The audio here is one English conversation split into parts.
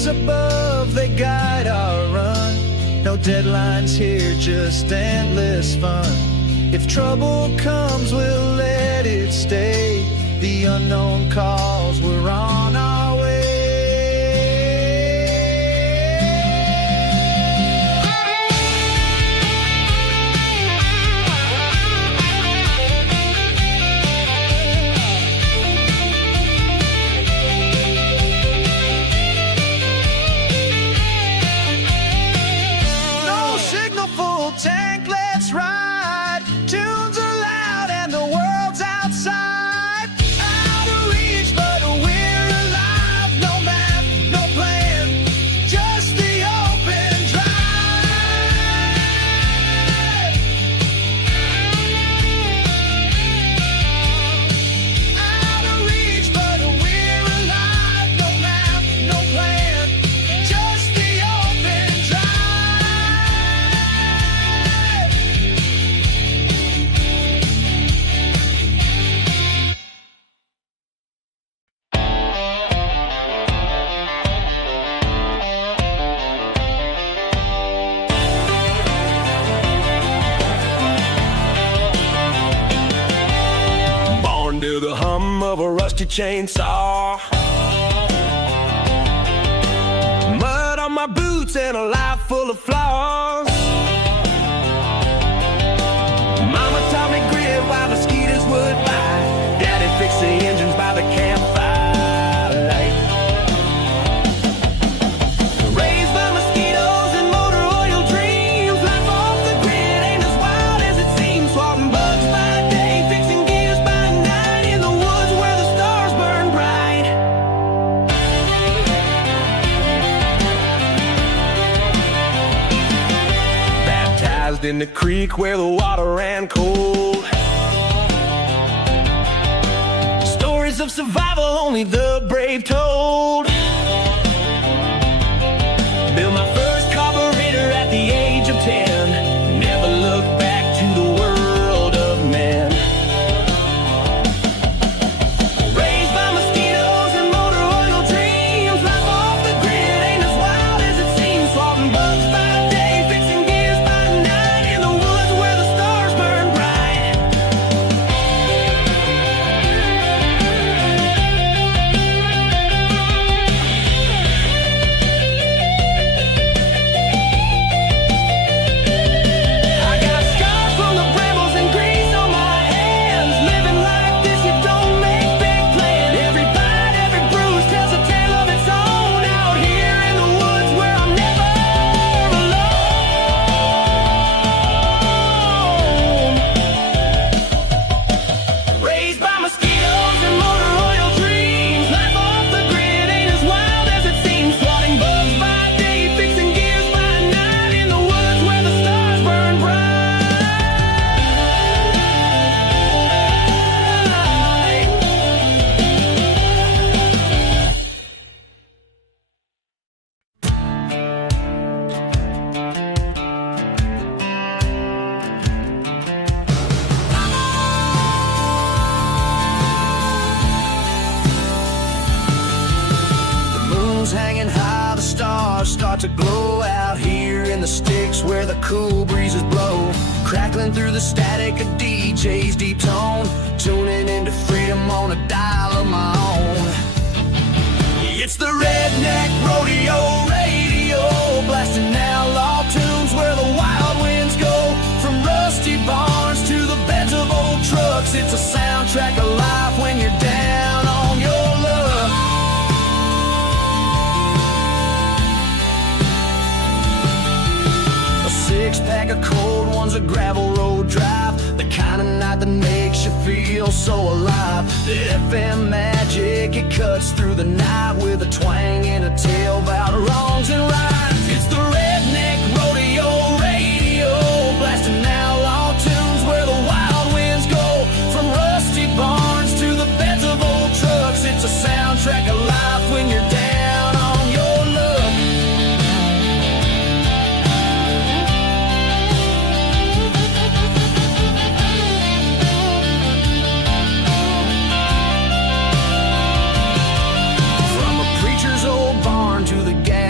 stars above, they guide our run. No deadlines here, just endless fun. If trouble comes, we'll let it stay. The unknown calls, we're on our way. No signal, full tank, let's ride. Tunes are loud and the world's outside. Out of reach, but we're alive. No map, no plan, just the open drive. Out of reach, but we're alive. No map, no plan, just the open drive. Born to the hum of a rusty chainsaw, mud on my boots and a life full of flaws. Mama taught me grit while mosquitoes would bite. Daddy fixed the engines by the campfire light. Raised by mosquitoes and motor oil dreams, life off the grid ain't as wild as it seems. Swatting bugs by day, fixing gears by night, in the woods where the stars burn bright. Baptized in the creek where the water ran cold. Stories of survival only the brave told. Built my first carburetor at the age of 10. Never looked back to the world of men. Raised by mosquitoes and motor oil dreams, life off the grid ain't as wild as it seems. Swatting bugs by day, fixing gears by night, in the woods where the stars burn bright. I got scars from the brambles and grease on my hands. Living like this, you don't make big plans. Every bite, every bruise tells a tale of its own. Out here in the woods where I'm never alone. Raised by mosquitoes and motor oil dreams, life off the grid ain't as wild as it seems. Swatting bugs by day, fixing gears by night, in the woods where the stars burn bright. The moon's hanging high, the stars start to glow out here in the sticks where the cool breezes blow. Crackling through the static of DJ's deep tone, tuning into freedom on a dial of my own. It's the Redneck Rodeo Radio, blasting outlaw tunes where the wild winds go. From rusty barns to the beds of old trucks, it's a soundtrack of life when you're down on your luck. A six-pack of cold ones, a gravel road drive, the kind of night that makes you feel so alive. The FM magic, it cuts through the night with a twang and a tale about wrongs and rights. It's the Redneck Rodeo Radio, blasting outlaw tunes where the wild winds go. From rusty barns to the beds of old trucks, it's a soundtrack of life when you're down on your luck. From a preacher's old barn to the gas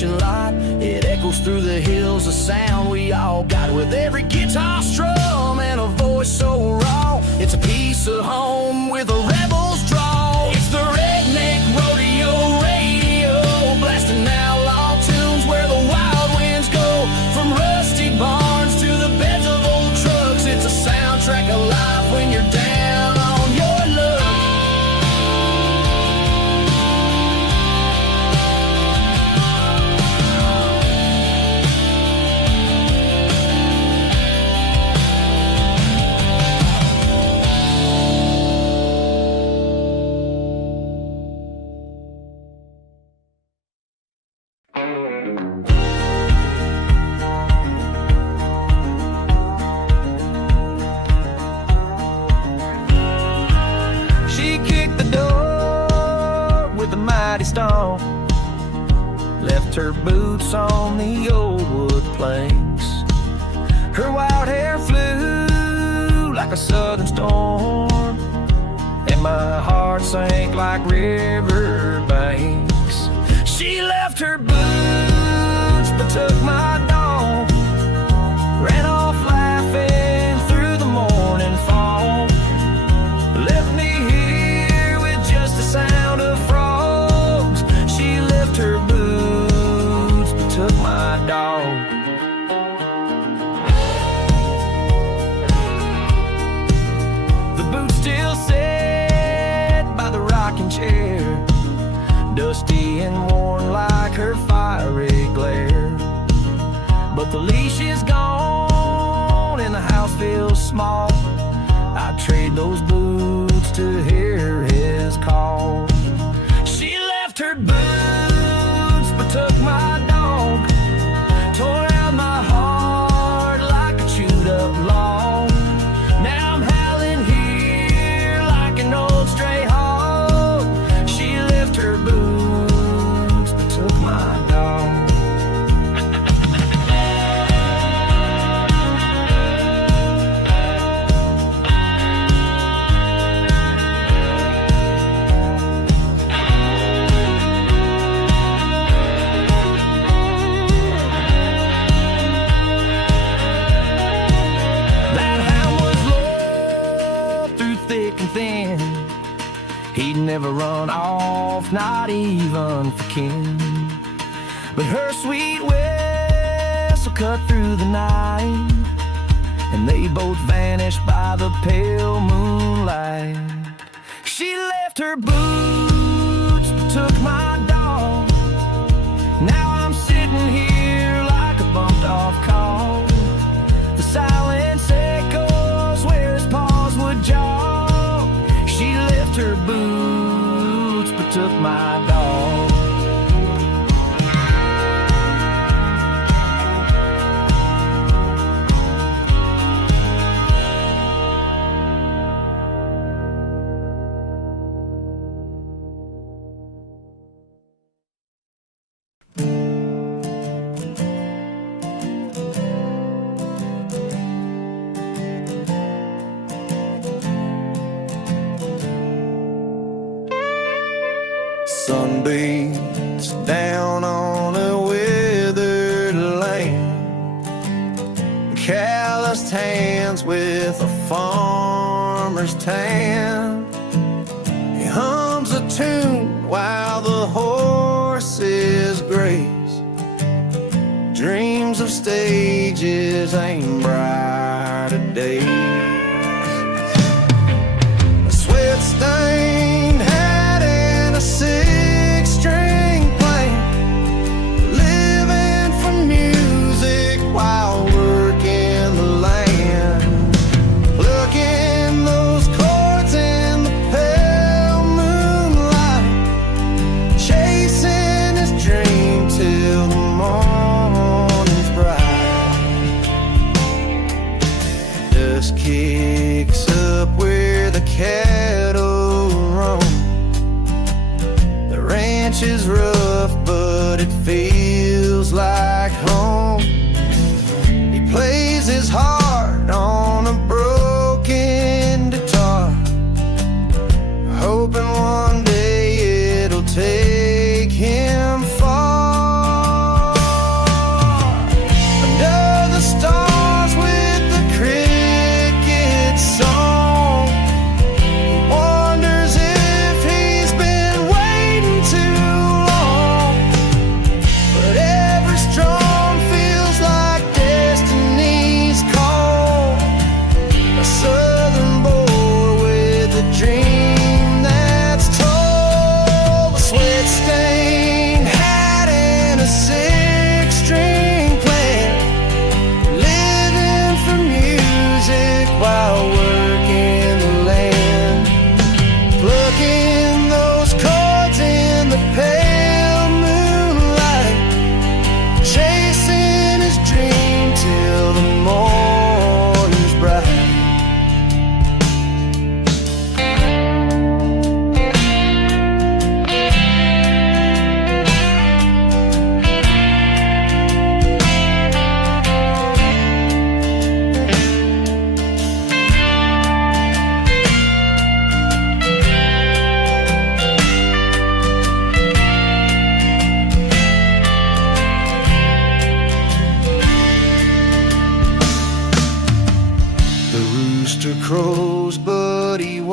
station lot. It echoes through the hills, a sound we all got, with every guitar strum and a voice so raw. It's a piece of home with a rebel's draw. It's the Redneck Rodeo Radio, blasting outlaw tunes where the wild winds go. From rusty barns to the beds of old trucks, it's a soundtrack of life when you're down on your luck. She kicked the door with a mighty stomp, left her boots on the old wood planks. Her wild hair flew like a southern storm, and my heart sank like river banks. She left her boots but took my dog, ran off laughing through the morning fall, left me here with just the sound of frogs. She left her boots but took my dog. The boots still sat by the rocking chair, dusty and worn like her fiery glare. But the leash is gone and the house feels small. I'd trade those boots to hear his call. She left her boots but took my dog, tore out my heart like a chewed up log. Now I'm howling here like an old stray hog. She left her boots but took my dog. He'd never run off, not even for kin. But her sweet whistle cut through the night, and they both vanished by the pale moonlight. She left her boots but took my dog. Now I'm sitting here like a bumped off call. The silence echoes where his paws would jog. She left her boots but took my dog. Sunbeams down on a withered land, calloused hands with a farmer's tan. He hums a tune while the horses graze, dreams of stages and brighter days. A sweat-stained hat and a six-string playing, living for music while working the land, plucking those chords in the pale moonlight, chasing his dream till the morning's bright. Dust kicks up where the cattle roam. The ranch is rough, but it feels like home. He plays his heart on a broken guitar, hoping one day it'll take him far.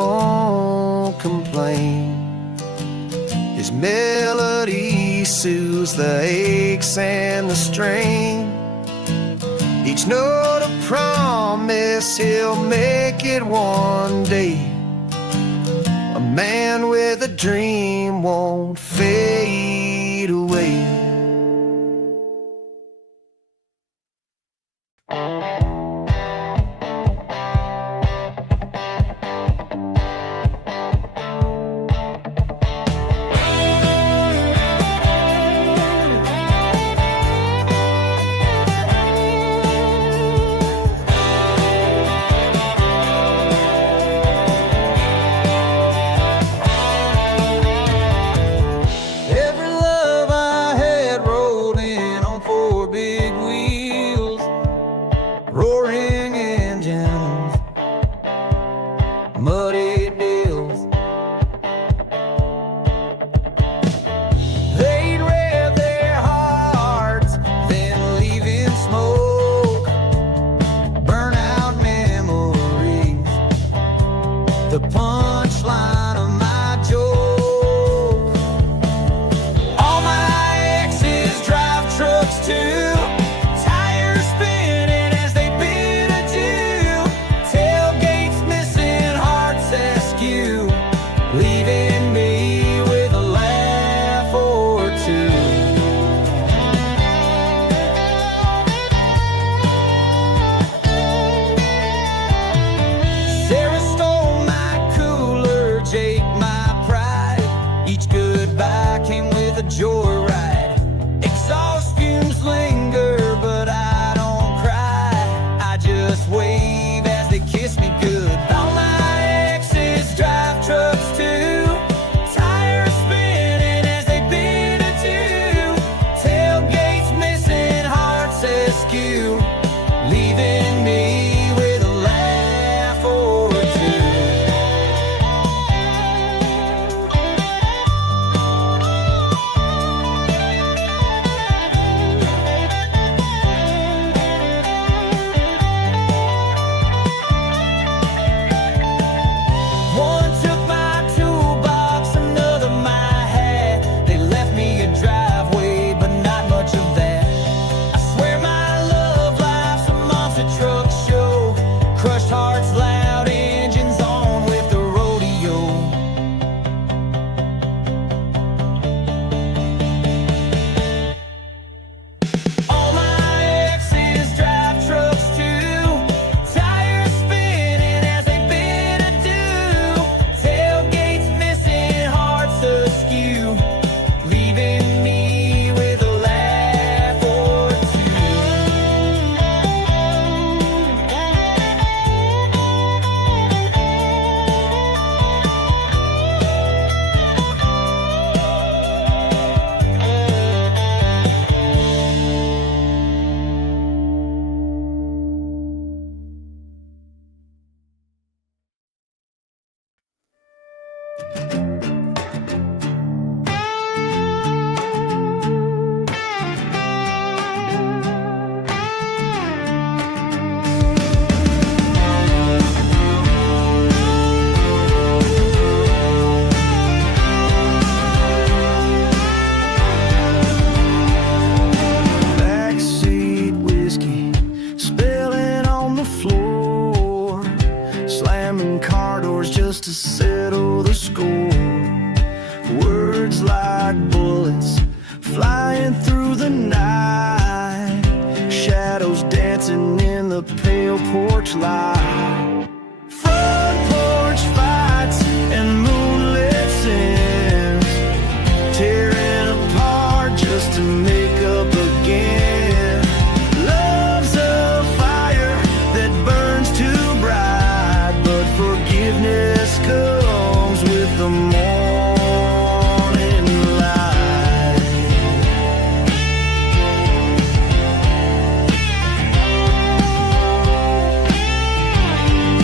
don't complain. His melody soothes the aches and the strain. Each note a promise, he'll make it one day. A man with a dream won't fade away. Muddy deals. They'd rev their hearts, then leave in smoke. Burnout memories, the punchline of my joke. All my exes drive trucks too. Leaving me with a laugh or two. Sarah stole my cooler, Jake my pride. Each goodbye came with a joyride. Exhaust fumes linger, but I don't cry. I just wave as they kiss me goodbye. All my exes drive trucks too. Tires spinning as they bid adieu. Tailgates missing, hearts askew. Leaving me with a laugh or two. One took my toolbox, another my hat. They left me a driveway, but not much of that. I swear my love life's a monster truck show. Crushed hearts, loud engines on with the rodeo. All my exes drive trucks too. Tires spinning as they bid adieu. Tailgates missing, hearts askew. Leaving me with a laugh or two. Backseat whiskey spilling on the floor, slamming car doors just to settle the score. Words like bullets flying through the night, shadows dancing in the pale porch light. Front porch fights and moonlit sins, tearing apart just to make up again. Love's a fire that burns too bright, but forgiveness comes with the morning light.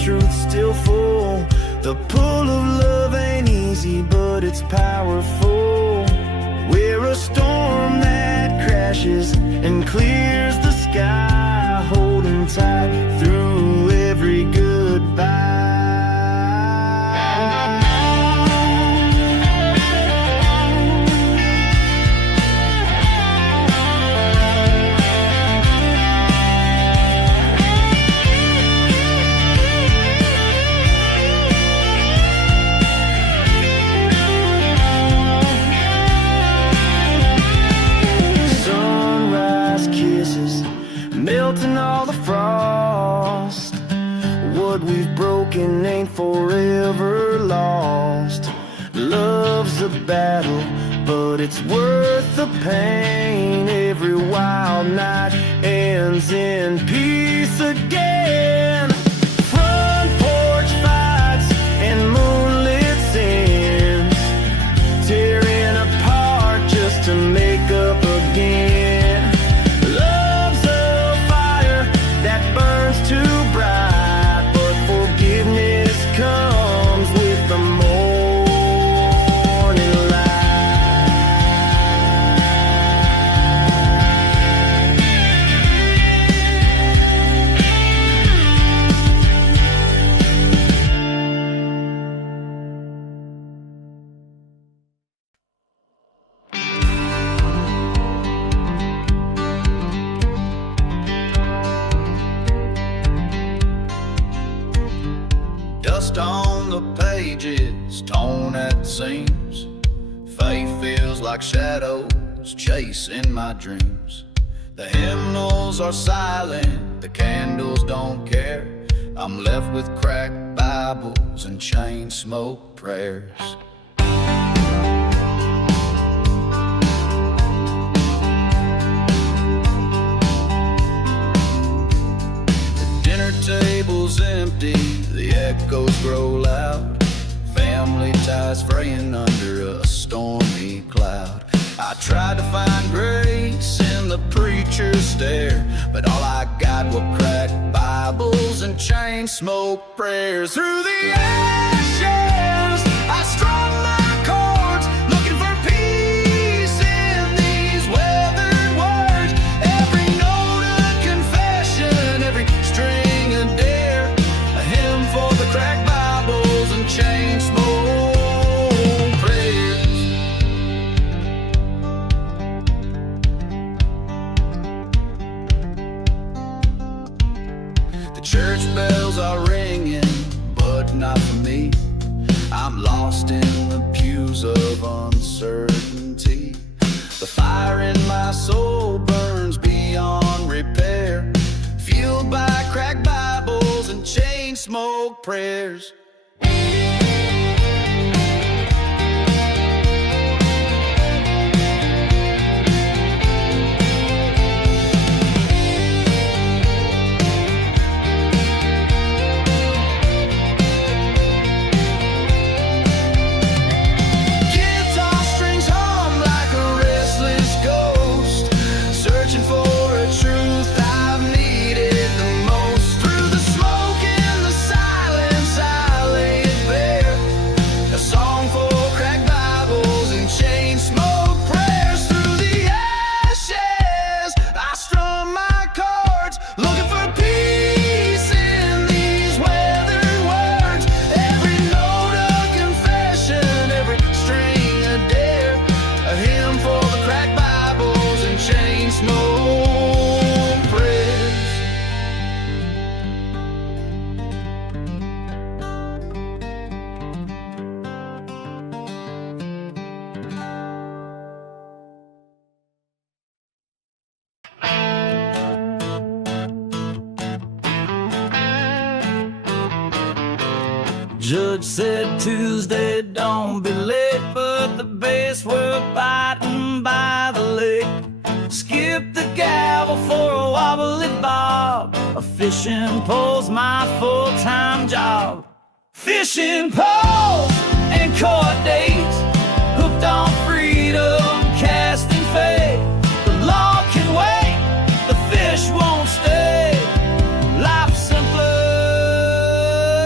truth's still full. The pull of love ain't easy, but it's powerful. We're a storm that crashes and clears the sky, holding tight through every goodbye. Melting all the frost. What we've broken ain't forever lost. Love's a battle, but it's worth the pain. Every wild night ends in peace again. Front porch fights and moonlit sins, tearing apart just to make up again. Too bright, but forgiveness comes with the morning Dust on the pages, torn at the seams. Faith feels like shadows chasing my dreams. The hymnals are silent, the candles don't care. I'm left with cracked Bibles and chain smoke prayers. Table's empty, the echoes grow loud. Family ties fraying under a stormy cloud. I tried to find grace in the preacher's stare, but all I got were cracked Bibles and chain smoke prayers. Through the ashes, I strung my chords, looking for peace in these weathered words. Every note a confession, every string for the cracked Bibles and chain smoke prayers. The church bells are ringing, but not for me. I'm lost in the pews of uncertainty. The fire in my soul burns beyond repair, fueled by cracked Bibles and chain smoke prayers. Guitar strings hum like a restless ghost, searching for a truth I've needed the most. Through the smoke and the silence I lay it bare, a song for cracked Bibles and chain smoke prayers. Through the ashes I strum my chords, looking for peace in these weathered words. Every note a confession, every string a dare, a hymn for the cracked Bibles and chain smoke prayers. Judge said Tuesday, don't be late, but the bass were biting by the lake. Skip the gavel for a wobbly bob. A fishing pole's my full-time job. Fishing poles and court dates, hooked on freedom, casting fate. The law can wait, the fish won't stay. Life's simpler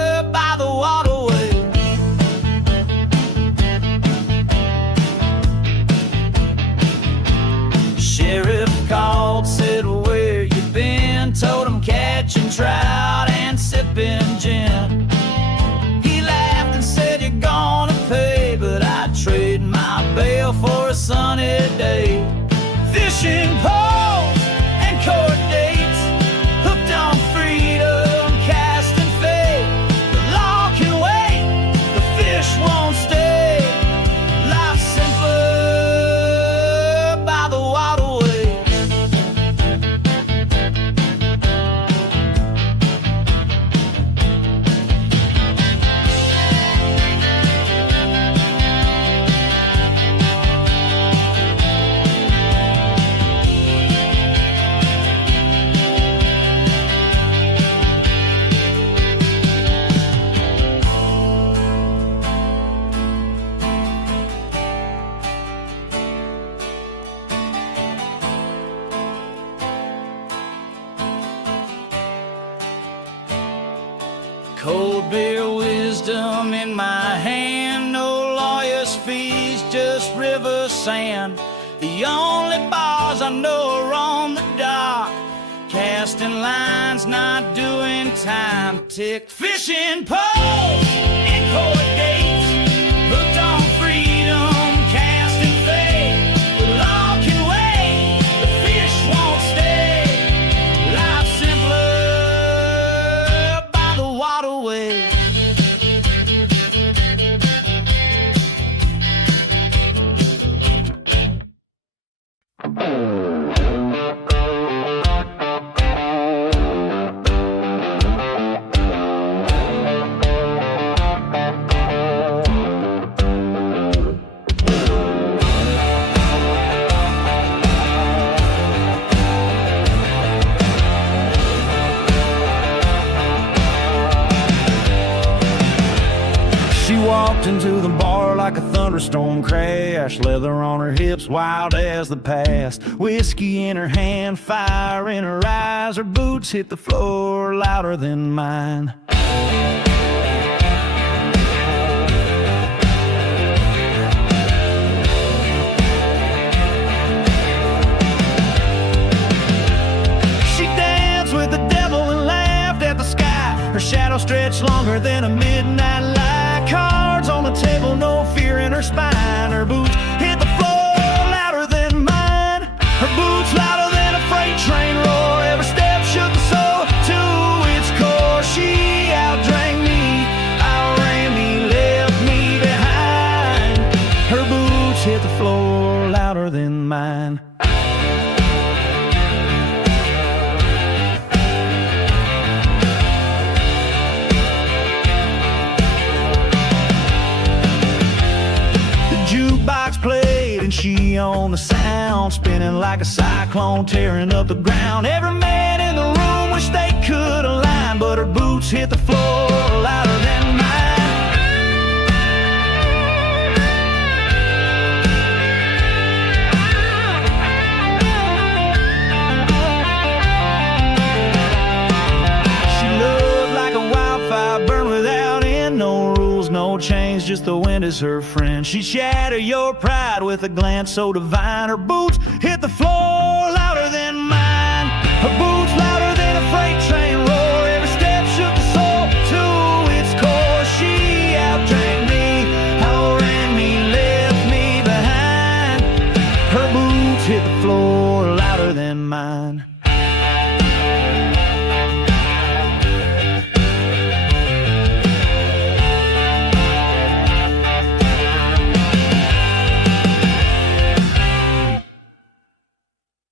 catching trout and sipping gin. He laughed and said, "You're gonna pay," but I'd trade my bail for a sunny day. Fishing poles and court dates, hooked on freedom, casting fate. The law can wait, the fish won't stay. Life's simpler by the waterway. Cold beer wisdom in my hand, no lawyer's fees, just river sand. The only bars I know are on the dock, casting lines, not doing time. Tick fishing poles and court gates, hooked on freedom, casting fate. The law can wait, the fish won't stay. Life's simpler by the waterway. She walked into the bar like a thunderstorm crash, leather on her hips, wild as the past. Whiskey in her hand, fire in her eyes. Her boots hit the floor louder than mine. She danced with the devil and laughed at the sky. Her shadow stretched longer than a midnight light. Cards on the table, no fear in her spine. Her boots hit the floor louder than mine. Her boots louder than a freight train roar. Every step shook the soul to its core. She outdrank me, outran me, left me behind. Her boots hit the floor louder than mine. Jukebox played and she owned the sound, spinning like a cyclone, tearing up the ground. Every man in the room wished they could align, but her boots hit the floor louder than mine. She loved like a wildfire, burned without end, no rules, no chains, just the wind is her friend. She'd shatter your pride with a glance so divine. Her boots hit the floor louder than mine. Her boots louder than a freight train roar. Every step shook the soul to its core. She outdrank me, outran me, left me behind. Her boots hit the floor louder than mine.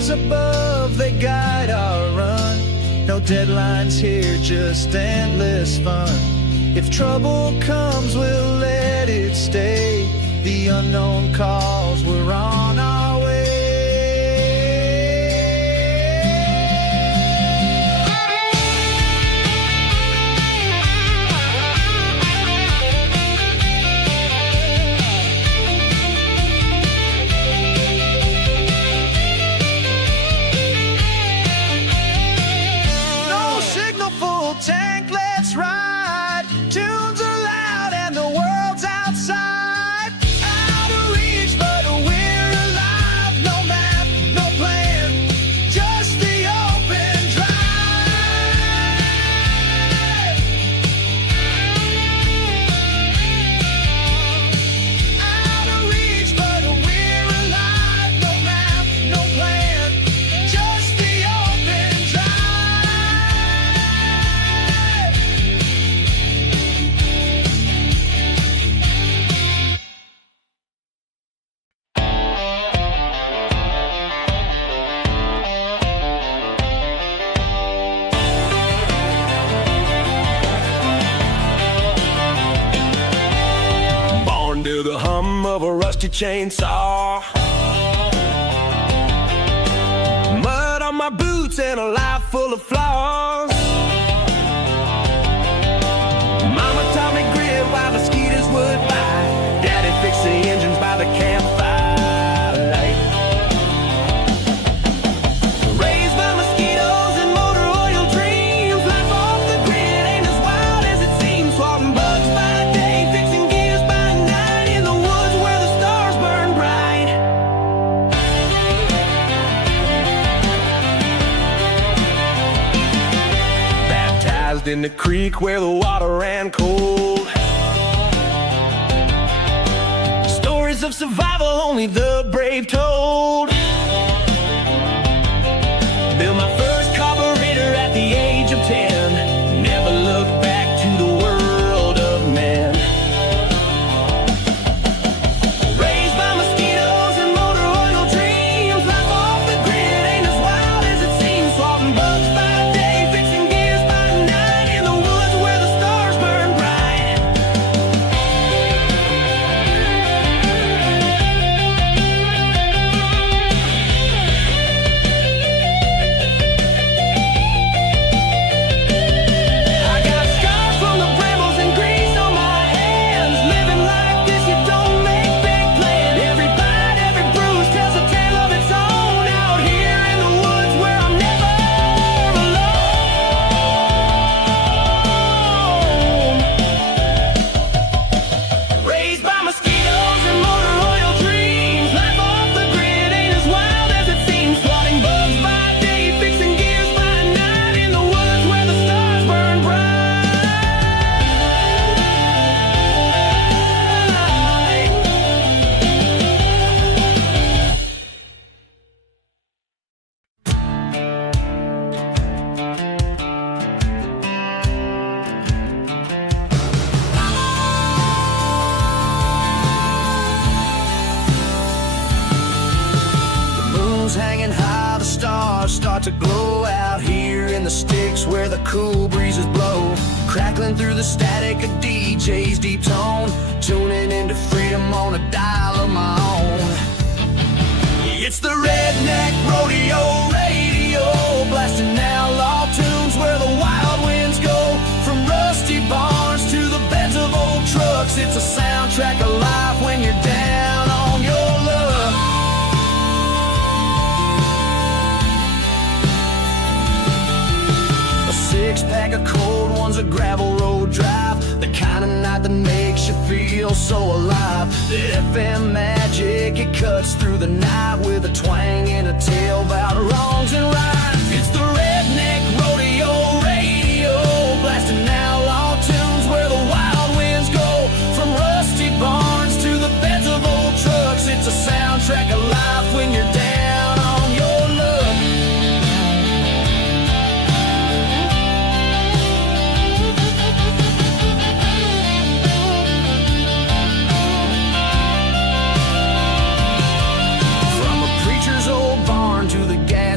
stars above, they guide our run. No deadlines here, just endless fun. If trouble comes, we'll let it stay. The unknown calls, we're on our way. No signal, full tank, let's ride. Tunes are loud and the world's outside. Out of reach, but we're alive. No map, no plan, just the open drive. Out of reach, but we're alive. No map, no plan, just the open drive. Born to the hum of a rusty chainsaw. Mud on my boots and a life full of flaws. Mama taught me grit while mosquitoes would bite. Daddy fixed the engines by the campfire light. Raised by mosquitoes and motor oil dreams. Life off the grid ain't as wild as it seems. Swatting bugs by day, fixing gears by night. In the woods where the stars burn bright. Baptized in the creek where the water ran cold. Stories of survival only the brave told. Built my first carburetor at the age of 10. Never looked back to the world of men. Raised by mosquitoes and motor oil dreams. Life off the grid ain't as wild as it seems. Swatting bugs by day, fixing gears by night. In the woods where the stars burn bright. I got scars from the brambles and grease on my hands. Living like this, you don't make big plans. Every bite, every bruise tells a tale of its own. Out here in the woods where I'm never alone. Raised by mosquitoes and motor oil dreams. Life off the grid ain't as wild as it seems. Swatting bugs by day, fixing gears by night. In the woods where the stars burn bright. The moon's hanging high, the stars start to glow out here in the sticks where the cool breezes blow. Crackling through the static of DJ's deep tone. Tuning into freedom on a dial of my own. It's the Redneck Rodeo Radio, blasting outlaw tunes where the wild winds go. From rusty barns to the beds of old trucks. It's a soundtrack of life when you're down on your luck. A six-pack of cold ones, a gravel road drive. The kind of night that makes you feel so alive. The FM magic, it cuts through the night with a twang and a tale about wrongs and rights. It's the Redneck Rodeo Radio, blasting outlaw tunes where the wild winds go. From rusty barns to the beds of old trucks. It's a soundtrack of life when you're down on your luck. From a preacher's old barn to the gas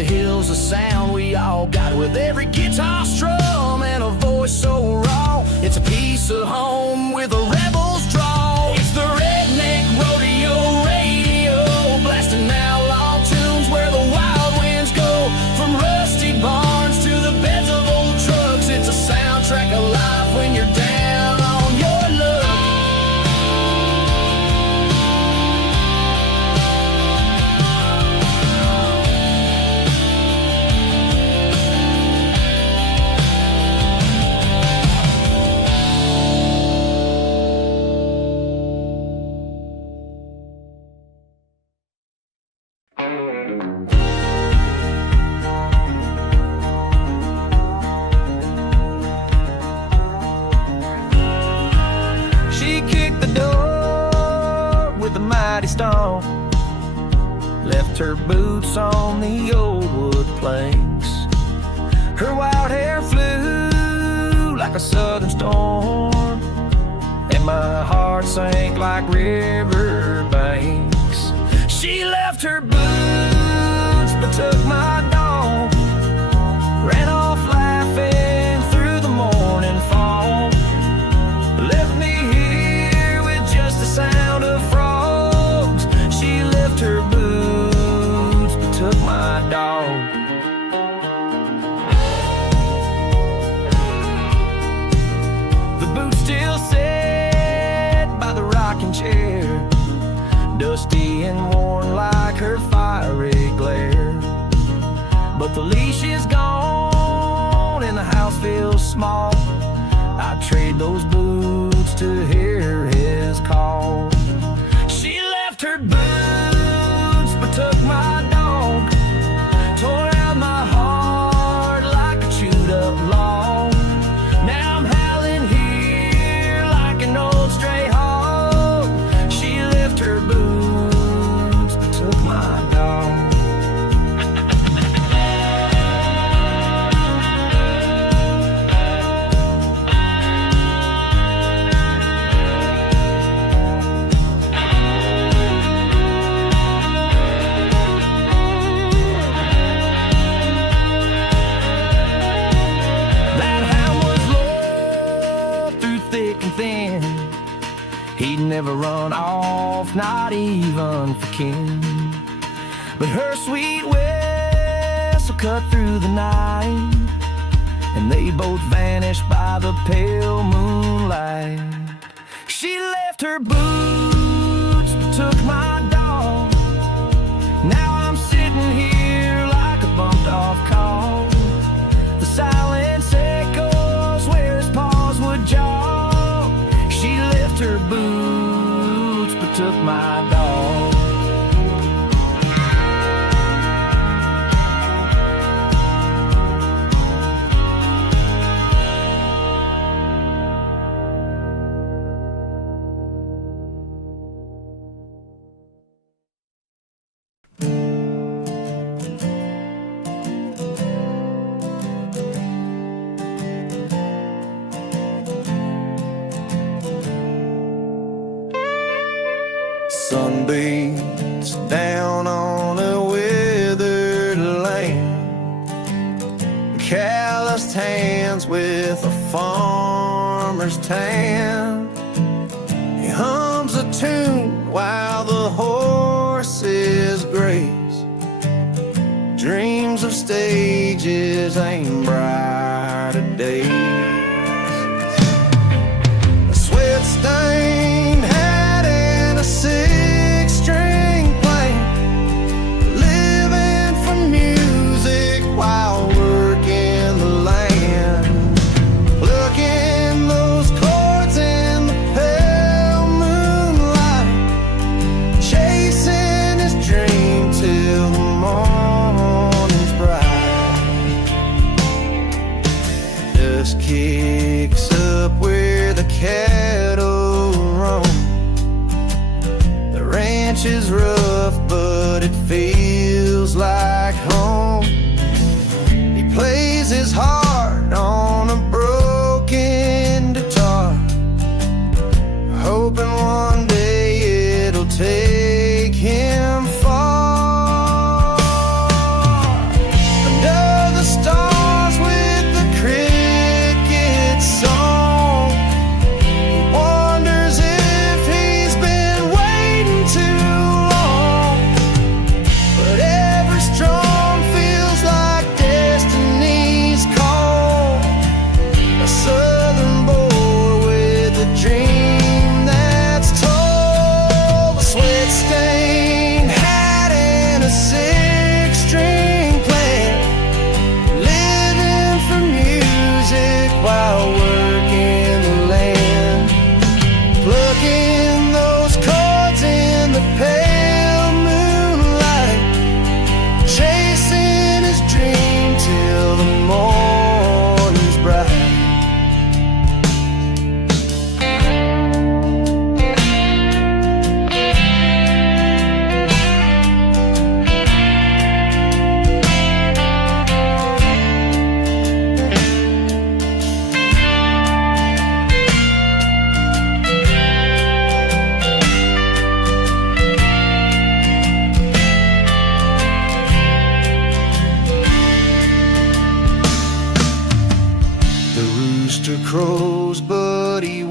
the hills, a sound we all got, with every guitar strum and a voice so raw. It's a piece of home with a rebel's draw. It's the Redneck Rodeo radio, blasting out long tunes where the wild winds go. From rusty barns to the beds of old trucks, it's a soundtrack of life when you're down on your luck. She kicked the door with a mighty stomp, left her boots on the old wood planks. Her wild hair flew like a southern storm, and my heart sank like river banks. She left her boots but took my dog, ran off laughing through the morning fog, left me here with just the sound of frogs. She left her boots but took my dog. The boots still sat by the rocking chair, dusty and worn like her fiery glare. But the leash is gone and the house feels small. I'd trade those boots to hear his call. She left her boots but took my dog, tore out my heart like a chewed up log. Now I'm howling here like an old stray hog. She left her boots but took my dog. That hound was loyal through thick and thin. He'd never run off, not even for kin. But her sweet whistle cut through the night, and they both vanished by the pale moonlight. She left her boots but took my dog. Now I'm sitting here like a bumped off call. The silence echoes where his paws would jog. She left her boots but took my dog. Sunbeams down on a withered land, calloused hands with a farmer's tan. He hums a tune while the horses graze, dreams of stages ain't brighter days. A sweat-stained hat and a six-string playing, living for music while working the land, plucking those chords in the pale moonlight, chasing his dream till the morning's bright. Dust kicks up where the cattle roam. The ranch is rough, but it feels like home. He plays his heart on a broken guitar, hoping one day it'll take him far.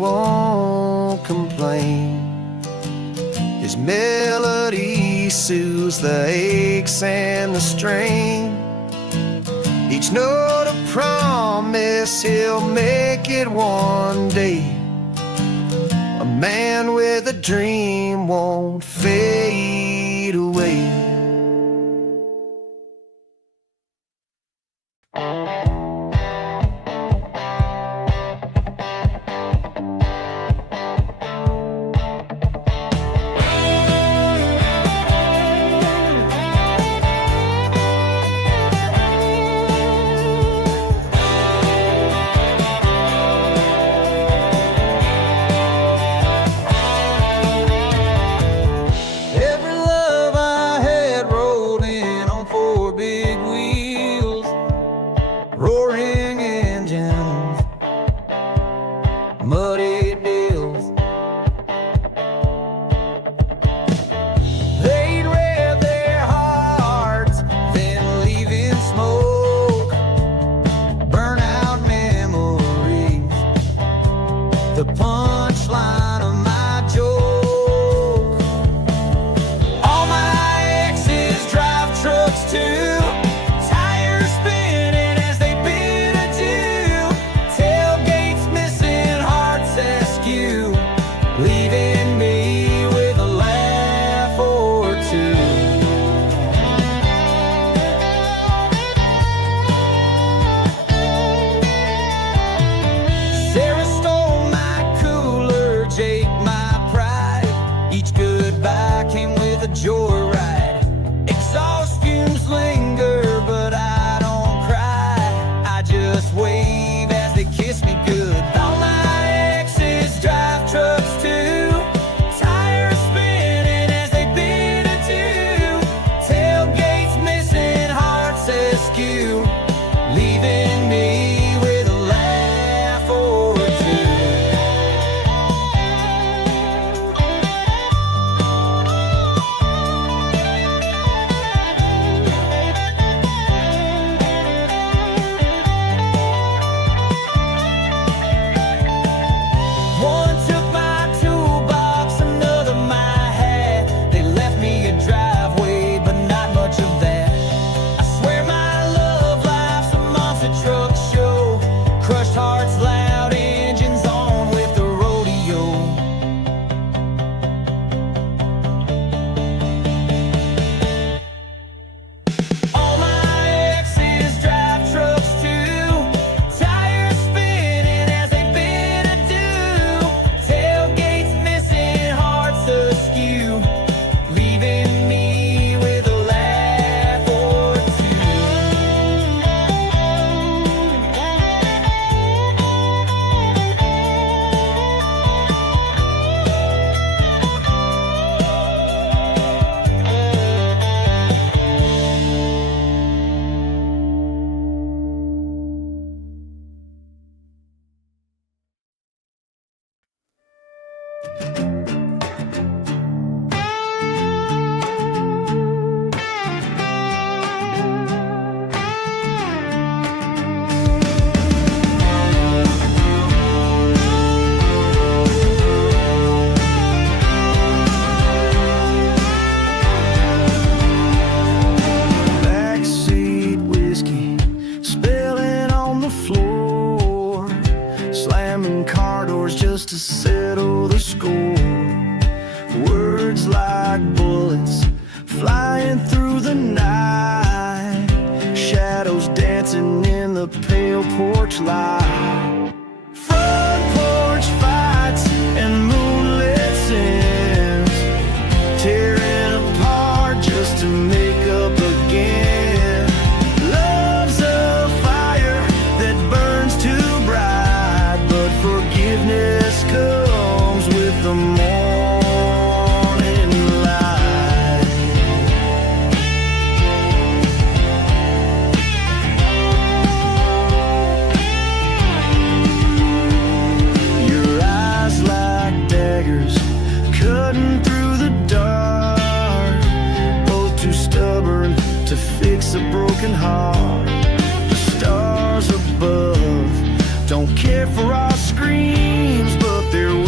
won't complain. His melody soothes the aches and the strain. Each note a promise he'll make it one day. A man with a dream won't fade away. The punchline of my joke. All my exes drive trucks too, tires spinning as they bid adieu, tailgates missing, hearts askew, leaving me with a laugh or two. Sarah stole my cooler, Jake my pride. Each goodbye came with a joyride. Exhaust fumes linger, but I don't cry. I just wave as they kiss me goodbye. All my exes drive trucks too, tires spinning as they bid adieu, tailgates missing, hearts askew, leaving me with a laugh or two. One took my toolbox, another my hat. They left me a driveway, but not much of that. I swear my love life's a monster truck show. Crushed hearts, loud engines on with the rodeo. All my exes drive trucks too, tires spinning as they bid adieu, tailgates missing, hearts askew, leaving me with a laugh or two. Backseat whiskey spilling on the floor, slamming car doors just to settle the score. Words like bullets flying through the night, shadows dancing in the pale porch light. Front porch fights and moonlit sins, tearing apart just to make up again. Love's a fire that burns too bright, but forgiveness comes with the morning light. Your eyes like daggers cutting through the dark, both too stubborn to fix a broken heart. The stars above don't care for our screams, but they're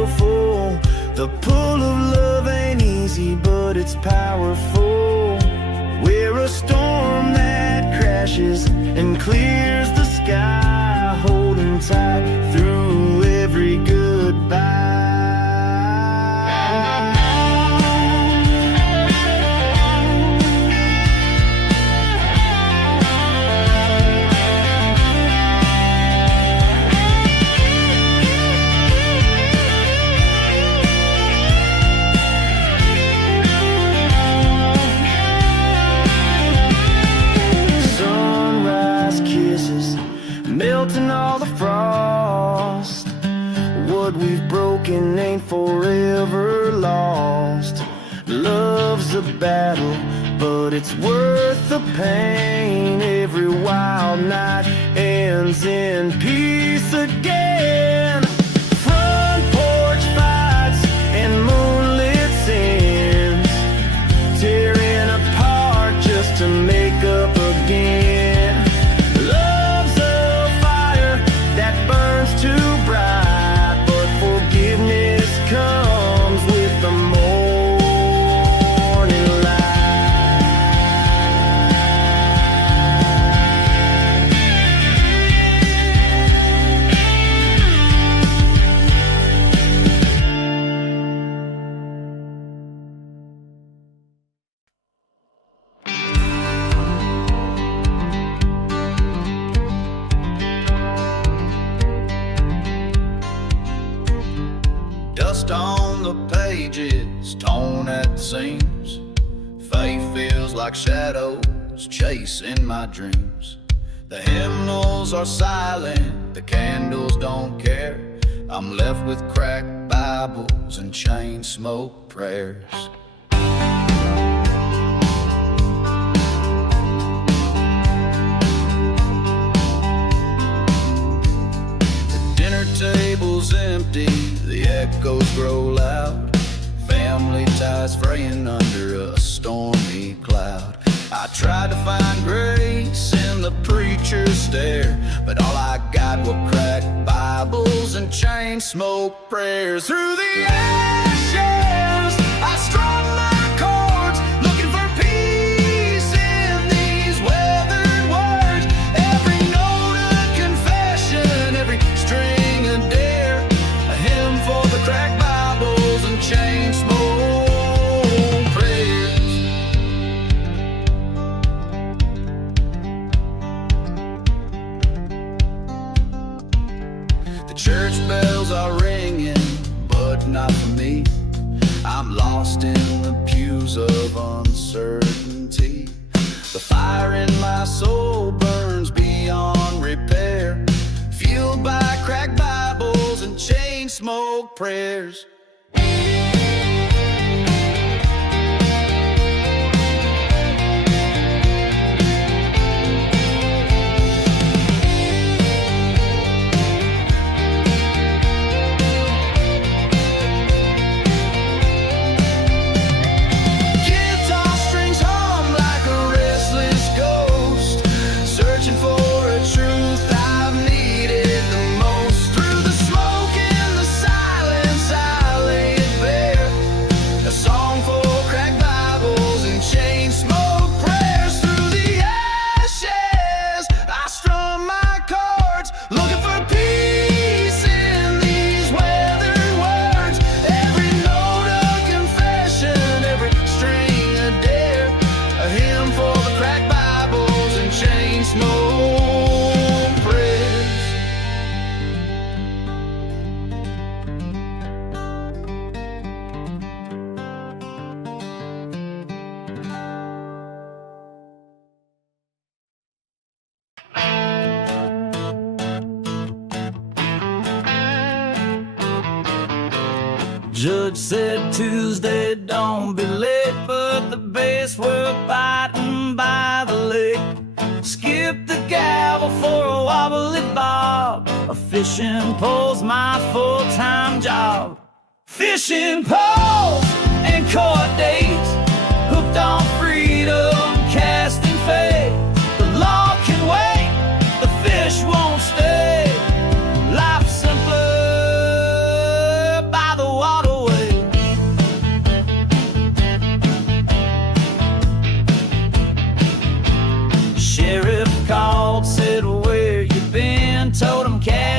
still full. The pull of love ain't easy, but it's powerful. We're a storm that crashes and clears the sky, holding tight through every goodbye. Melting all the frost. What we've broken ain't forever lost. Love's a battle, but it's worth the pain. Every wild night ends in peace again. Front porch fights and moonlit sins, tearing apart just to make up again. Too bright, but forgiveness comes with the morning Dust on the pages, torn at the seams. Faith feels like shadows chasing my dreams. The hymnals are silent, the candles don't care. I'm left with cracked Bibles and chain smoke prayers. Table's empty, the echoes grow loud. Family ties fraying under a stormy cloud. I tried to find grace in the preacher's stare, but all I got were cracked Bibles and chain smoke prayers. Through the ashes, I strung my chords, looking for peace in these weathered words. Every note a confession, every string cracked Bibles and chain smoke prayers. The church bells are ringing, but not for me. I'm lost in the pews of uncertainty. The fire in my soul burns beyond repair, fueled by cracked Bibles and chain smoke prayers. Guitar strings hum like a restless ghost, searching for a truth I've needed the most. Through the smoke and the silence I lay it bare, a song for cracked Bibles and chain smoke prayers. Through the ashes I strum my chords, looking for peace in these weathered words. Every note a confession, every string a dare, a hymn for the cracked Bibles and chain smoke prayers. Judge said Tuesday, don't be late, but the bass were biting by the lake. Skip the gavel for a wobbly bob. A fishing pole's my full-time job. Fishing poles and court dates, hooked on freedom, casting fate. The law can wait, the fish won't stay. Life's simpler by the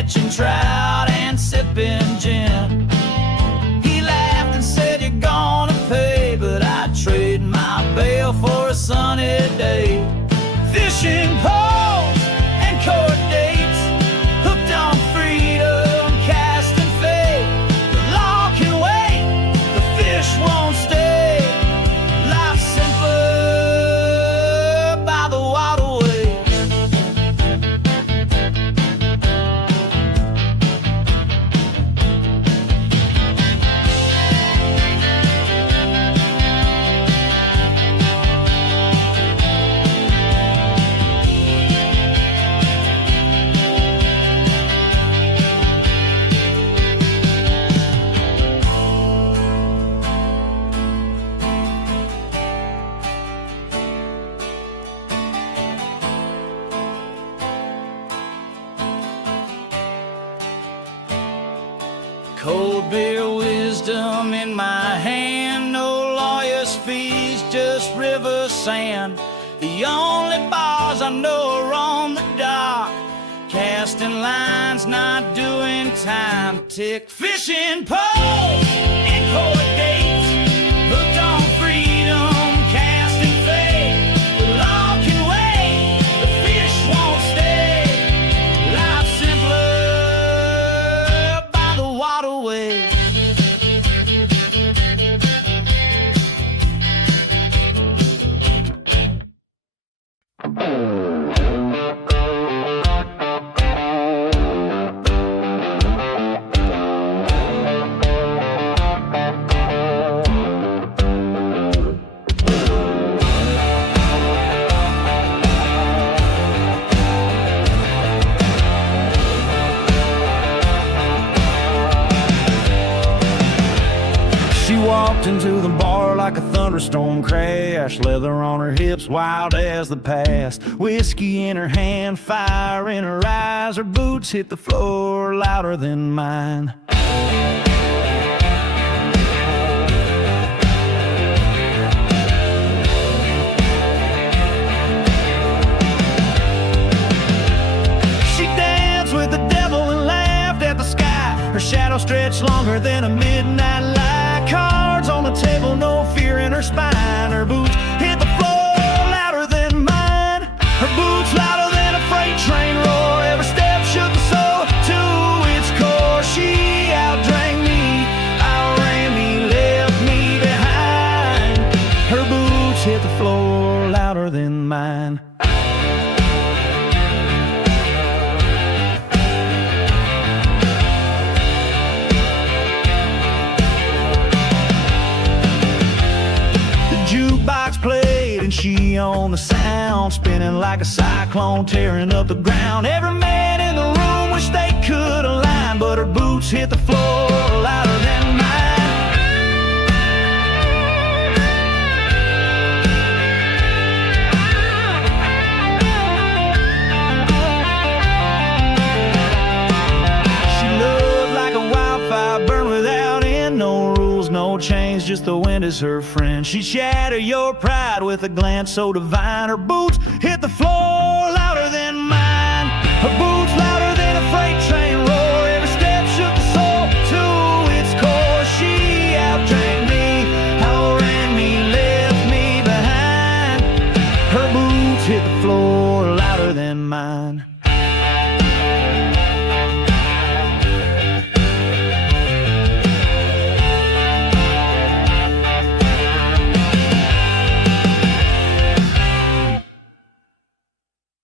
catching trout and sipping gin. He laughed and said, "You're gonna pay," but I'd trade my bail for a sunny day. Fishing poles and court dates, hooked on freedom, casting fate. The law can wait, the fish won't stay. Life's simpler by the waterway. Cold beer wisdom in my hand, no lawyer's fees, just river sand. The only bars I know are on the dock, casting lines, not doing time. Tick fishing poles and court dates, hooked on freedom, casting fate. The law can wait, the fish won't stay. Life's simpler by the waterway. She walked into the bar like a thunderstorm crash, leather on her hips, wild as the past. Whiskey in her hand, fire in her eyes. Her boots hit the floor louder than mine. She danced with the devil and laughed at the sky. Her shadow stretched longer than a midnight light. Cards on the table, no fear in her spine. Her boots hit the floor louder than mine. Her boots louder than a freight train roar. Every step shook the soul to its core. She outdrank me, outran me, left me behind. Her boots hit the floor louder than mine. Jukebox played and she on the sound, spinning like a cyclone, tearing up the ground. Every man in the room wished they could align, but her boots hit the floor louder than mine. She loved like a wildfire, burned without end. No rules, no chains, just the wind is her friend. She'd shatter your pride with a glance so divine. Her boots hit the floor louder than mine. Her boots louder than a freight train roar. Every step shook the soul to its core. She outdrank me, outran me, left me behind. Her boots hit the floor louder than mine.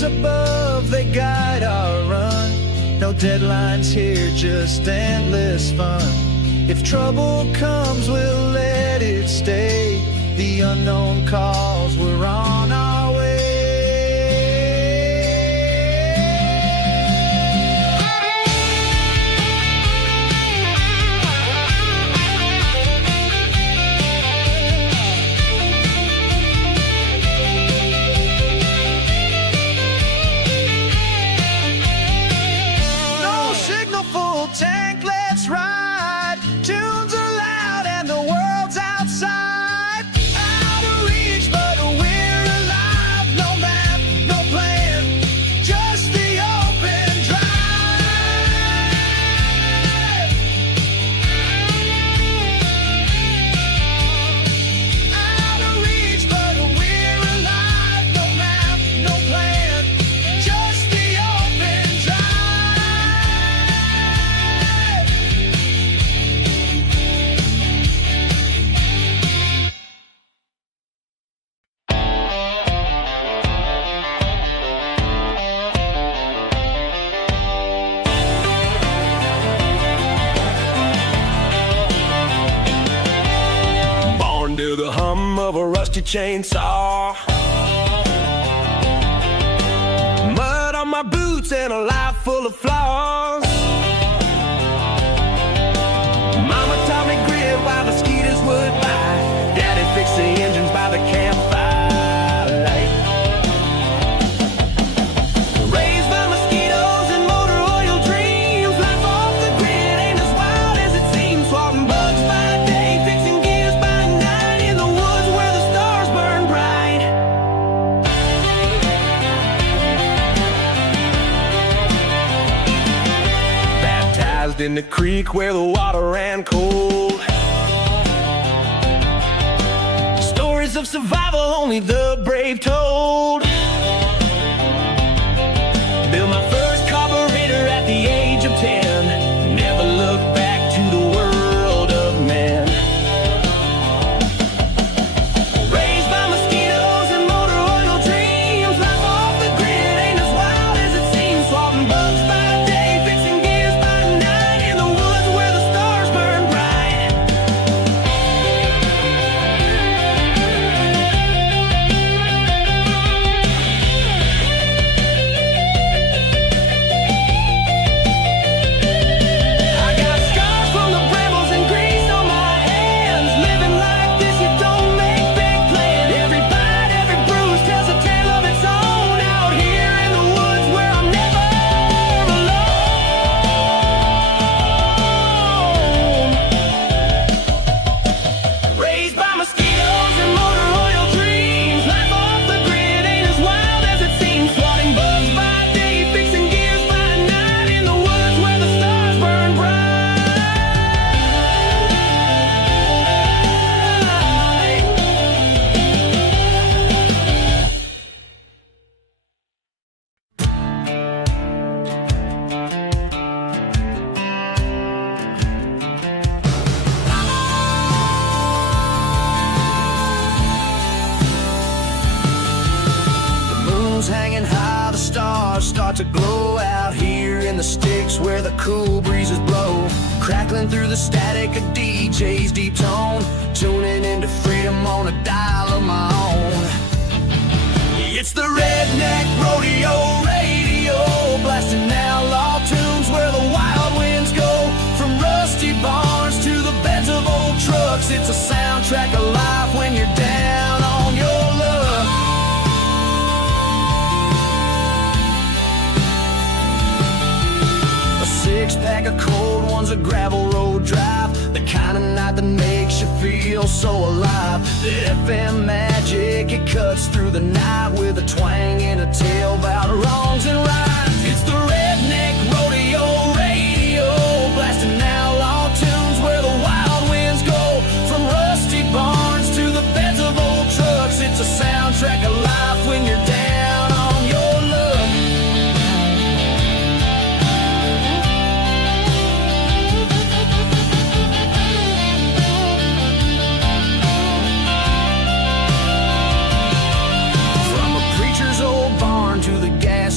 stars above, they guide our run. No deadlines here, just endless fun. If trouble comes, we'll let it stay. The unknown calls, we're on our way. No signal, full tank, let's ride. Tunes are loud and the world's outside. Out of reach, but we're alive. No map, no plan, just the open drive. Out of reach, but we're alive. No map, no plan, just the open drive. Born to the hum of a rusty chainsaw. Mud on my boots and a life full of flaws. Mama taught me grit while mosquitoes would bite. Daddy fixed the engines by the campfire light. Raised by mosquitoes and motor oil dreams. Life off the grid ain't as wild as it seems. Swatting bugs by day, fixing gears by night. In the woods where the stars burn bright. Baptized in the creek where the water ran cold. Stories of survival only the brave told. Built my first carburetor at the age of 10. Never looked back to the world of men. Raised by mosquitoes and motor oil dreams. Life off the grid ain't as wild as it seems. Swatting bugs by day, fixing gears by night. In the woods where the stars burn bright. I got scars from the brambles and grease on my hands. Living like this, you don't make big plans. Every bite, every bruise tells a tale of its own. Out here in the woods where I'm never alone. Raised by mosquitoes and motor oil dreams. Life off the grid ain't as wild as it seems. Swatting bugs by day, fixing gears by night. In the woods where the stars burn bright. The moon's hanging high, the stars start to glow out here in the sticks where the cool breezes blow. Crackling through the static of DJ's deep tone. Tuning into freedom on a dial of my own. It's the Redneck Rodeo Radio, blasting outlaw tunes where the wild winds go. From rusty barns to the beds of old trucks. It's a soundtrack of life when you're down on your luck. A six-pack of cold ones, a gravel road drive. The kind of night that makes you feel so alive. The FM magic, it cuts through the night with a twang and a tale about wrongs and rights. It's the Redneck Rodeo Radio, blasting outlaw tunes where the wild winds go. From rusty barns to the beds of old trucks. It's a soundtrack of life when you're down on your luck. From a preacher's old barn to the gas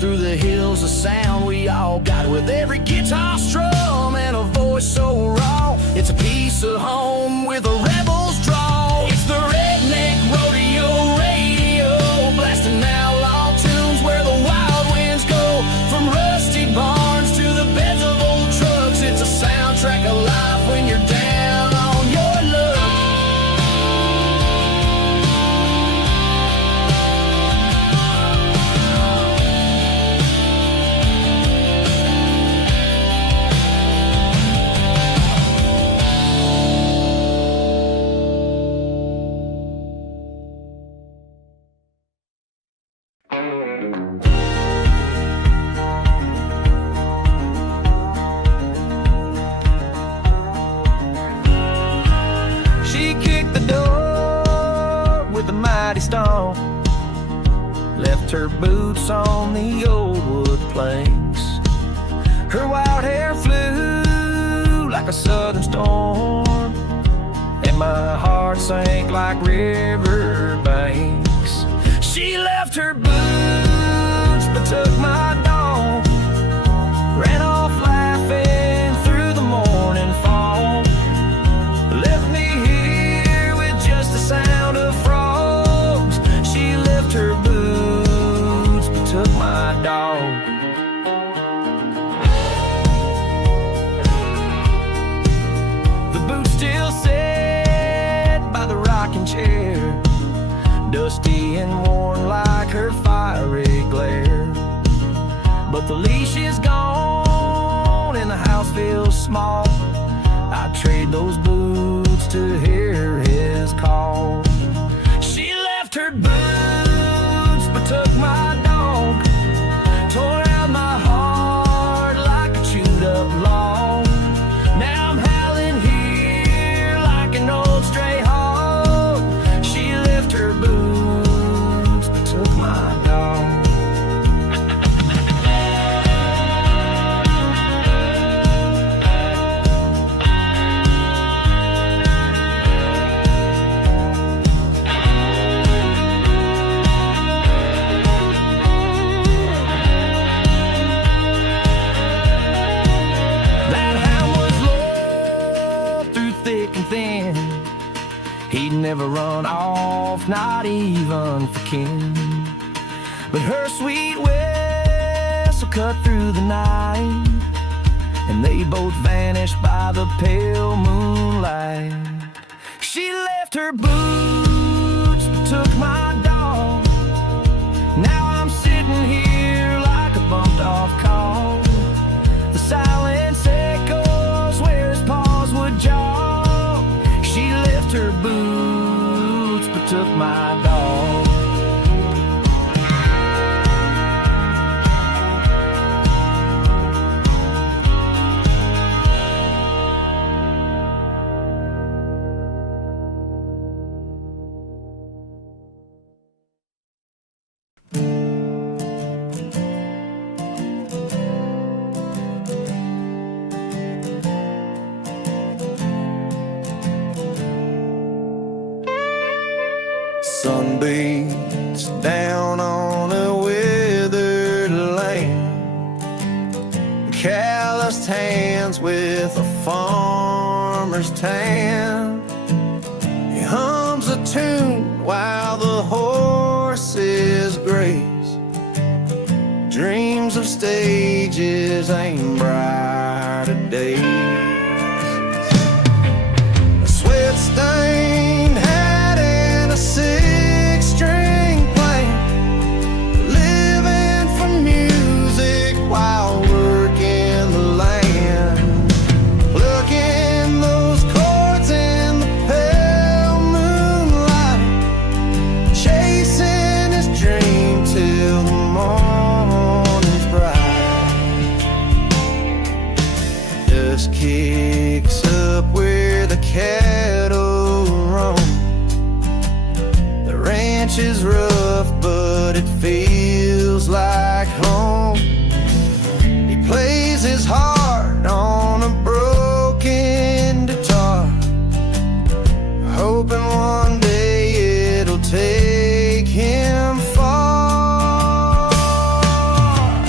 through the hills, a sound we all got, with every guitar strum and a voice so raw. It's a piece of home with a rebel's draw. It's the Redneck Rodeo Radio, blasting outlaw tunes where the wild winds go. From rusty barns to the beds of old trucks, it's a soundtrack of life when you're down on your luck. She kicked the door with a mighty stomp, left her boots on the old wood planks. Her wild hair flew like a southern storm, and my heart sank like river banks. She left her boots but took my dog, ran off laughing through the morning fall, left me here with just the sound of frogs. She left her boots but took my dog. The boots still sat by the rocking chair, dusty and worn like her fiery glare. But the leash is gone and the house feels small. I'd trade those boots to hear his call. She left her boots but took my dog, tore out my heart like a chewed up log. Now I'm howling here like an old stray hog. She left her boots but took my dog. That hound was loyal through thick and thin. He'd never run off, not even for kin. But her sweet whistle cut through the night, and they both vanished by the pale moonlight. She left her boots but took my dog. Now I'm sitting here like a bumped off call. The silence echoes where his paws would jog. She left her boots but took my dog. Sun beats down on a withered land, calloused hands with a farmer's tan. He hums a tune while the horses graze, dreams of stages ain't brighter days. A sweat-stained hat and a six-string playing, living for music while working the land, plucking those chords in the pale moonlight, chasing his dream till the morning's bright. Dust kicks up where the cattle roam. The ranch is rough, but it feels like home. He plays his heart on a broken guitar, hoping one day it'll take him far.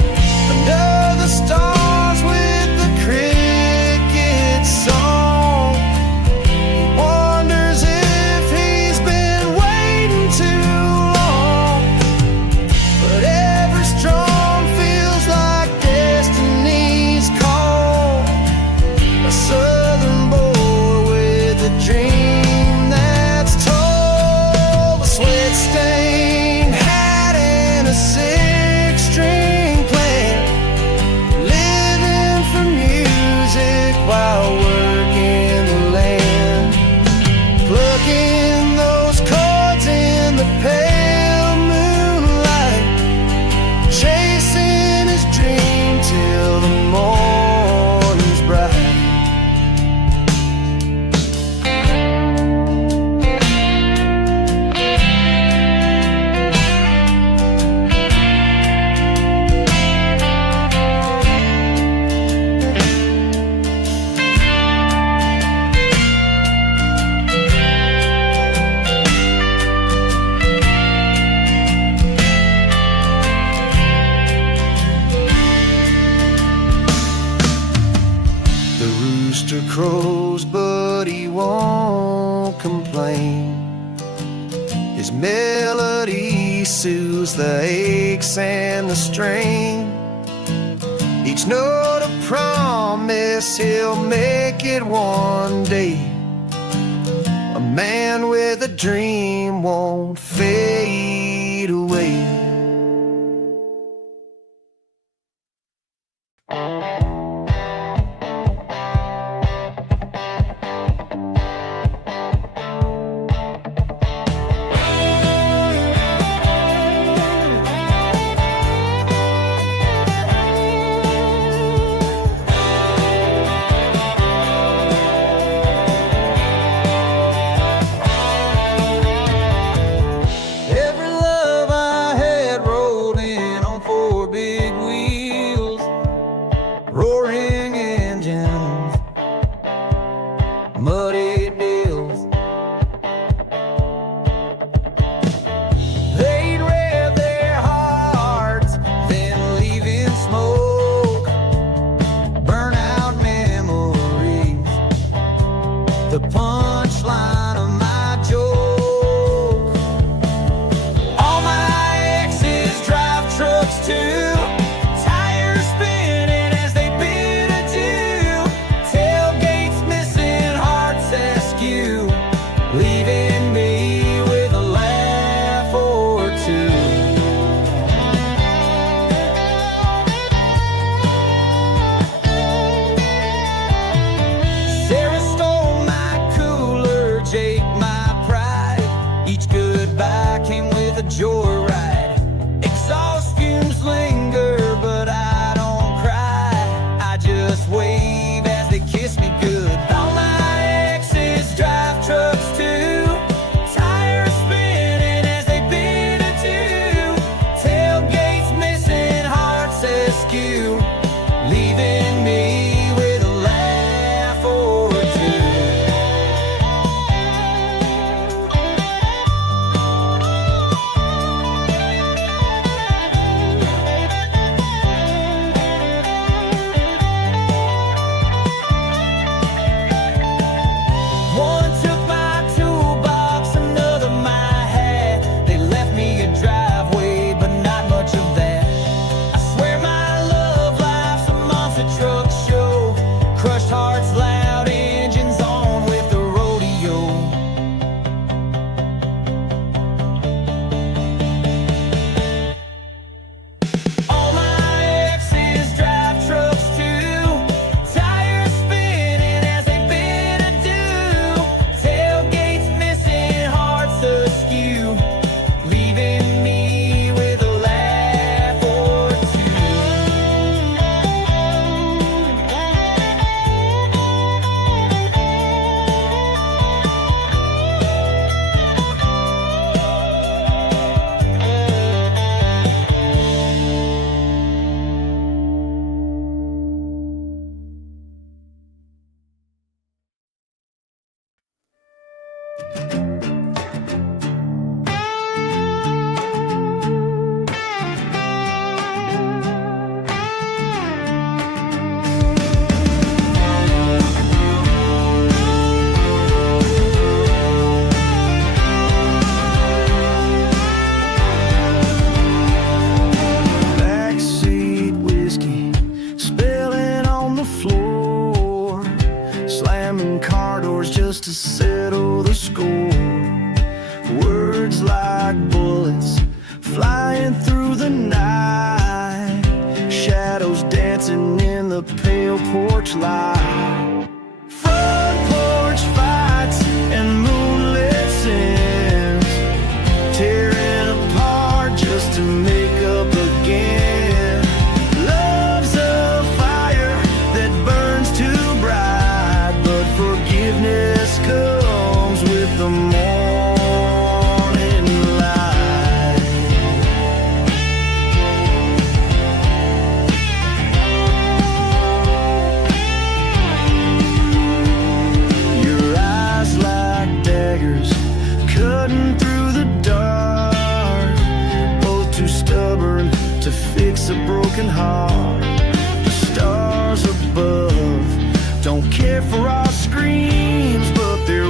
won't complain. His melody soothes the aches and the strain. Each note a promise he'll make it one day. A man with a dream won't fade away. Roaring engines, muddy deals. They'd rev their hearts, then leave in smoke. Burnout memories, the punchline of my joke. All my exes drive trucks too. Leaving me with a laugh or two. Sarah stole my cooler, Jake my pride. Each goodbye came with a joyride. Exhaust fumes linger, but I don't cry. I just wave as they kiss me goodbye. All my exes drive trucks too. Tires spinning as they bid adieu. Tailgates missing, hearts askew. Leaving me with a laugh or two. One took my toolbox, another my hat. They left me a driveway, but not much of that. I swear my love life's a monster truck show. Crushed hearts, loud engines on with the rodeo. All my exes drive trucks too. Tires spinning as they bid adieu. Tailgates missing, hearts askew. Leaving me with a laugh or two. Backseat whiskey spilling on the floor, slamming car doors just to settle the score. Words like bullets flying through the night, shadows dancing in the pale porch light. Front porch fights and moonlit sins, tearing apart just to make up again. Love's a fire that burns too bright, but forgiveness comes with the morning light. Your eyes like daggers cutting through the dark, both too stubborn to fix a broken heart. The stars above don't care for our screams, but they're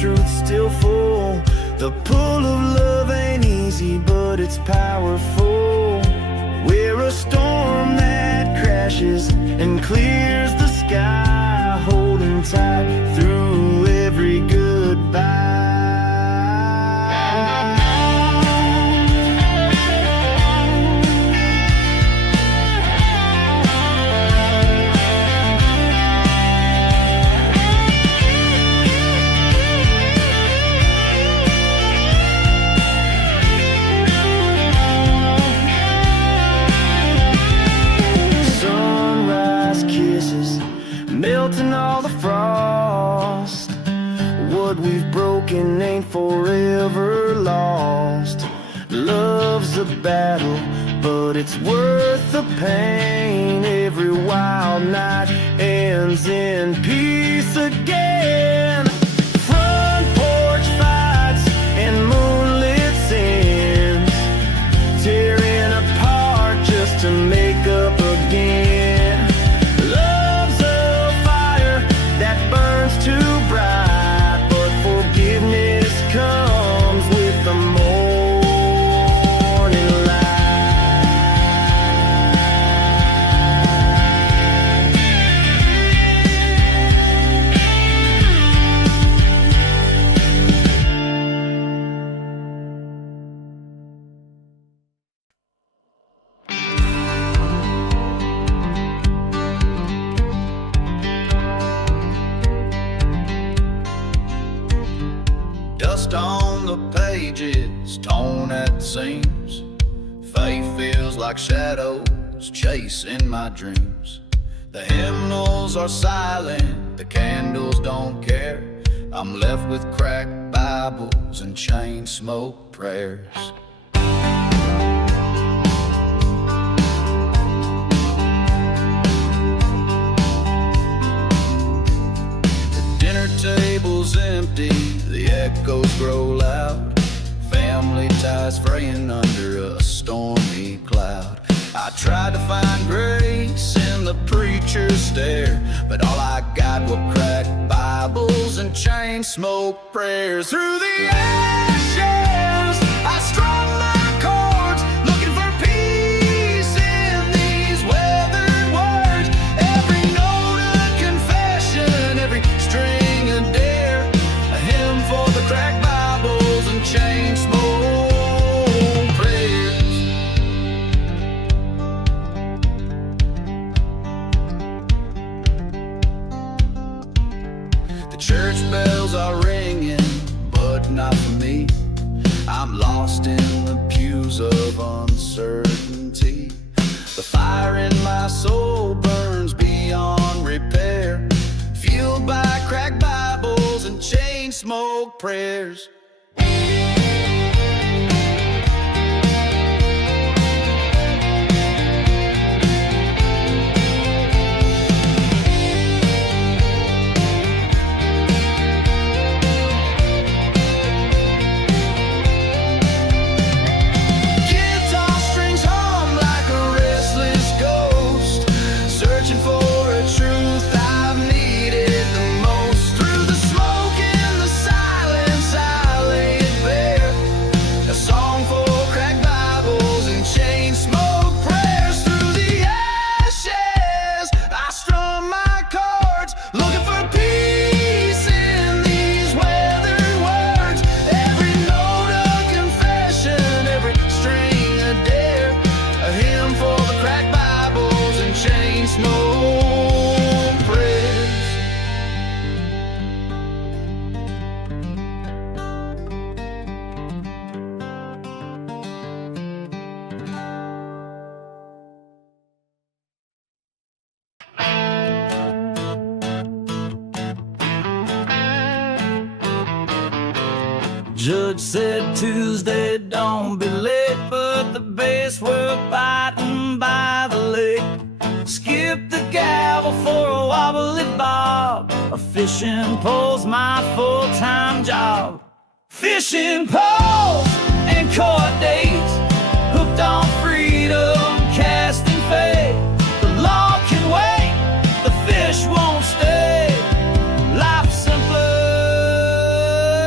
truth's still full. The pull of love ain't easy, but it's powerful. We're a storm that crashes and clears the sky, holding tight through every goodbye. Melting all the frost. What we've broken ain't forever lost. Love's a battle, but it's worth the pain. Every wild night ends in peace again. Front porch fights and moonlit sins, tearing apart just to make up again. Too bright, but forgiveness comes with the morning Dust on the pages, torn at the seams. Faith feels like shadows chasing my dreams. The hymnals are silent, the candles don't care. I'm left with cracked Bibles and chain smoke prayers. Table's empty, the echoes grow loud. Family ties fraying under a stormy cloud. I tried to find grace in the preacher's stare, but all I got were cracked Bibles and chain smoke prayers. Through the ashes, I strung my chords, looking for peace in these weathered words. Every note a confession, every string for the cracked Bibles and chain smoke prayers. The church bells are ringing, but not for me. I'm lost in the pews of uncertainty. The fire in my soul burns beyond repair, fueled by cracked Bibles and chain smoke prayers. Guitar strings hum like a restless ghost, searching for a truth I've needed the most. Through the smoke and the silence, I lay it bare. A song for cracked Bibles and chain smoke prayers. Through the ashes, I strum my chords, looking for peace in these weathered words. Every note a confession, every string a dare, a hymn for the cracked Bibles and chain smoke prayers. Judge said Tuesday, don't be late, but the bass were biting by the lake. Skip the gavel for a wobbly bob. A fishing pole's my full-time job. Fishing poles and court dates, hooked on freedom, casting fate. The law can wait, the fish won't stay. Life's simpler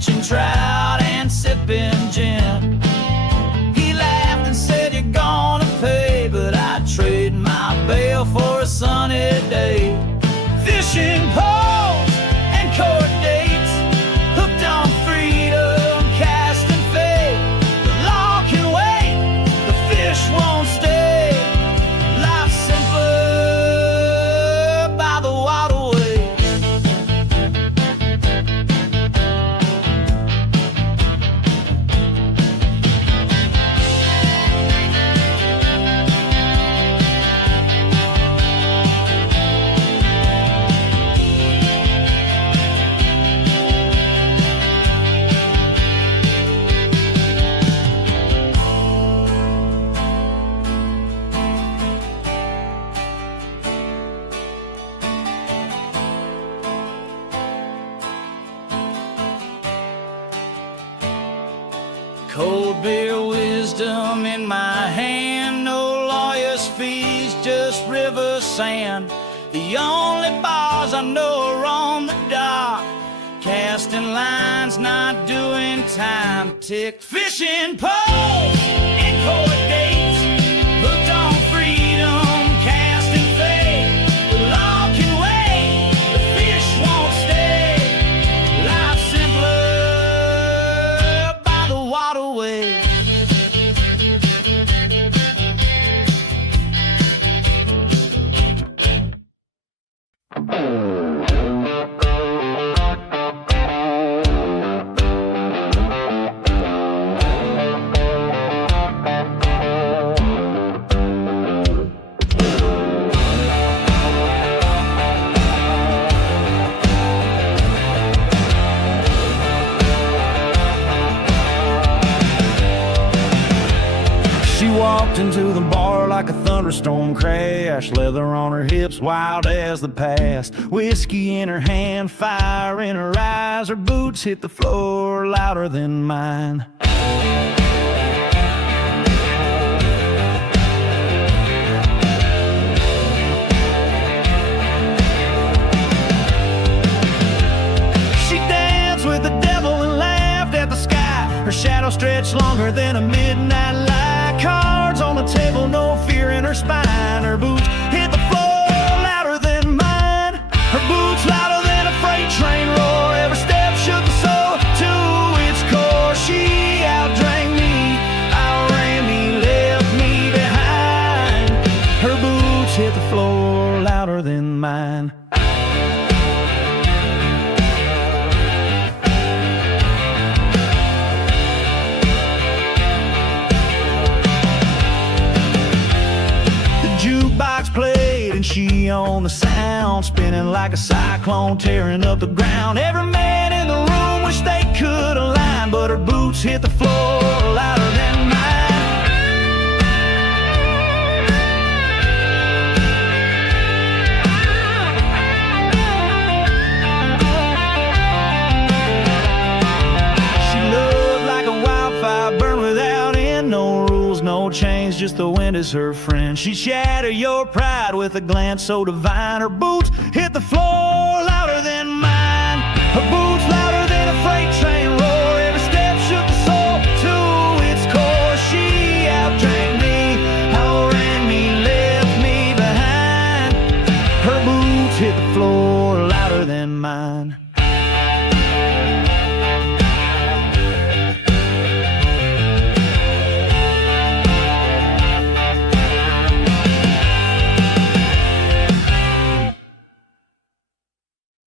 catching trout and sipping gin. He laughed and said, "You're gonna pay," but I'd trade my bail for a sunny day. Fishing poles and court dates, hooked on freedom, casting fate. The law can wait, the fish won't stay. Life's simpler by the waterway. Cold beer wisdom in my hand, no lawyer's fees, just river sand. The only bars I know are on the dock, casting lines, not doing time. Tick fishing poles and court dates, hooked on freedom, casting fate. The law can wait, the fish won't stay. Life's simpler by the waterway. She walked into the bar like a thunderstorm crash, leather on her hips, wild as the past. Whiskey in her hand, fire in her eyes. Her boots hit the floor louder than mine. She danced with the devil and laughed at the sky. Her shadow stretched longer than a midnight light. Cards on the table, no fear in her spine. Her boots hit the floor louder than mine. Her boots louder than a freight train roar. Every step shook the soul to its core. She outdrank me, outran me, left me behind. Her boots hit the floor louder than mine. Jukebox played and she on the sound, spinning like a cyclone, tearing up the ground. Every man in the room wished they could align, but her boots hit the floor louder than mine. She loved like a wildfire, burned without end. No rules, no chains, just the wind is her friend. She'd shatter your pride with a glance so divine. Her boots hit the floor louder than mine. Her boots louder than a freight train roar. Every step shook the soul to its core. She outdrank me, outran me, left me behind. Her boots hit the floor louder than mine.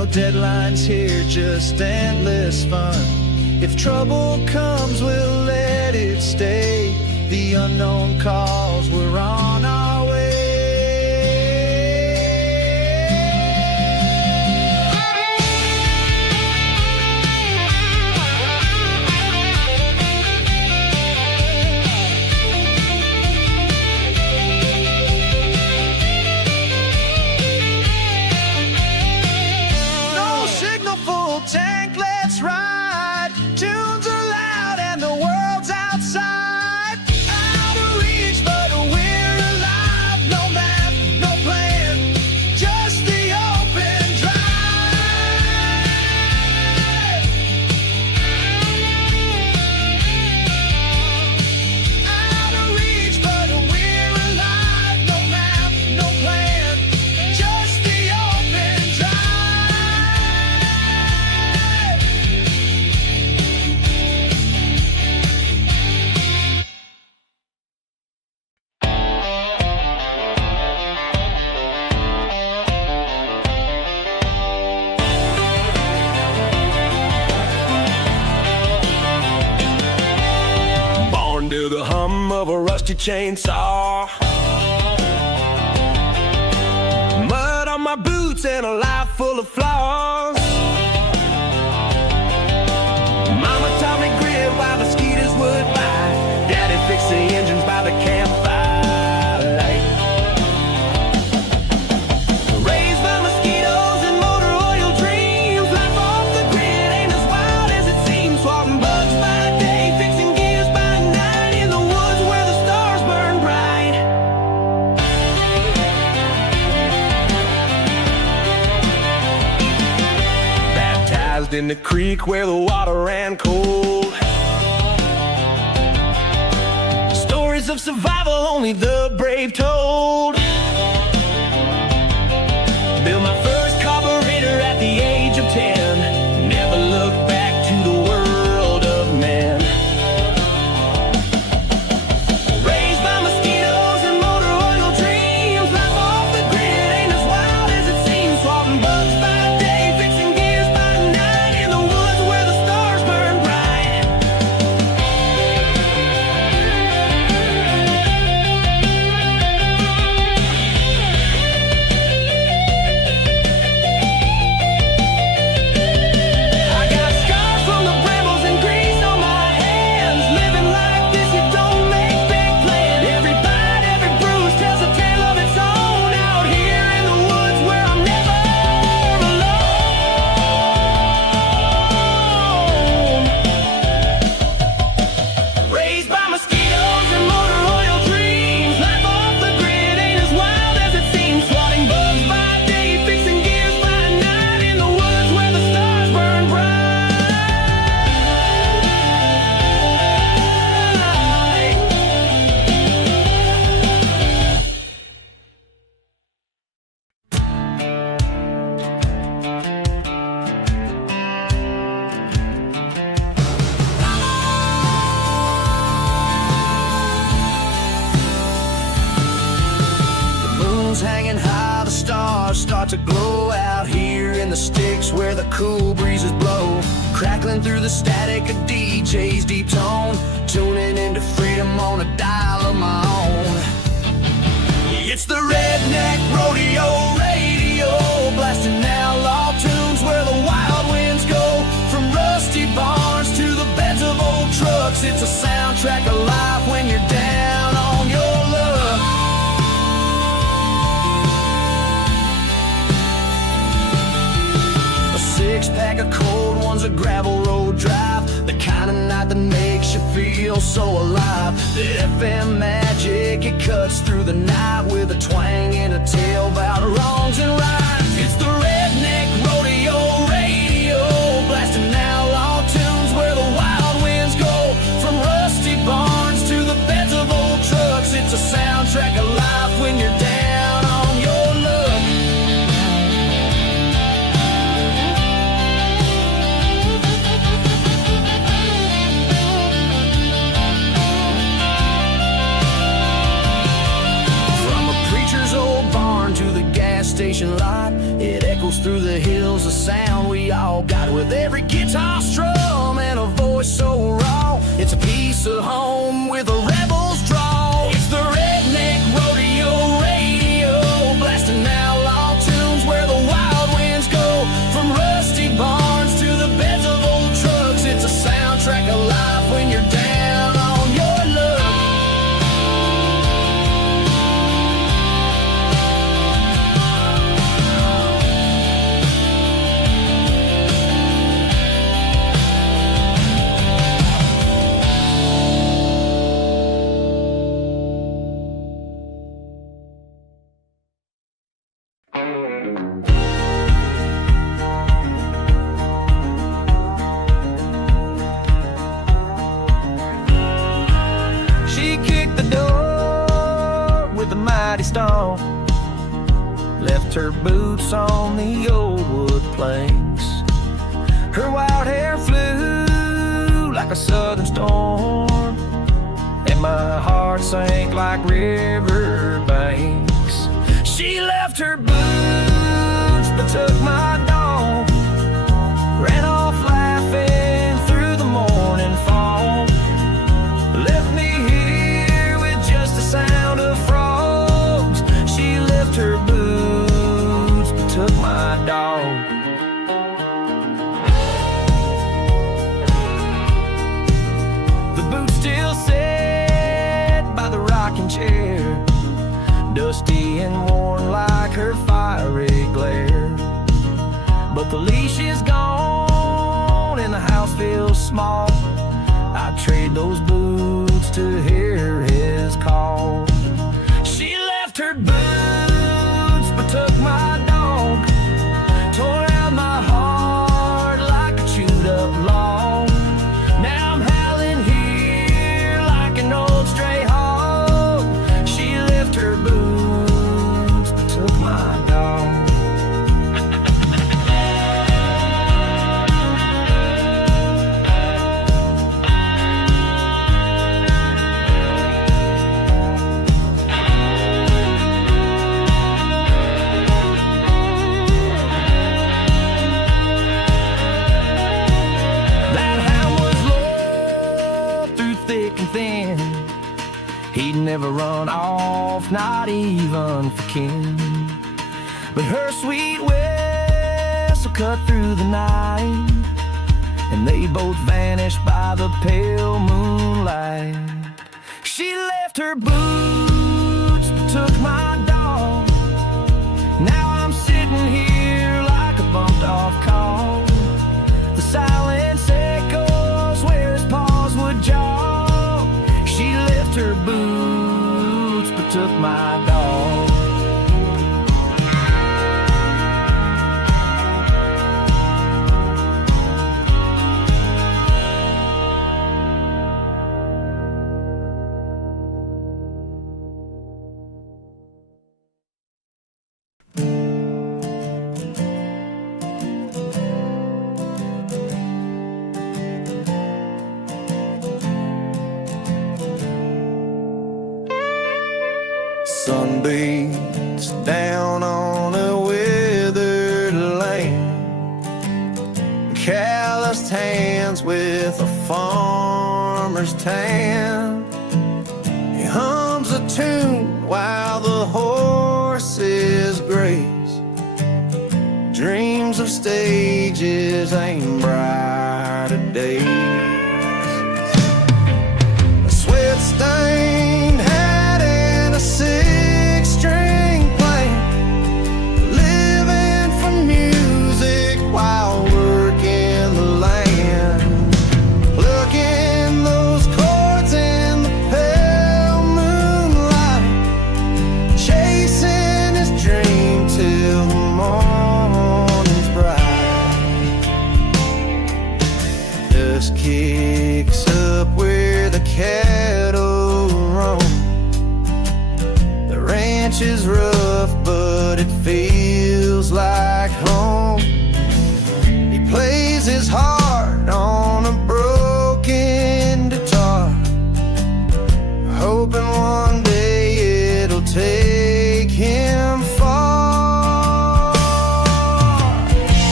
no deadlines here, just endless fun. If trouble comes, we'll let it stay. The unknown calls, we're on our way. No signal, full tank, let's ride. Tunes are loud and the world's outside. Out of reach, but we're alive. No map, no plan, just the open drive. Out of reach, but we're alive. No map, no plan, just the open drive. Born to the hum of a rusty chainsaw, mud on my boots and a life full of flaws. Mama taught me grit while the skeeters would bite. Daddy fixed the engines by the campfire light. Raised by mosquitoes and motor oil dreams, life off the grid ain't as wild as it seems. Swatting bugs by day, fixing gears by night, in the woods where the stars burn bright. Baptized in the creek where the water ran cold. Stories of survival only the brave told. Built my first carburetor at the age of 10. Never looked back to the world of men. Raised by mosquitoes and motor oil dreams, life off the grid ain't as wild as it seems. Swatting bugs by day, fixing gears by night, in the woods where the stars burn bright. I got scars from the brambles and grease on my hands. Living like this, it don't make big plans. Every bite, every bruise tells a tale of its own. Out here in the woods where I'm never alone. Raised by mosquitoes and motor oil dreams, life off the grid ain't as wild as it seems. Swatting bugs by day, fixing gears by night, in the woods where the stars burn bright. The moon's hanging high, the stars start to glow out here in the sticks where the cool breezes blow. Crackling through the static of DJ's deep tone, tuning into freedom on a dial of my own. It's the Redneck Rodeo Radio, blasting outlaw tunes where the wild winds go. From rusty barns to the beds of old trucks, it's a soundtrack of life when you're down on your luck. A six-pack of cold ones, a gravel road drive, the kind of night that makes you feel so alive. The FM magic, it cuts through the night with a twang and a tale about wrongs and rights. It's the Redneck Rodeo Radio, blasting outlaw tunes where the wild winds go. From rusty barns to the beds of old trucks, it's a soundtrack of life when you're down on your luck. From a preacher's old barn to the gas station lot, it echoes through the hills, a sound we all got with every guitar strum and a voice so raw. It's a piece of home with a rebel's draw. It's the Redneck Rodeo radio, blasting outlaw tunes where the wild winds go. From rusty barns to the beds of old trucks, it's a soundtrack of life when you're down on your luck. She kicked the door with a mighty stomp, left her boots on the old wood planks. Her wild hair flew like a southern storm, and my heart sank like river banks. She left her boots but took my dog, ran off laughing through the morning fog, left me here with just the sound of frogs. She left her boots but took my dog. The boots still sat by the rocking chair, dusty and worn like her fiery glare. But the leash is gone and the house feels small. I'd trade those boots to hear his call. She left her boots but took my dog, tore out my heart like a chewed up log. Now I'm howling here like an old stray hog. She left her boots but took my dog. He'd never run off, not even for kin. But her sweet whistle cut through the night, and they both vanished by the pale moonlight. She left her boots but took my dog. Now I'm sitting here like a bumped off call. The silence echoes where his paws would jog. She left her boots but took my dog. Sunbeams down on a withered land, calloused hands with a farmer's tan. He hums a tune while the horses graze, dreams of stages and brighter days. A sweat-stained hat and a six-string playing, living for music while working the land, plucking those chords in the pale moonlight, chasing his dream till the morning's bright. Dust kicks up where the cattle roam. The ranch is rough, but it feels like home. He plays his heart on a broken guitar, hoping one day it'll take him far.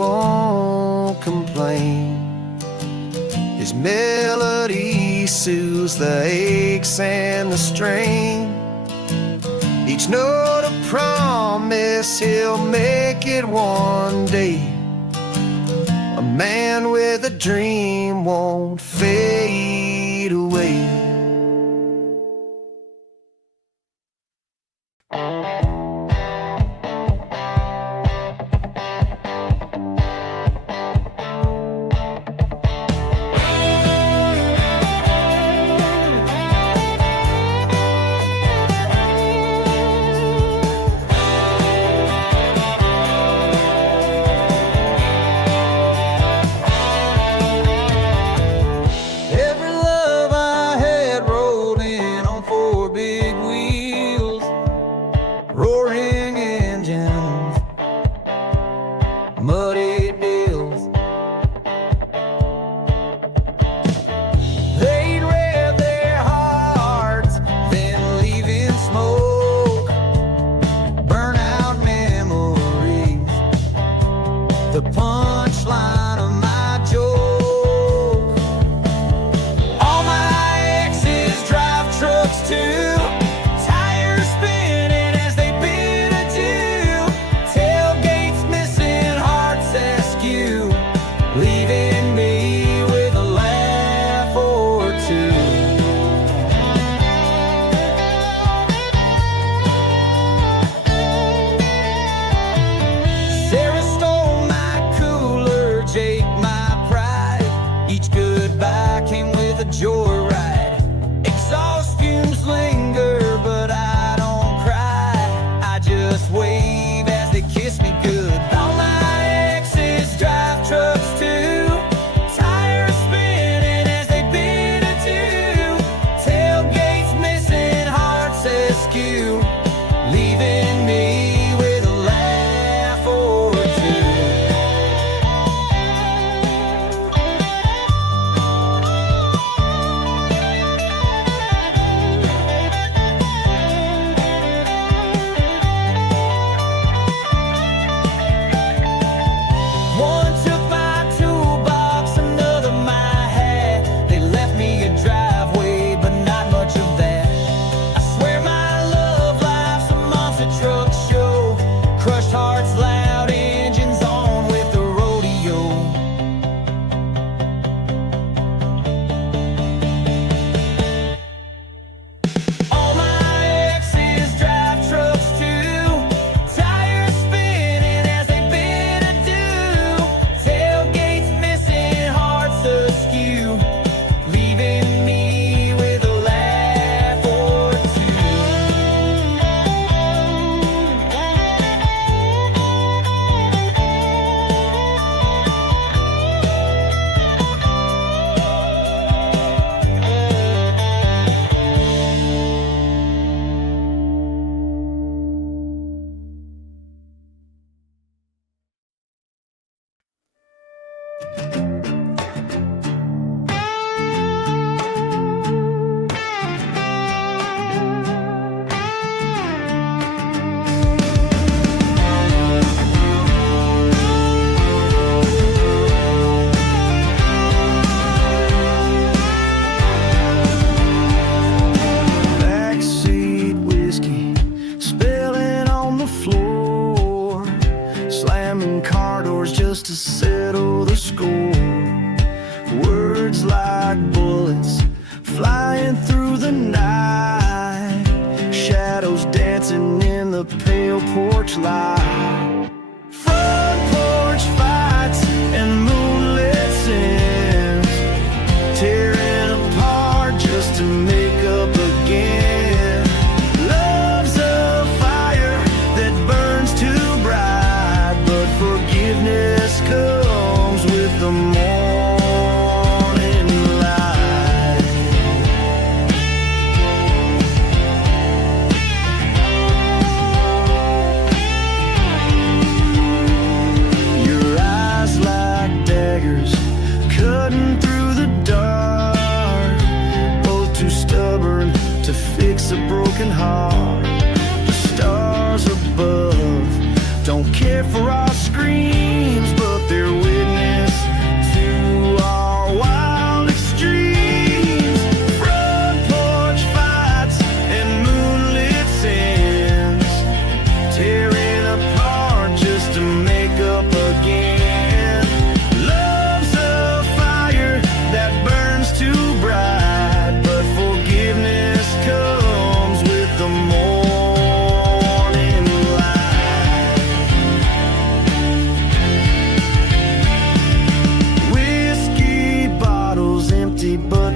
won't complain. His melody soothes the aches and the strain. Each note a promise he'll make it one day. A man with a dream won't fade away. Muddy deals. They'd rev their hearts, then leave in smoke. Burnout memories, the punchline of my joke. All my exes drive trucks too. Tires spinning as they bid adieu. Tailgates missing, hearts askew, leaving me with a laugh or two. Sarah stole my cooler, Jake my pride. Each goodbye came with a joyride. Exhaust fumes linger, but I don't cry. I just wave as they kiss me good. All my exes drive trucks too. Tires spinning as they bid adieu. Tailgates missing, hearts askew, leaving me with a laugh or two. One took my toolbox, another my hat. They left me a driveway, but not much of that. I swear my love life's a monster truck show. Crushed hearts, loud engines on with the rodeo. All my exes drive trucks too. Tires spinning as they bid adieu. Tailgates missing, hearts askew, leaving me with a laugh or two. Backseat whiskey spilling on the floor, slamming car doors just to settle the score. Words like bullets flying through the night, shadows dancing in the pale porch light. Front porch fights and moonlit sins, tearing apart just to make up again. Love's a fire that burns too bright, but forgiveness comes with the morning light.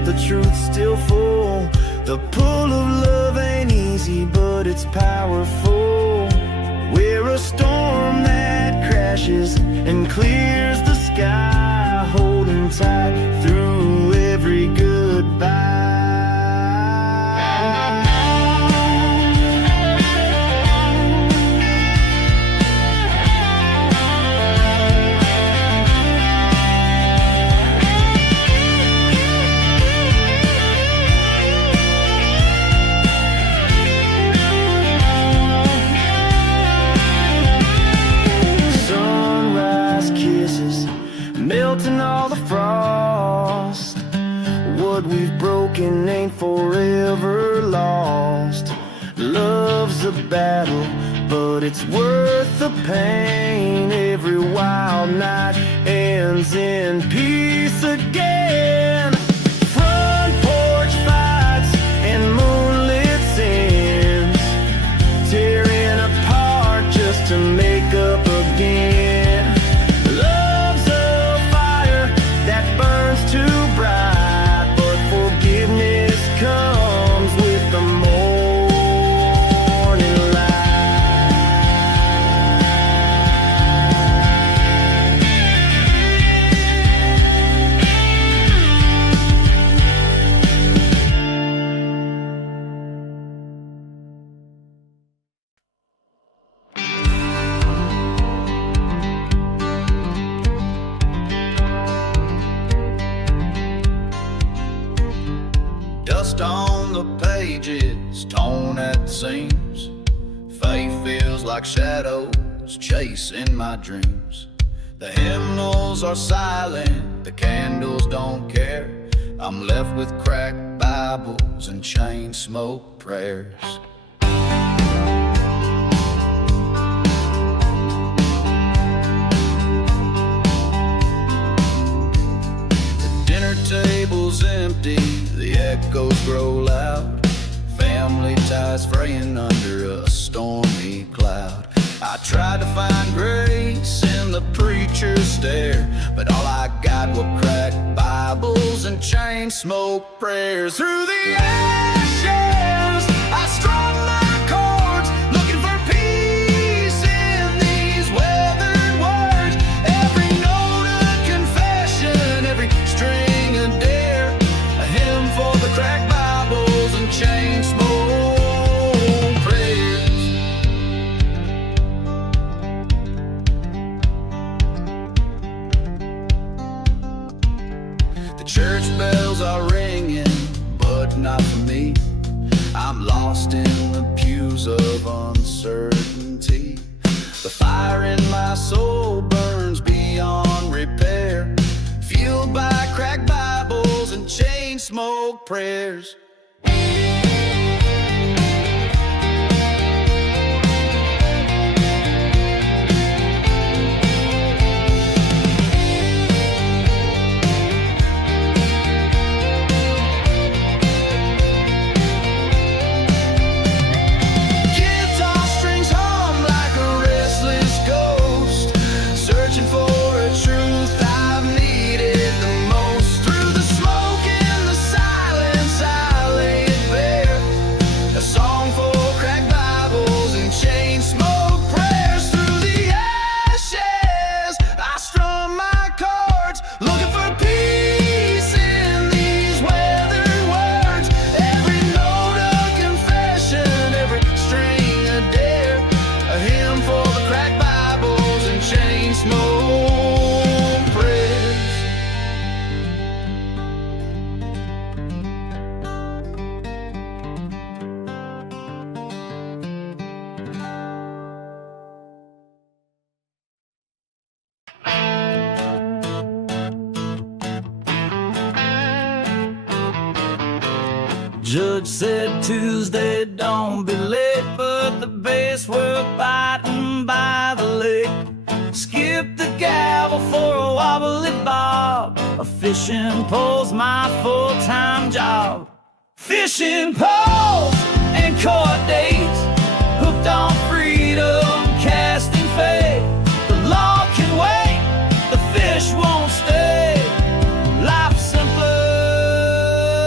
the truth's still full. The pull of love ain't easy, but it's powerful. We're a storm that crashes and clears the sky, holding tight through every goodbye. Melting all the frost. What we've broken ain't forever lost. Love's a battle, but it's worth the pain. Every wild night ends in peace again. Front porch fights and moonlit sins, tearing apart just to make up again. Too bright, but forgiveness comes with the morning Dust on the pages, torn at the seams. Faith feels like shadows chasing my dreams. The hymnals are silent, the candles don't care. I'm left with cracked Bibles and chain smoke prayers. Table's empty, the echoes grow loud. Family ties fraying under a stormy cloud. I tried to find grace in the preacher's stare, but all I got were cracked Bibles and chain smoke prayers. Through the ashes, I strung my chords, looking for peace in these weathered words. Every note a confession, every string for the cracked Bibles and chain smoke prayers. The church bells are ringing, but not for me. I'm lost in the pews of uncertainty. The fire in my soul burns beyond repair, fueled by cracked Bibles and chain smoke prayers. Guitar strings hum like a restless ghost, searching for a truth I've needed the most. Through the smoke and the silence I lay it bare, a song for cracked Bibles and chain smoke prayers. Through the ashes I strum my chords, looking for peace in these weathered words. Every note a confession, every string a dare, a hymn for the cracked Bibles and chain smoke prayers. Judge said Tuesday, don't be late, but the base were biting by the lake. Skip the gavel for a wobbly bob. A fishing pole's my full-time job. Fishing poles and court dates, hooked on freedom, casting fate. The law can wait, the fish won't stay. Life's simpler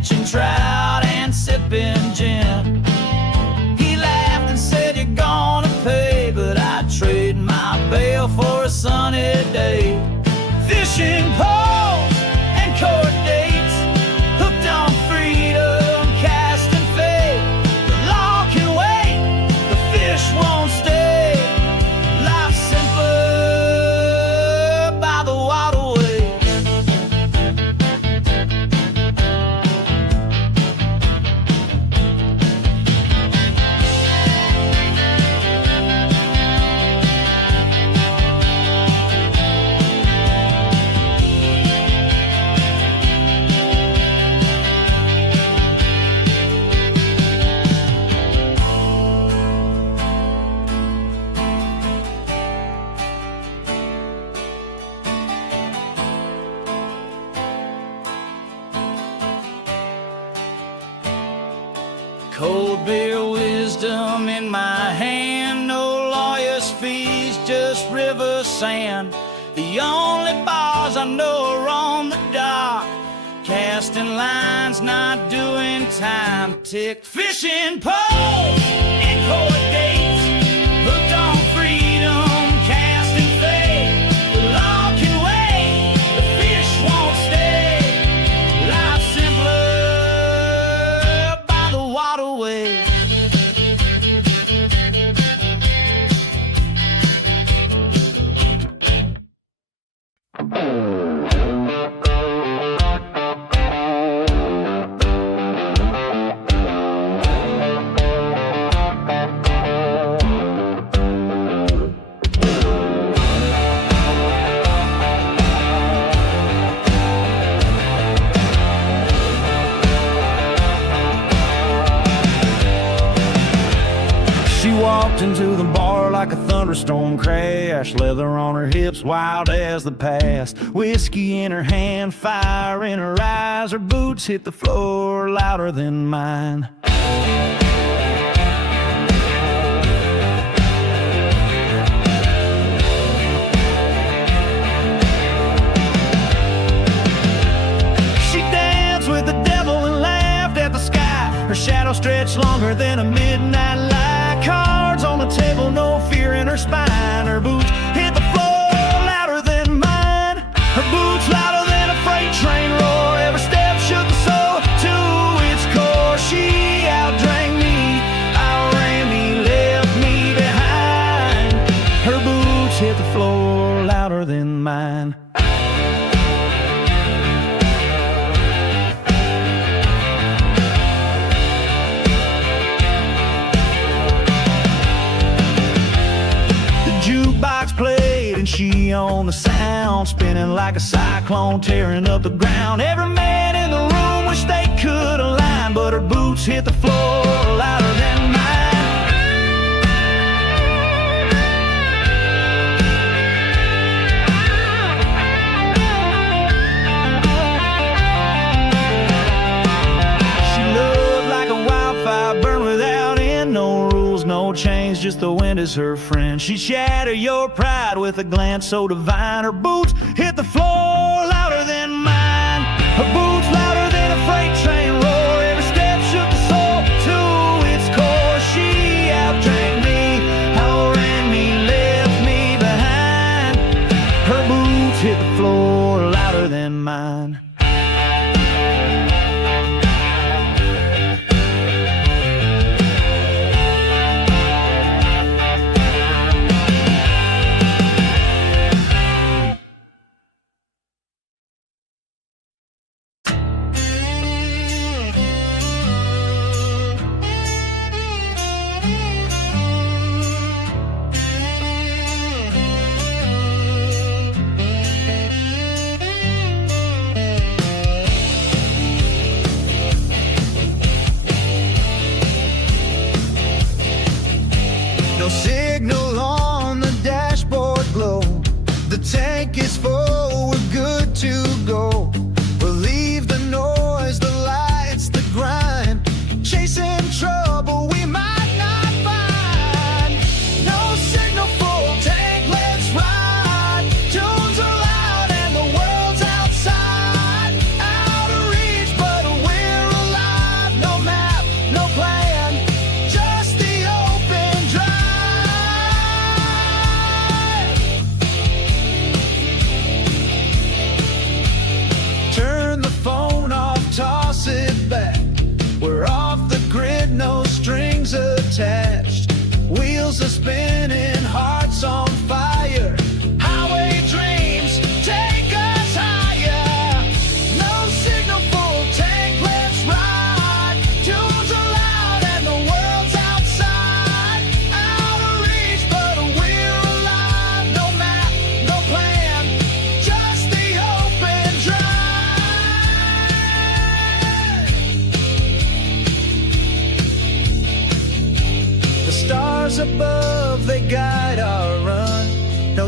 catching trout and sipping gin. He laughed and said, "You're gonna pay," but I'd trade my bail for a sunny day. Fishing poles and court dates, hooked on freedom, casting fate. The law can wait, the fish won't stay. Life's simpler by the waterway. Cold beer wisdom in my hand, no lawyer's fees, just river sand. The only bars I know are on the dock, casting lines, not doing time. Tick fishing poles and court dates, hooked on freedom, casting fate. The law can wait, the fish won't stay. Life's simpler by the waterway. She walked into the bar like a thunderstorm crash, leather on her hips, wild as the past. Whiskey in her hand, fire in her eyes. Her boots hit the floor louder than mine. She danced with the devil and laughed at the sky. Her shadow stretched longer than a midnight light. Cards on the table, no fear in her spine. Her boots hit the floor louder than mine. Her boots louder than a freight train roar. Every step shook the soul to its core. She outdrank me, outran me, left me behind. Her boots hit the floor louder than mine. Jukebox played and she owned the sound, spinning like a cyclone, tearing up the ground. Every man in the room wished they could align, but her boots hit the floor louder than mine. She loved like a wildfire, burned without end, no rules, no chains, just the wind is her friend. She'd shatter your pride with a glance so divine. Her boots hit the floor louder than mine. Her boots louder than a freight train roar. Every step shook the soul to its core. She outdrank me, outran me, left me behind. Her boots hit the floor louder than mine.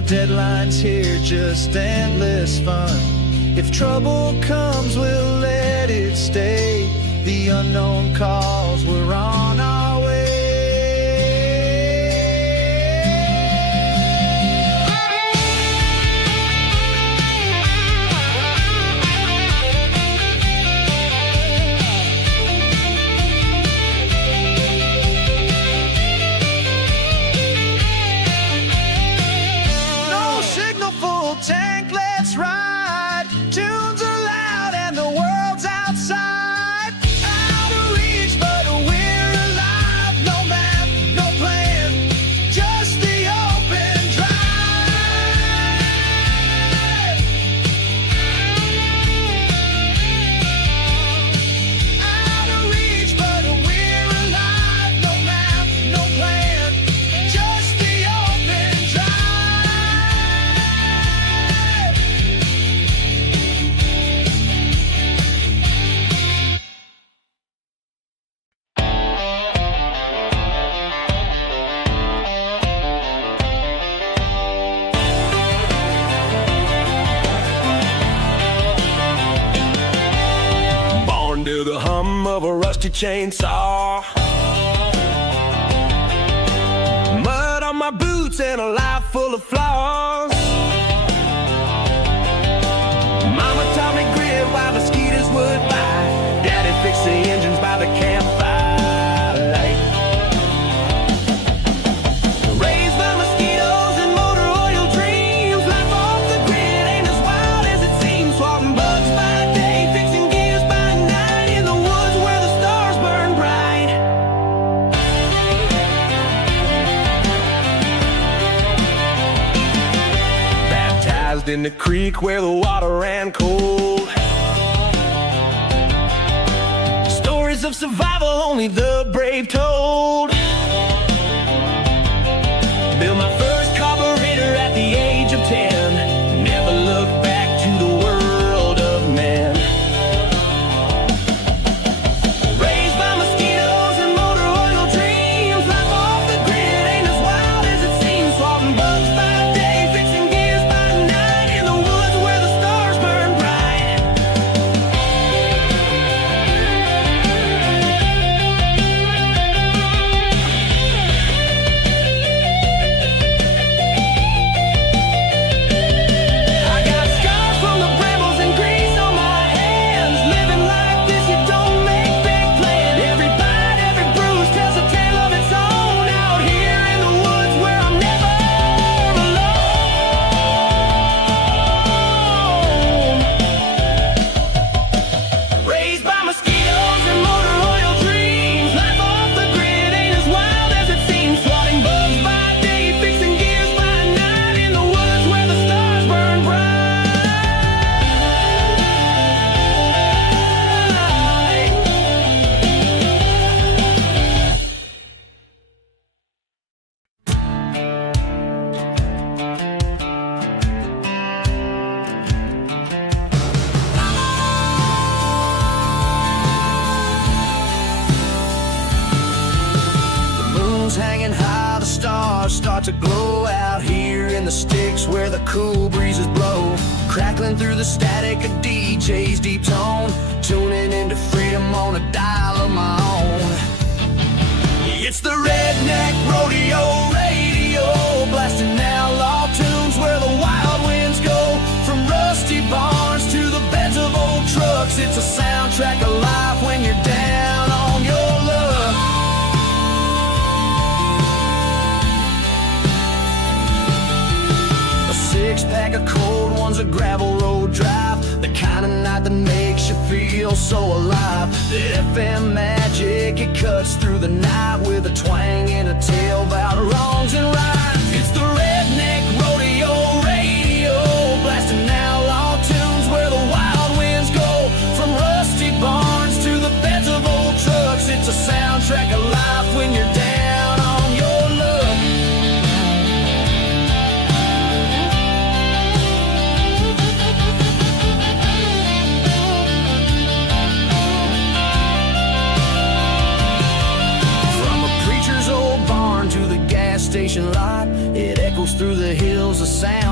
deadlines here, just endless fun. If trouble comes, we'll let it stay. The unknown calls, we're on our way. No signal, full tank, let's ride. Tunes are loud and the world's outside. Out of reach, but we're alive. No map, no plan, just the open drive. Out of reach, but we're alive. No map, no plan, just the open drive. Born to the hum of a rusty chainsaw, mud on my boots and a life full of flaws. Mama taught me grit while mosquitoes would bite. Daddy fixed the engines by the campfire light. Raised by mosquitoes and motor oil dreams. Life off the grid ain't as wild as it seems. Swatting bugs by day, fixing gears by night. In the woods where the stars burn bright. Baptized in the creek where the water ran cold. Stories of survival only the brave told. Built my first carburetor at the age of 10. Never looked back to the world of men. Raised by mosquitoes and motor oil dreams. Life off the grid ain't as wild as it seems. Swatting bugs by day, fixing gears by night. In the woods where the stars burn bright. I got scars from the brambles and grease on my hands. Living like this, you don't make big plans. Every bite, every bruise tells a tale of its own. Out here in the woods where I'm never alone. Raised by mosquitoes and motor oil dreams. Life off the grid ain't as wild as it seems. Swatting bugs by day, fixing gears by night. In the woods where the stars burn bright. The moon's hanging high, the stars start to glow out here in the sticks where the cool breezes blow. Crackling through the static of DJ's deep tone, tuning into freedom on a dial of my own. It's the Redneck Rodeo Radio, blasting outlaw tunes where the wild winds go. From rusty barns to the beds of old trucks, it's a soundtrack of life when you're down on your luck. A six-pack of cold ones, a gravel road drive, the kind of night that makes you feel so alive. The FM magic, it cuts through the night with a twang and a tale about wrongs and rights. It's the Redneck Rodeo Radio, blasting outlaw tunes where the wild winds go. From rusty barns to the beds of old trucks, it's a soundtrack of life when you're down on your luck. station lot. It echoes through the hills, the sound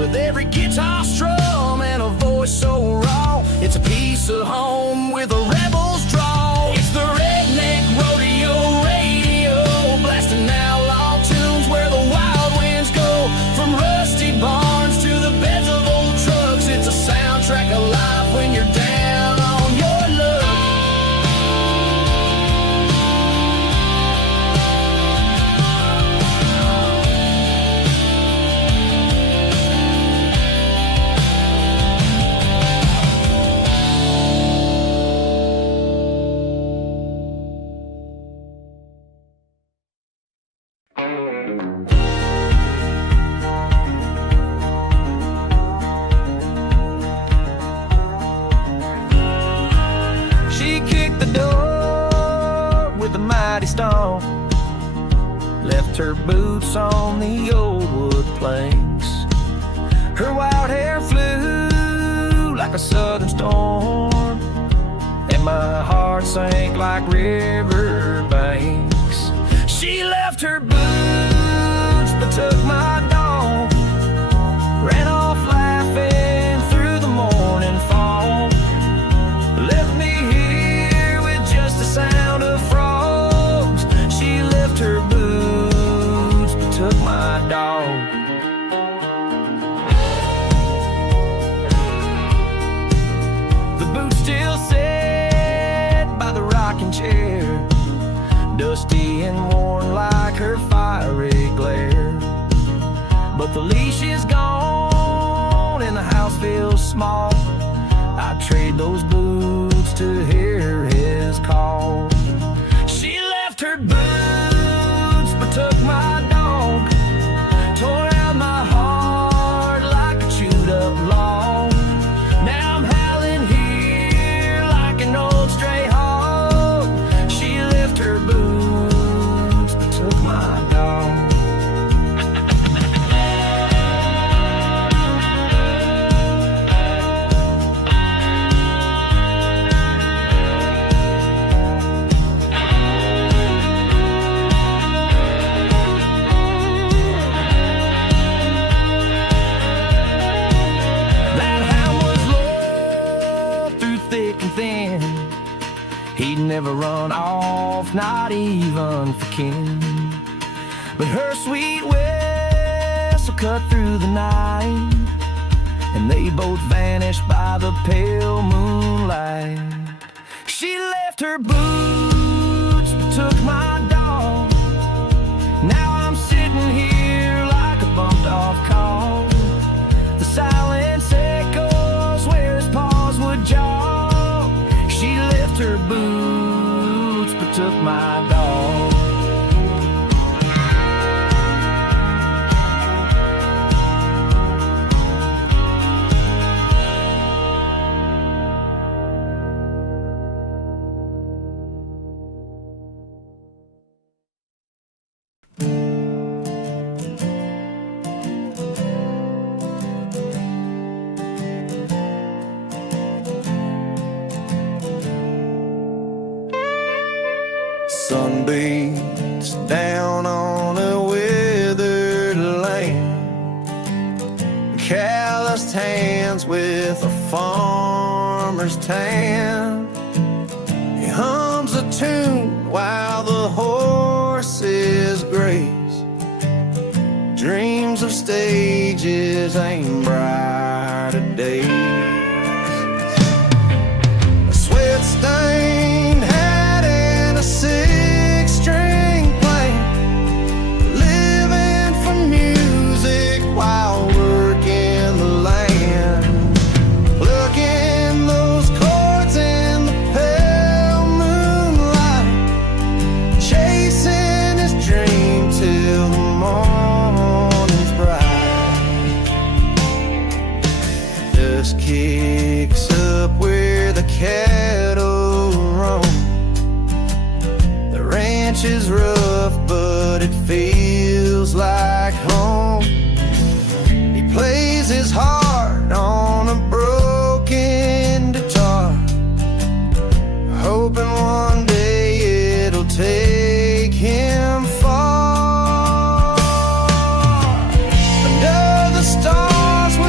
with every guitar strum and a voice so raw. It's a piece of home with a rebel's draw. It's the Redneck Rodeo Radio, blasting outlaw tunes where the wild winds go. From rusty barns to the beds of old trucks, it's a soundtrack of life when you're down on your luck. She kicked the door with a mighty stomp, left her boots on the old wood planks. Her wild hair flew like a southern storm, and my heart sank like river banks. She left her boots but took my dog, ran off laughing through the morning fog, left me here with just the sound of frogs. She left her boots but took my dog. The boots still sat by the rocking chair, dusty and worn like her fiery glare. But the leash is gone and the house feels small. I'd trade those boots to hear his call. She left her boots but took my dog, tore out my heart like a chewed up log. Now I'm howling here like an old stray hog. She left her boots but took my dog. That hound was loyal through thick and thin. He'd never run off, not even for kin. But her sweet whistle cut through the night, and they both vanished by the pale moonlight. She left her boots but took my dog. Now I'm sitting here like a bumped off call. The silence echoes where his paws would jog. She left her boots but took my dog. Sunbeams down on a withered land, calloused hands with a farmer's tan. He hums a tune while the horses graze, dreams of stages ain't brighter days. A sweat-stained hat and a six-string playing, living for music while working the land, plucking those chords in the pale moonlight, chasing his dream till the morning's bright. Dust kicks up where the cattle roam. The ranch is rough, but it feels like home. He plays his heart on a broken guitar, hoping one day it'll take him far. Under the stars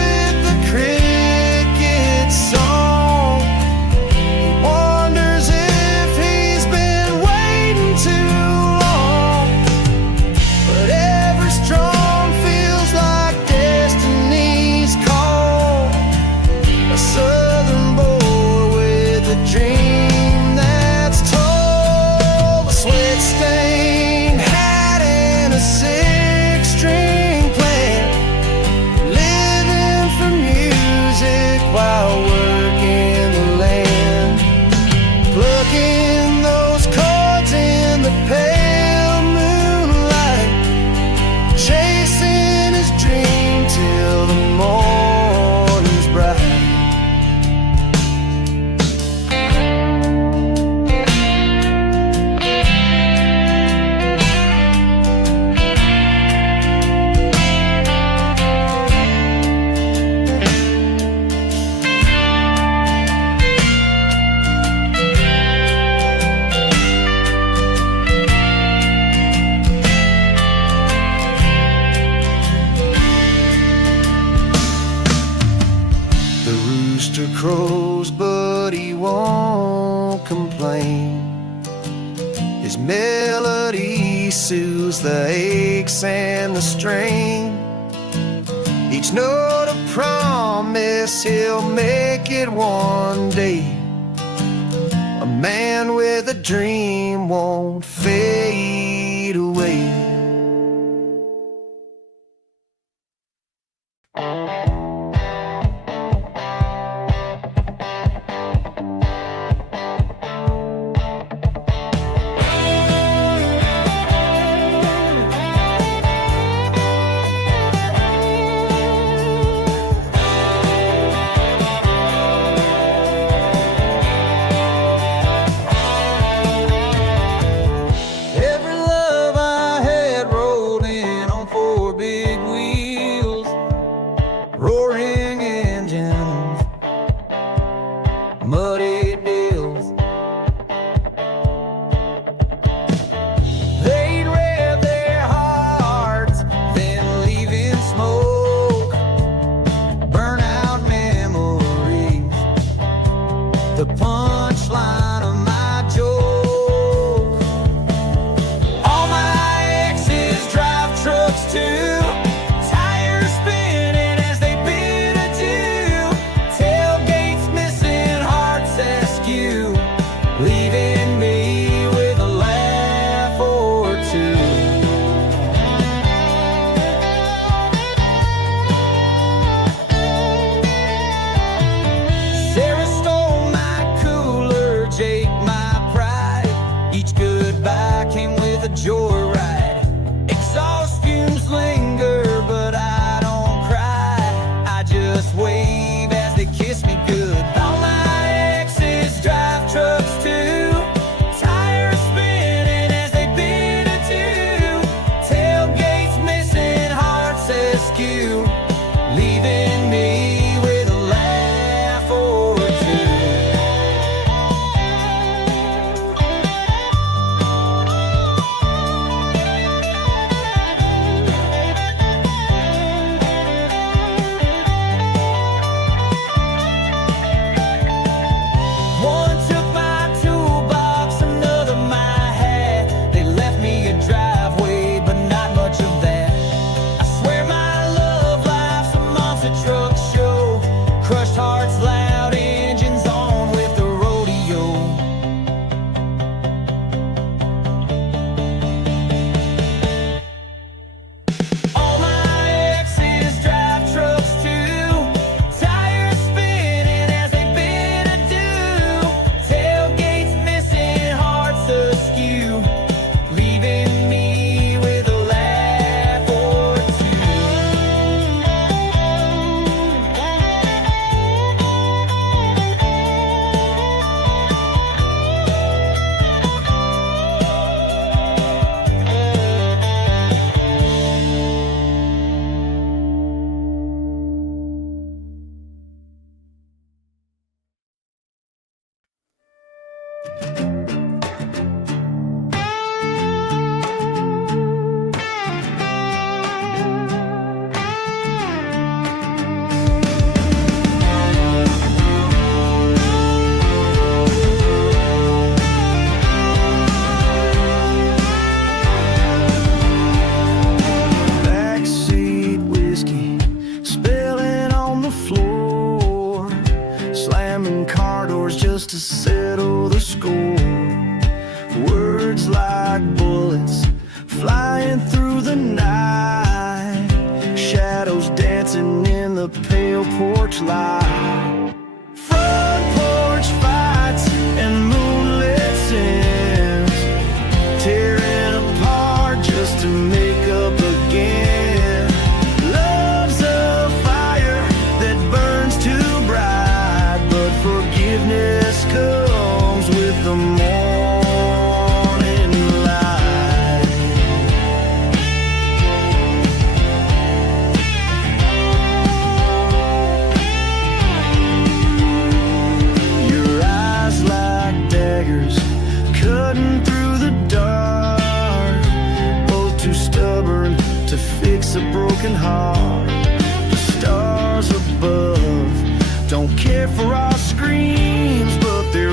won't complain. His melody soothes the aches and the strain. Each note a promise he'll make it one day. A man with a dream won't fade away. Muddy deals. They'd rev their hearts, then leaving smoke. Burnout memories, the punchline of my joke. All my exes drive trucks too. Leaving me with a laugh or two. Sarah stole my cooler, Jake my pride. Each goodbye came with a joyride. Exhaust fumes linger, but I don't cry. I just wave as they kiss me goodbye. All my exes drive trucks too. Tires spinning as they bid adieu. Tailgates missing, hearts askew. Leaving me with a laugh or two. One took my toolbox, another my hat. They left me a driveway, but not much of that. I swear my love life's a monster truck show. Crushed hearts, loud engines on with the rodeo. All my exes drive trucks too. Tires spinning as they bid adieu. Tailgates missing, hearts askew. Leaving me with a laugh or two. Backseat whiskey spilling on the floor, slamming car doors just to settle the score. Words like bullets flying through the night, shadows dancing in the pale porch light. Front porch fights and moonlit sins, tearing apart just to make up again. Love's a fire that burns too bright, but forgiveness comes with the morning light. Your eyes like daggers cutting through the dark, both too stubborn to fix a broken heart. The stars above don't care for our screams, but they're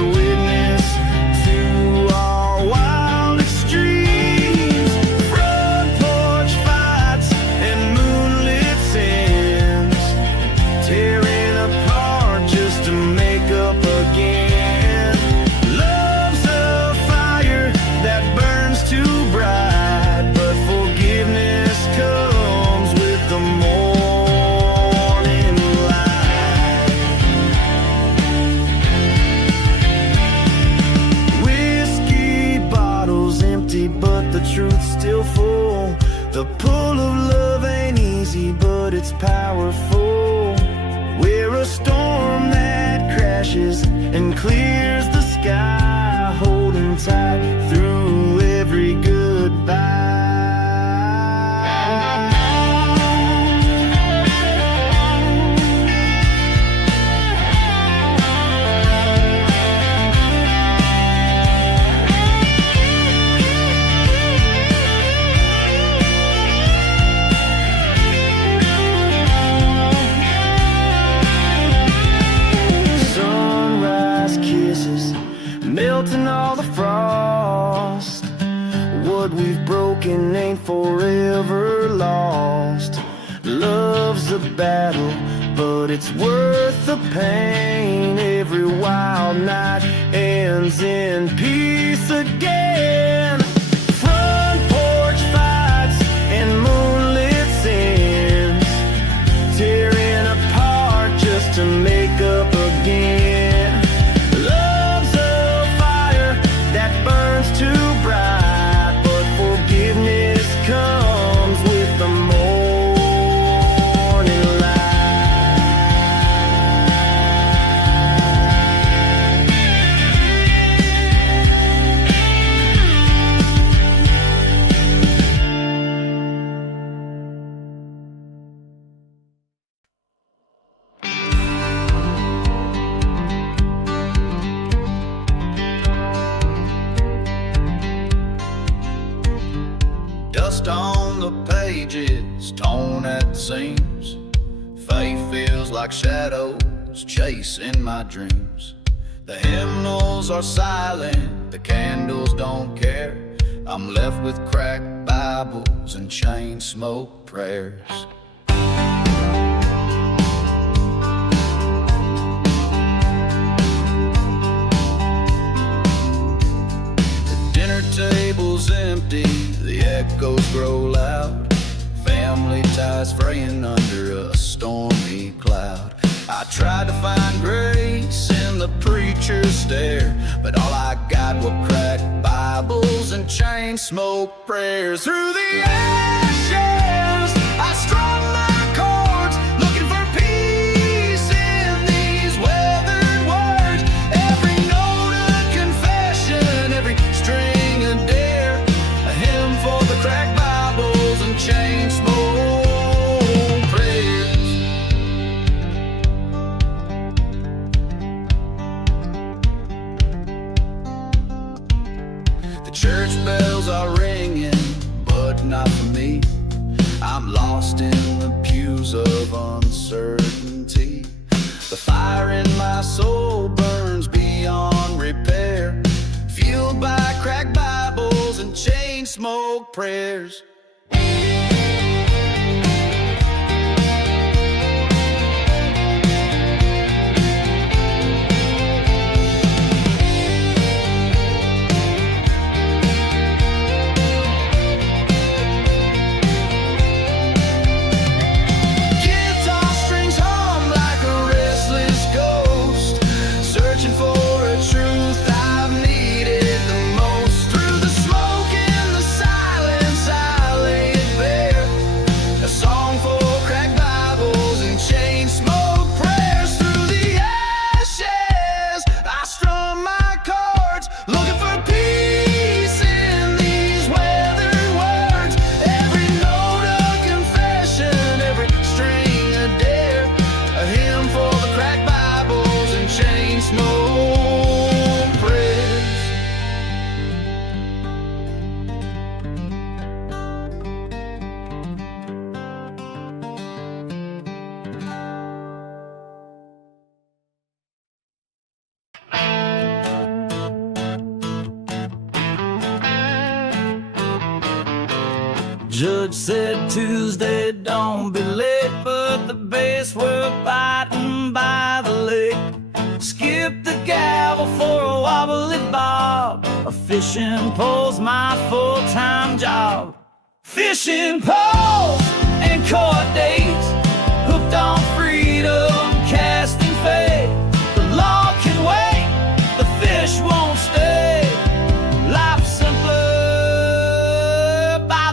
still full. The pull of love ain't easy, but it's powerful. We're a storm that crashes and clears the sky, holding tight through every goodbye. Melting all the frost. What we've broken ain't forever lost. Love's a battle, but it's worth the pain. Every wild night ends in peace again. Front porch fights and moonlit sins, tearing apart just to make up again. Too bright, but forgiveness comes with the morning Dust on the pages, torn at the seams. Faith feels like shadows chasing my dreams. The hymnals are silent, the candles don't care. I'm left with cracked Bibles and chain smoke prayers. Table's empty, the echoes grow loud. Family ties fraying under a stormy cloud. I tried to find grace in the preacher's stare, but all I got were cracked Bibles and chain smoke prayers. Through the ashes, I strum my chords, looking for peace in these weathered words. Every note a confession, every string cracked Bibles and chain smoke prayers. The church bells are ringing, but not for me. I'm lost in the pews of uncertainty. The fire in my soul burns beyond repair, fueled by cracked Bibles and chain smoke prayers. Guitar strings hum like a restless ghost, searching for a truth I've needed the most. Through the smoke and the silence I lay it bare, a song for cracked Bibles and chain smoke prayers. Through the ashes I strum my chords, looking for peace in these weathered words. Every note a confession, every string a dare, a hymn for the cracked Bibles and chain smoke prayers. Judge said Tuesday, don't be late, but the bass were biting by the leg. Skip the gavel for a wobbly bob. A fishing pole's my full-time job. Fishing poles and court dates, hooked on freedom, casting fate. The law can wait, the fish won't stay. Life's simpler by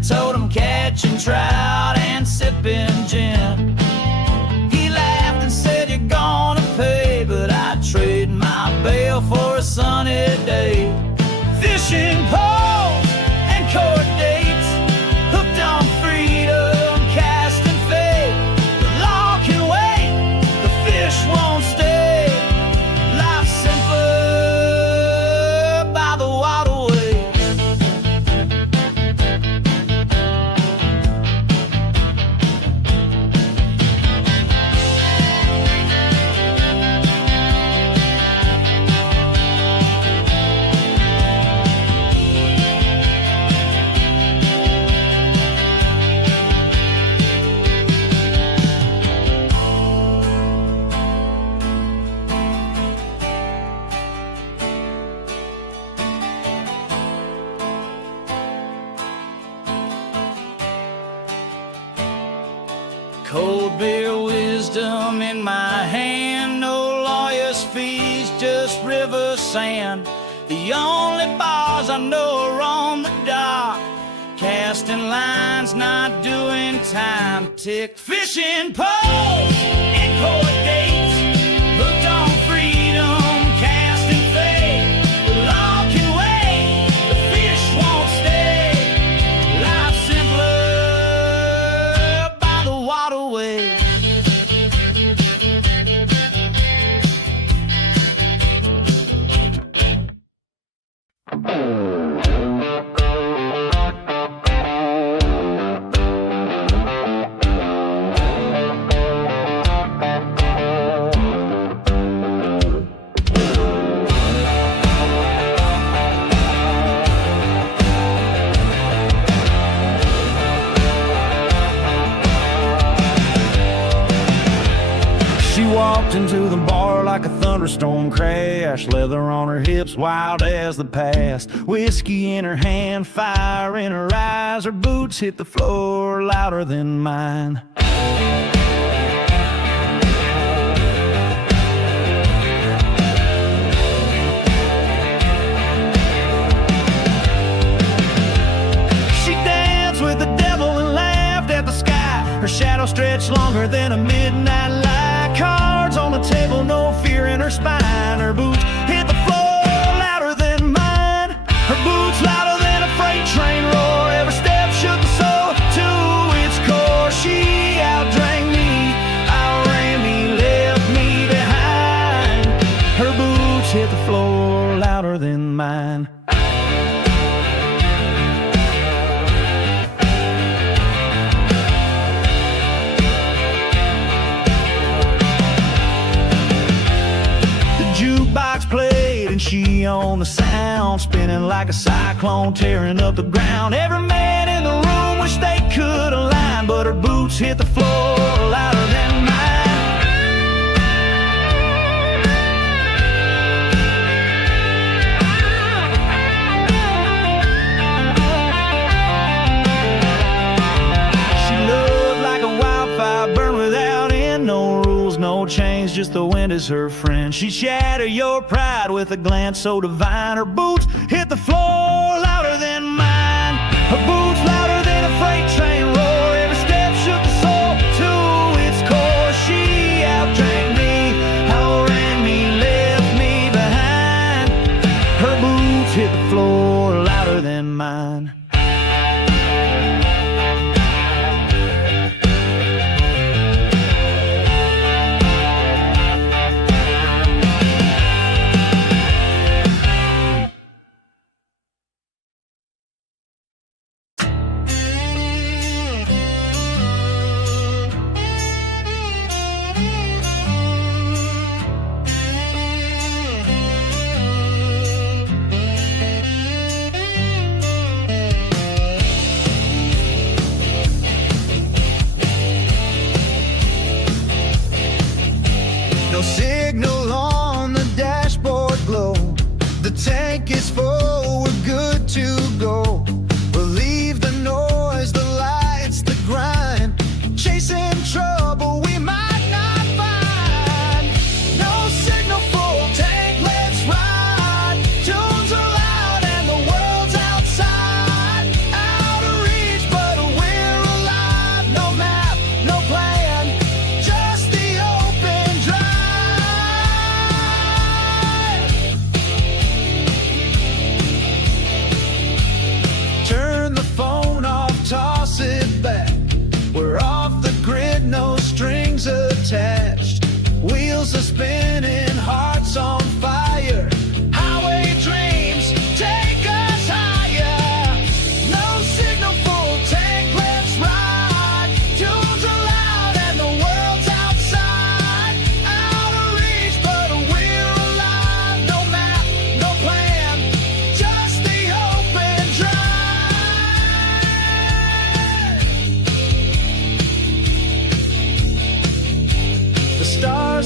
and told him catching trout and sipping gin. He laughed and said, "You're gonna pay, but I'd trade my bail for a sunny day." Fishing poles and court dates, hooked on freedom, casting fate. The law can wait, the fish won't stay. Life's simpler by the waterway. Cold beer wisdom in my hand, no lawyer's fees, just river sand. The only bars I know are on the dock, casting lines, not doing time. Tick fishing poles and court dates, hooked on freedom, casting fate. The law can wait, the fish won't stay. Life's simpler by the waterway. She walked into the bar like a thunderstorm crash, leather on her hips, wild as the past. Whiskey in her hand, fire in her eyes. Her boots hit the floor louder than mine. She danced with the devil and laughed at the sky. Her shadow stretched longer than a midnight light. Cards on the table, no fear in her spine. Her boots hit the floor louder than mine. Her boots louder than a freight train roar. Every step shook the soul to its core. She outdrank me, outran me, left me behind. Her boots hit the floor louder than mine. Jukebox played and she on the sound, spinning like a cyclone, tearing up the ground. Every man in the room wished they could align, but her boots hit the floor louder than mine. She loved like a wildfire, burned without end, no rules, no chains, just the wind is her friend. She'd shatter your pride with a glance so divine. Her boots hit the floor louder than mine. Her boots louder than a freight train roar. Every step shook the soul to its core. She outdrank me, outran me, left me behind. Her boots hit the floor louder than mine.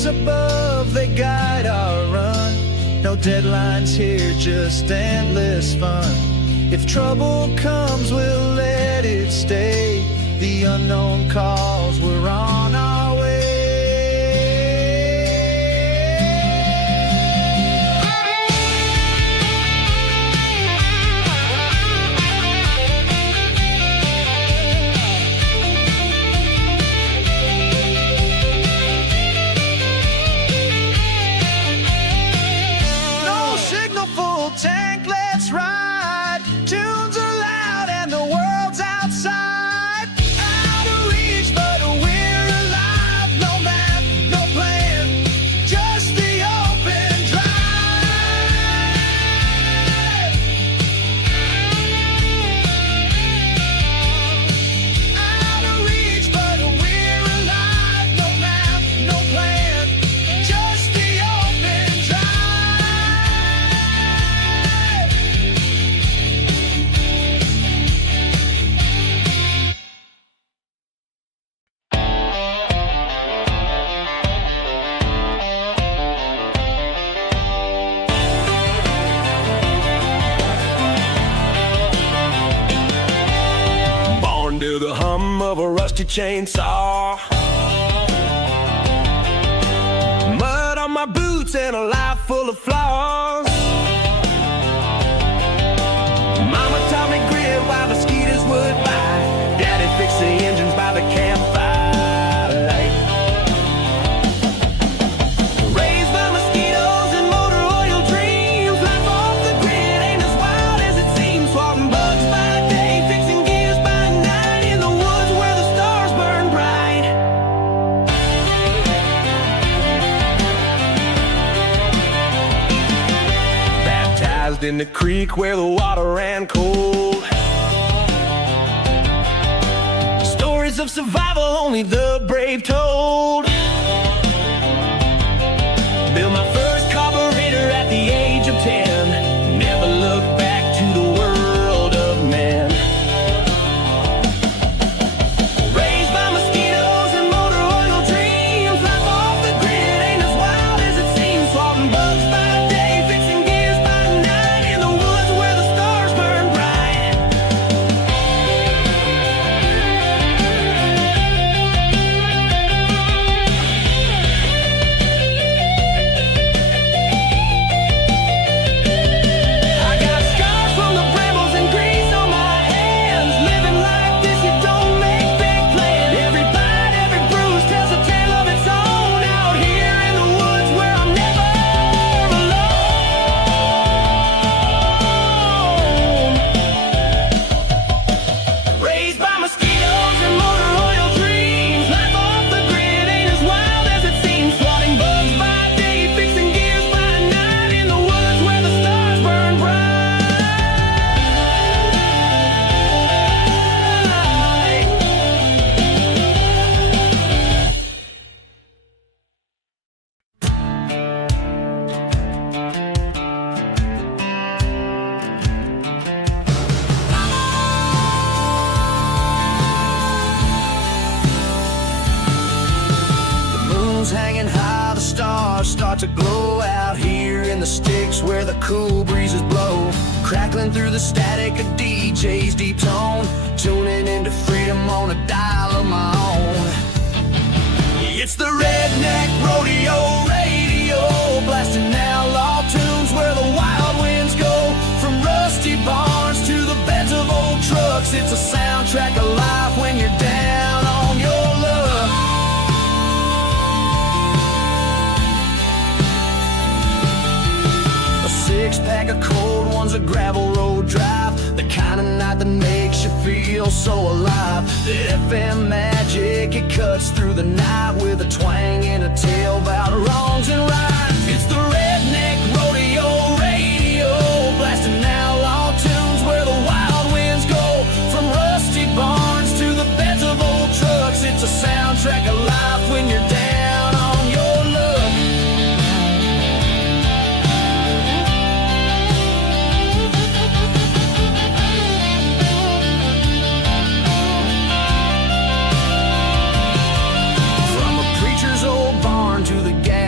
stars above, they guide our run. No deadlines here, just endless fun. If trouble comes, we'll let it stay. The unknown calls, we're on our way. No signal, full tank, let's ride. Tunes are loud and the world's outside. Out of reach, but we're alive. No map, no plan, just the open drive. Out of reach, but we're alive. No map, no plan, just the open drive. Born to the hum of a rusty chainsaw. Mud on my boots and a life full of flaws. Mama taught me grit while mosquitoes would bite. Daddy fixed the engines by the campfire light. Raised by mosquitoes and motor oil dreams. Life off the grid ain't as wild as it seems. Swatting bugs by day, fixing gears by night. In the woods where the stars burn bright. Baptized in the creek where the water ran cold. Stories of survival only the brave told. Built my first carburetor at the age of 10. Never looked back to the world of men. Raised by mosquitoes and motor oil dreams. Life off the grid ain't as wild as it seems. Swatting bugs by day, fixing gears by night. In the woods where the stars burn bright. I got scars from the brambles and grease on my hands. Living like this, you don't make big plans. Every bite, every bruise tells a tale of its own. Out here in the woods where I'm never alone. Raised by mosquitoes and motor oil dreams. Life off the grid ain't as wild as it seems. Swatting bugs by day, fixing gears by night. In the woods where the stars burn bright. The moon's hanging high, the stars start to glow out here in the sticks where the cool breezes blow. Crackling through the static of DJ's deep tone. Tuning into freedom on a dial of my own. It's the Redneck Rodeo Radio, blasting outlaw tunes where the wild winds go. From rusty barns to the beds of old trucks. It's a soundtrack of life when you're down on your luck. A six-pack of cold ones, a gravel road drive. The kind of night that makes you feel so alive. The FM magic, it cuts through the night with a twang and a tale about wrongs and rights. It's the Redneck Rodeo Radio, blasting outlaw tunes where the wild winds go. From rusty barns to the beds of old trucks. It's a soundtrack of life when you're down on your luck. From a preacher's old barn to the gas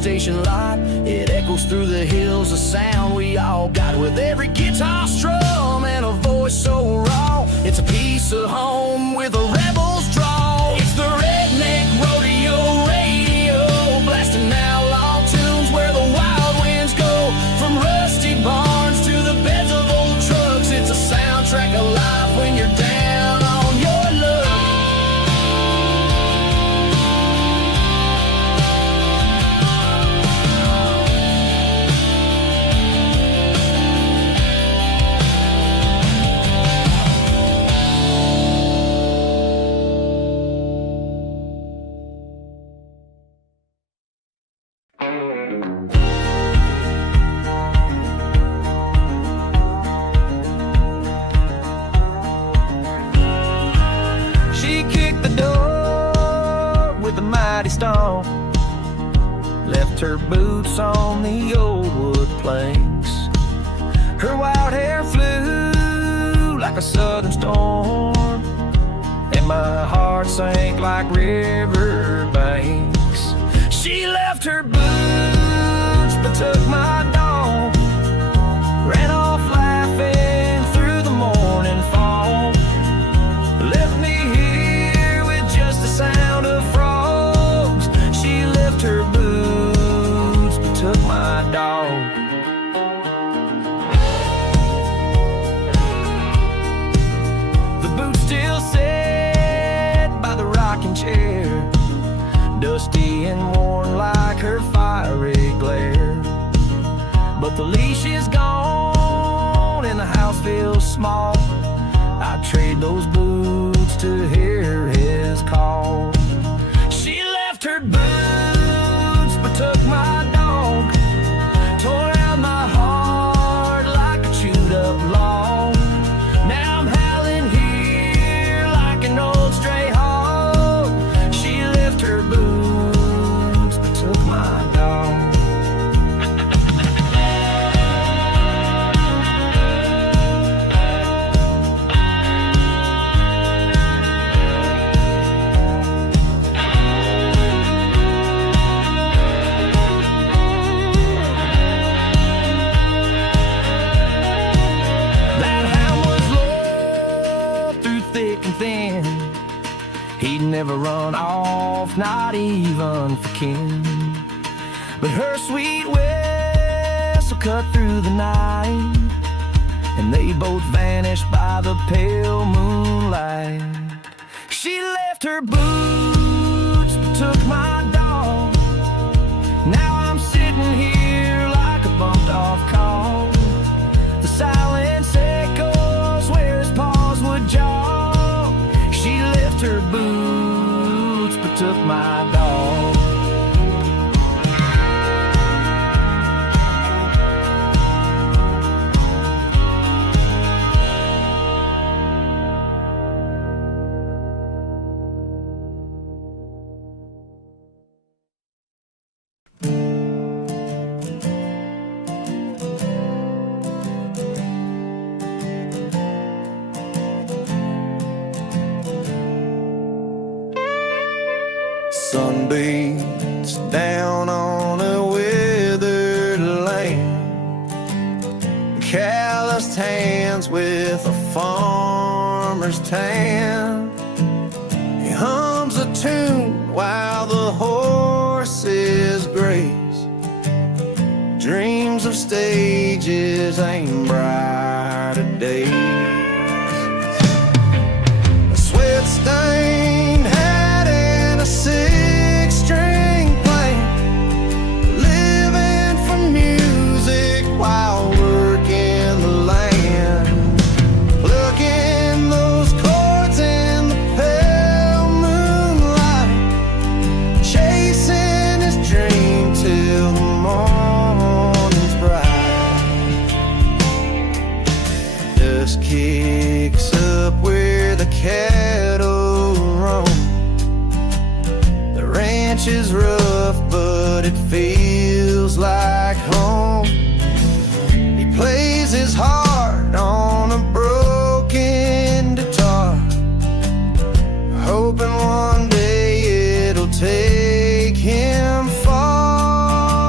station lot. It echoes through the hills, a sound we all got, with every guitar strum and a voice so raw. It's a piece of home with a rebel's draw. It's the Redneck Rodeo radio, blasting out long tunes where the wild winds go. From rusty barns to the beds of old trucks, it's a soundtrack of life when you're down on your luck. She kicked the door with a mighty stomp, left her boots on the old wood planks. Her wild hair flew like a southern storm, and my heart sank like river banks. She left her boots but took my dog, ran off laughing through the morning fall, left me here with just the sound of frogs. She left her boots but took my dog. The boots still sat by the rocking chair, dusty and worn like her fiery glare. But the leash is gone and the house feels small. I'd trade those boots to hear his call. She left her boots but took my dog, tore out my heart like a chewed up log. Now I'm howling here like an old stray hog. She left her boots but took my dog. That hound was loyal through thick and thin. He'd never run off, not even for kin. But her sweet whistle cut through the night, and they both vanished by the pale moonlight. She left her boots but took my dog. Now I'm sitting here like a bumped off call. The silence echoes where his paws would jog. She left her boots but took my dog. Sun beats down on a withered land, calloused hands with a farmer's tan. He hums a tune while the horses graze, dreams of stages and brighter days. A sweat-stained hat and a six-string playing, living for music while working the land, plucking those chords in the pale moonlight, chasing his dream till the morning's bright. Dust kicks up where the cattle roam. The ranch is rough, but it feels like home. He plays his heart on a broken guitar, hoping one day it'll take him far.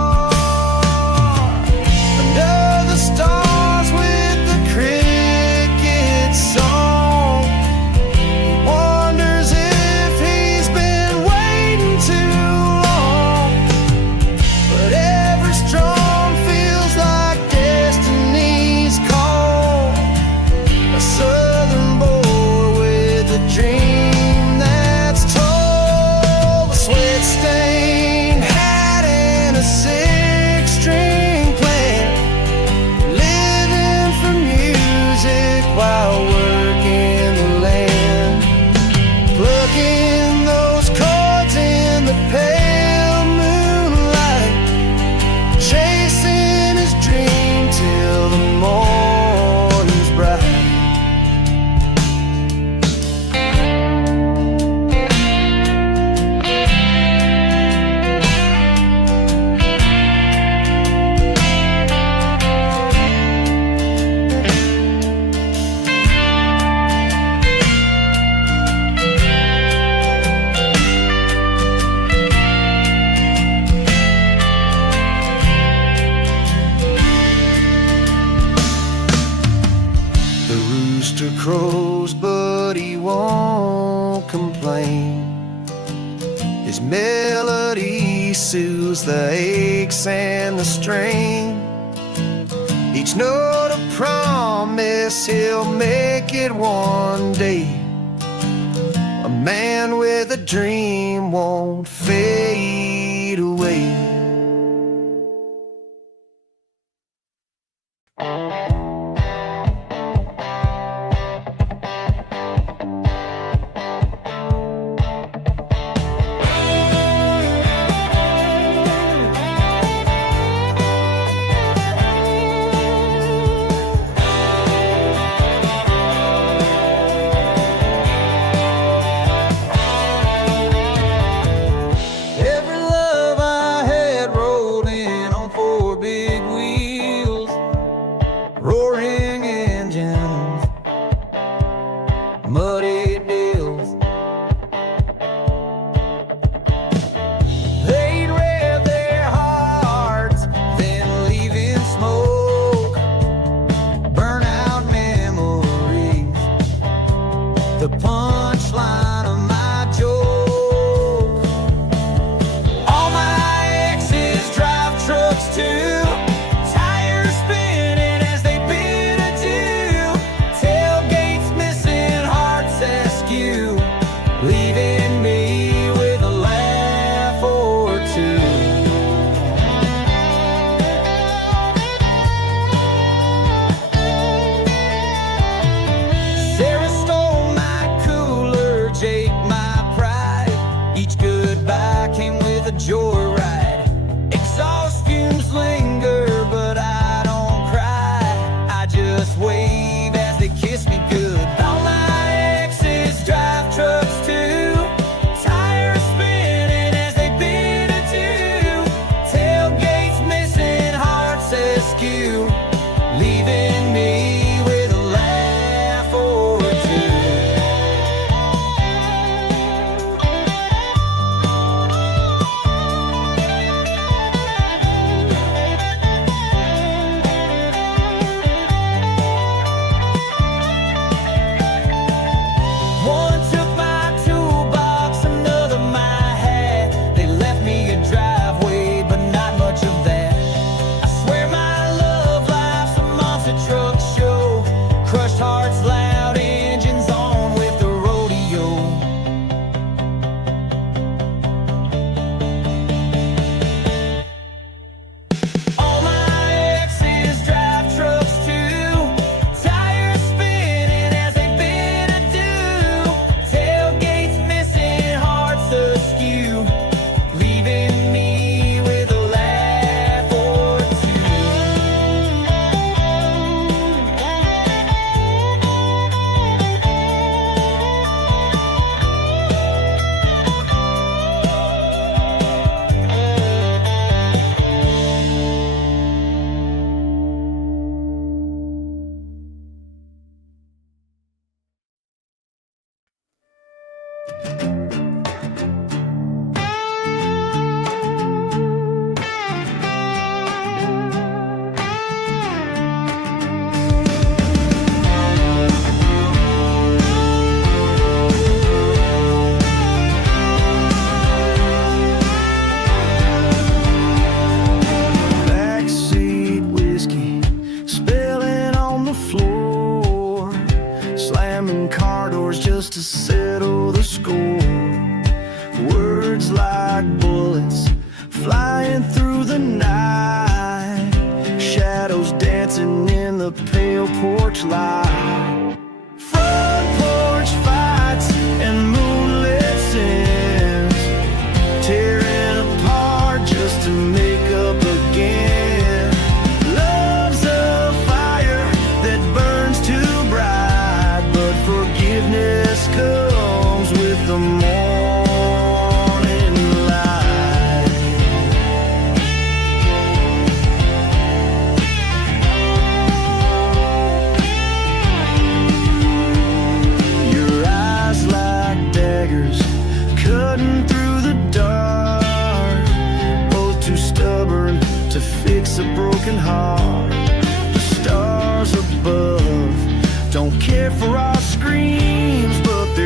won't complain. His melody soothes the aches and the strain. Each note a promise he'll make it one day. A man with a dream won't fade away. Roaring engines, muddy deals. They'd rev their hearts, then leave in smoke. Burnout memories, the punchline of my joke. All my exes drive trucks too. Leaving me with a laugh or two. Sarah stole my cooler, Jake my pride. Each goodbye came with a joyride. Exhaust fumes linger, but I don't cry. I just wave as they kiss me goodbye. All my exes drive trucks too. Tires spinning as they bid adieu. Tailgates missing, hearts askew. Leaving me with a laugh or two. One took my toolbox, another my hat. They left me a driveway, but not much of that. I swear my love life's a monster truck show. Crushed hearts, loud engines on with the rodeo. All my exes drive trucks too. Tires spinning as they bid adieu. Tailgates missing, hearts askew. Leaving me with a laugh or two. Backseat whiskey spilling on the floor, slamming car doors just to settle the score. Words like bullets flying through the night, shadows dancing in the pale porch light. Front porch fights and moonlit sins, tearing apart just to make up again. Love's a fire that burns too bright, but forgiveness comes with the morning light. Your eyes like daggers cutting through the dark, both too stubborn to fix a broken heart. The stars above don't care for our screams, but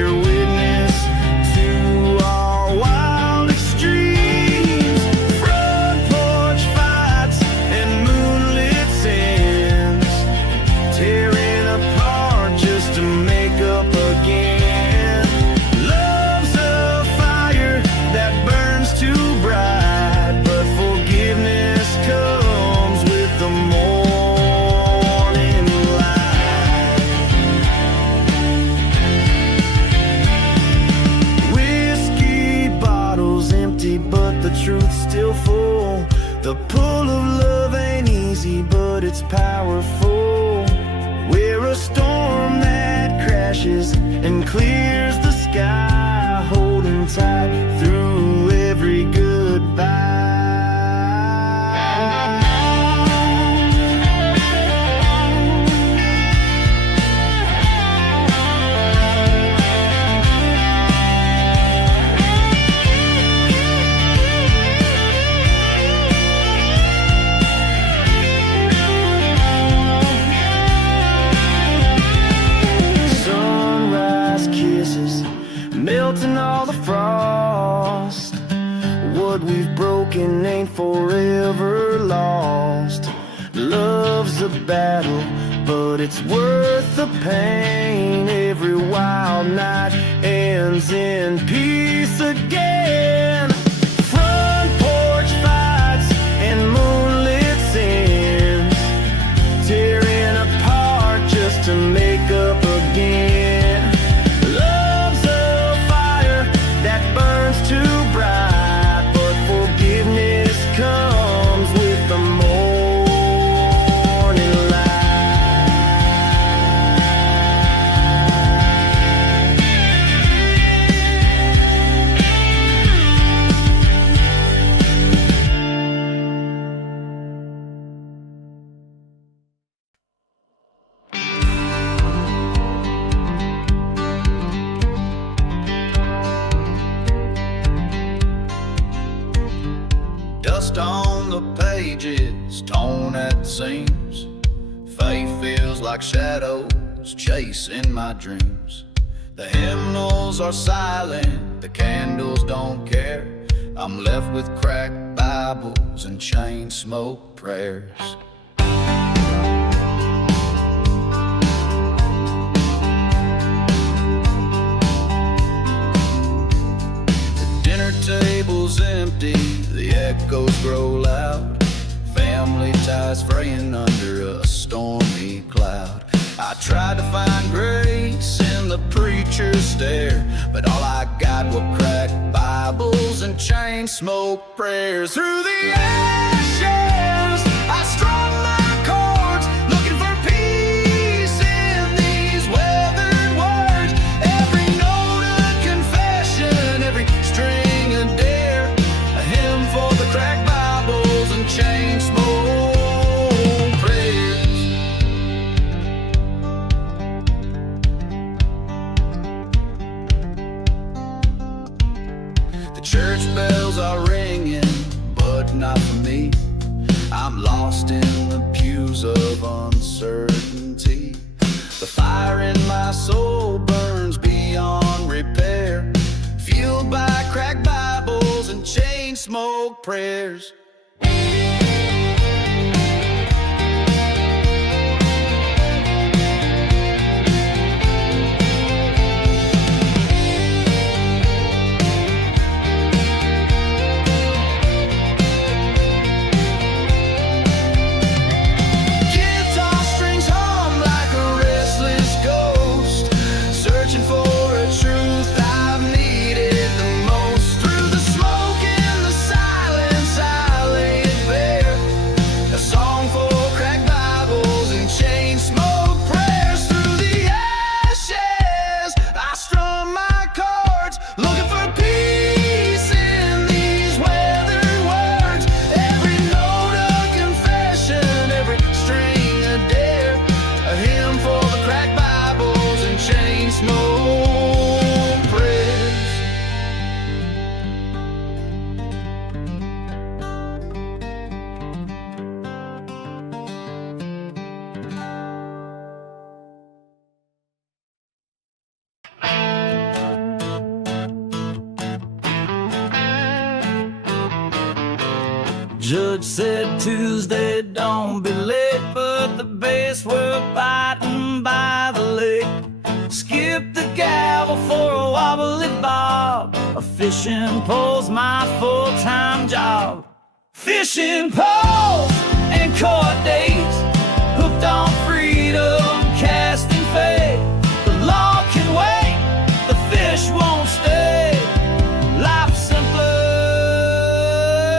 truth's still full. The pull of love ain't easy, but it's powerful. We're a storm that crashes and clears the sky, holding tight through every goodbye. Melting all the frost. What we've broken ain't forever lost. Love's a battle, but it's worth the pain. Every wild night ends in peace again. Front porch fights and moonlit sins, tearing apart just to make up again. Too bright, but forgiveness comes with the morning Dust on the pages, torn at the seams. Faith feels like shadows chasing my dreams. The hymnals are silent, the candles don't care. I'm left with cracked Bibles and chain smoke prayers. Table's empty, the echoes grow loud. Family ties fraying under a stormy cloud. I tried to find grace in the preacher's stare, but all I got were cracked Bibles and chain smoke prayers. Through the ashes, I strung my chords, looking for peace in these weathered words. Every note a confession, every string for the cracked Bibles and chain smoke prayers. The church bells are ringing, but not for me. I'm lost in the pews of uncertainty. The fire in my soul burns beyond repair, fueled by cracked Bibles and chain smoke prayers. Guitar strings hum like a restless ghost, searching for a truth I've needed the most. Through the smoke and the silence I lay it bare, a song for cracked Bibles and chain smoke prayers. Through the ashes I strum my chords, looking for peace in these weathered words. Every note a confession, every string a dare, a hymn for the cracked Bibles and chain smoke prayers. Judge said Tuesday, don't be late, but the bass were biting by the lake. Skip the gavel for a wobbly bob. A fishing pole's my full-time job. Fishing poles and court dates, hooked on freedom, casting fate. The law can wait, the fish won't stay. Life's simpler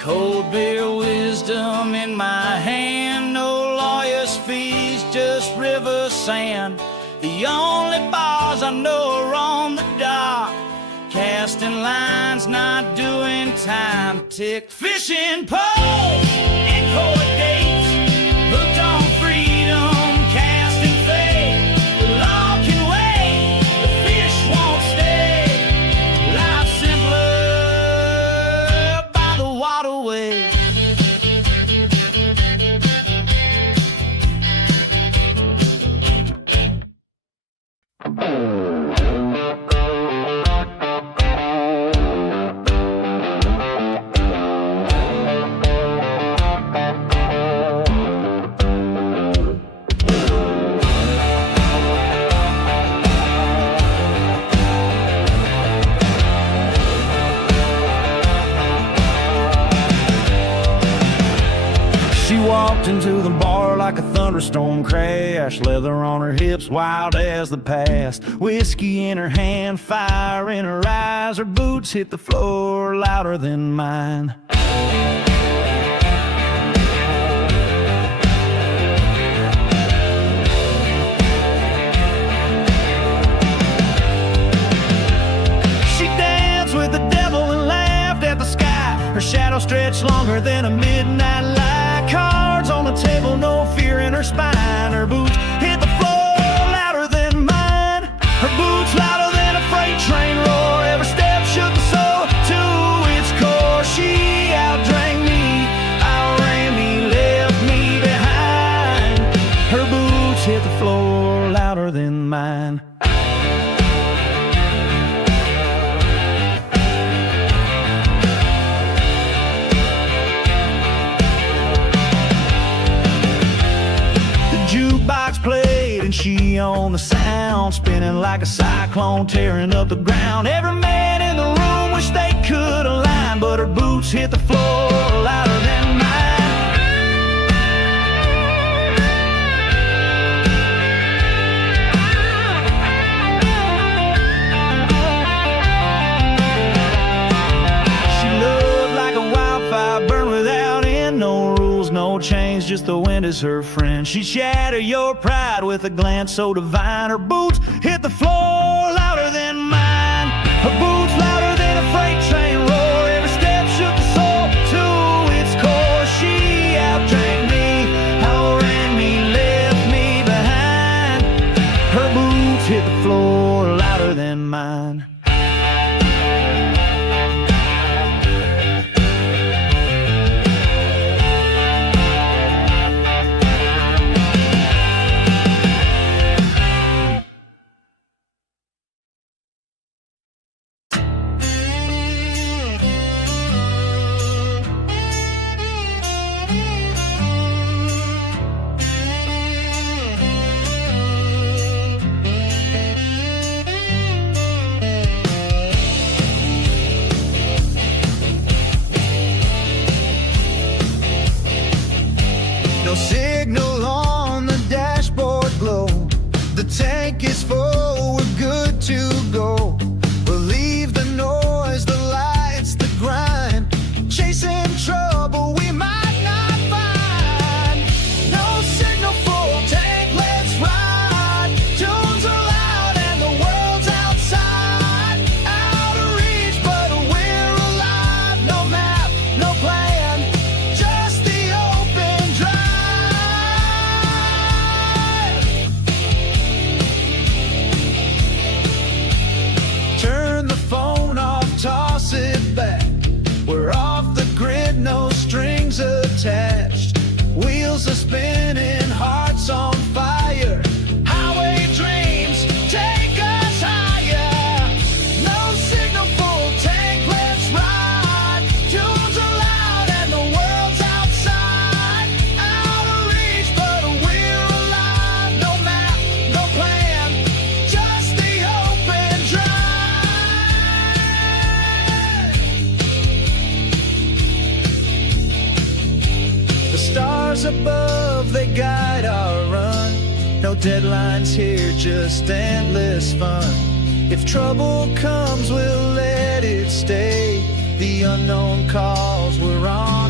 Cold beer wisdom in my hand, no lawyer's fees, just river sand. The only bars I know are on the dock, casting lines, not doing time. Tick fishing poles and court dates, hooked on freedom, casting fate. The law can wait, the fish won't stay. Life's simpler by the waterway. She walked into the bar like a thunderstorm crash, leather on her hips, wild as the past. Whiskey in her hand, fire in her eyes. Her boots hit the floor louder than mine. She danced with the devil and laughed at the sky. Her shadow stretched longer than a midnight light. Cards on the table, no fear in her spine. Her boots hit the floor louder than mine. Her boots louder than a freight train roar. Every step shook the soul to its core. She outdrank me, outran me, left me behind. Her boots hit the floor louder than mine. Jukebox played and she on the sound, spinning like a cyclone, tearing up the ground. Every man in the room wished they could align, but her boots hit the floor louder than mine. She loved like a wildfire, burned without end. No rules, no chains, just the wind is her friend. She'd shatter your pride with a glance so divine. Her boots hit the floor louder than mine. Her boots louder than a freight train roar. Every step shook the soul to its core. She outdrank me, outran me, left me behind. Her boots hit the floor louder than mine. No signal on the dashboard glow. The tank is full, we're good to go. We'll leave the noise, the lights, the grind. Chasing trouble we might not find. No signal, full tank, let's ride. Tunes are loud and the world's outside. Out of reach, but we're alive. No map, no plan, just the open drive. Turn the phone off, toss it back. We're off the grid, no strings attached. Wheels are spinning, hearts on fire. Highway dreams take us higher. No signal, full tank, let's ride. Tunes are loud and the world's outside. Out of reach, but we're alive. No map, no plan, just the open drive. The stars above, they guide our run. No deadlines here, just endless fun. If trouble comes, we'll let it stay. The unknown calls, we're on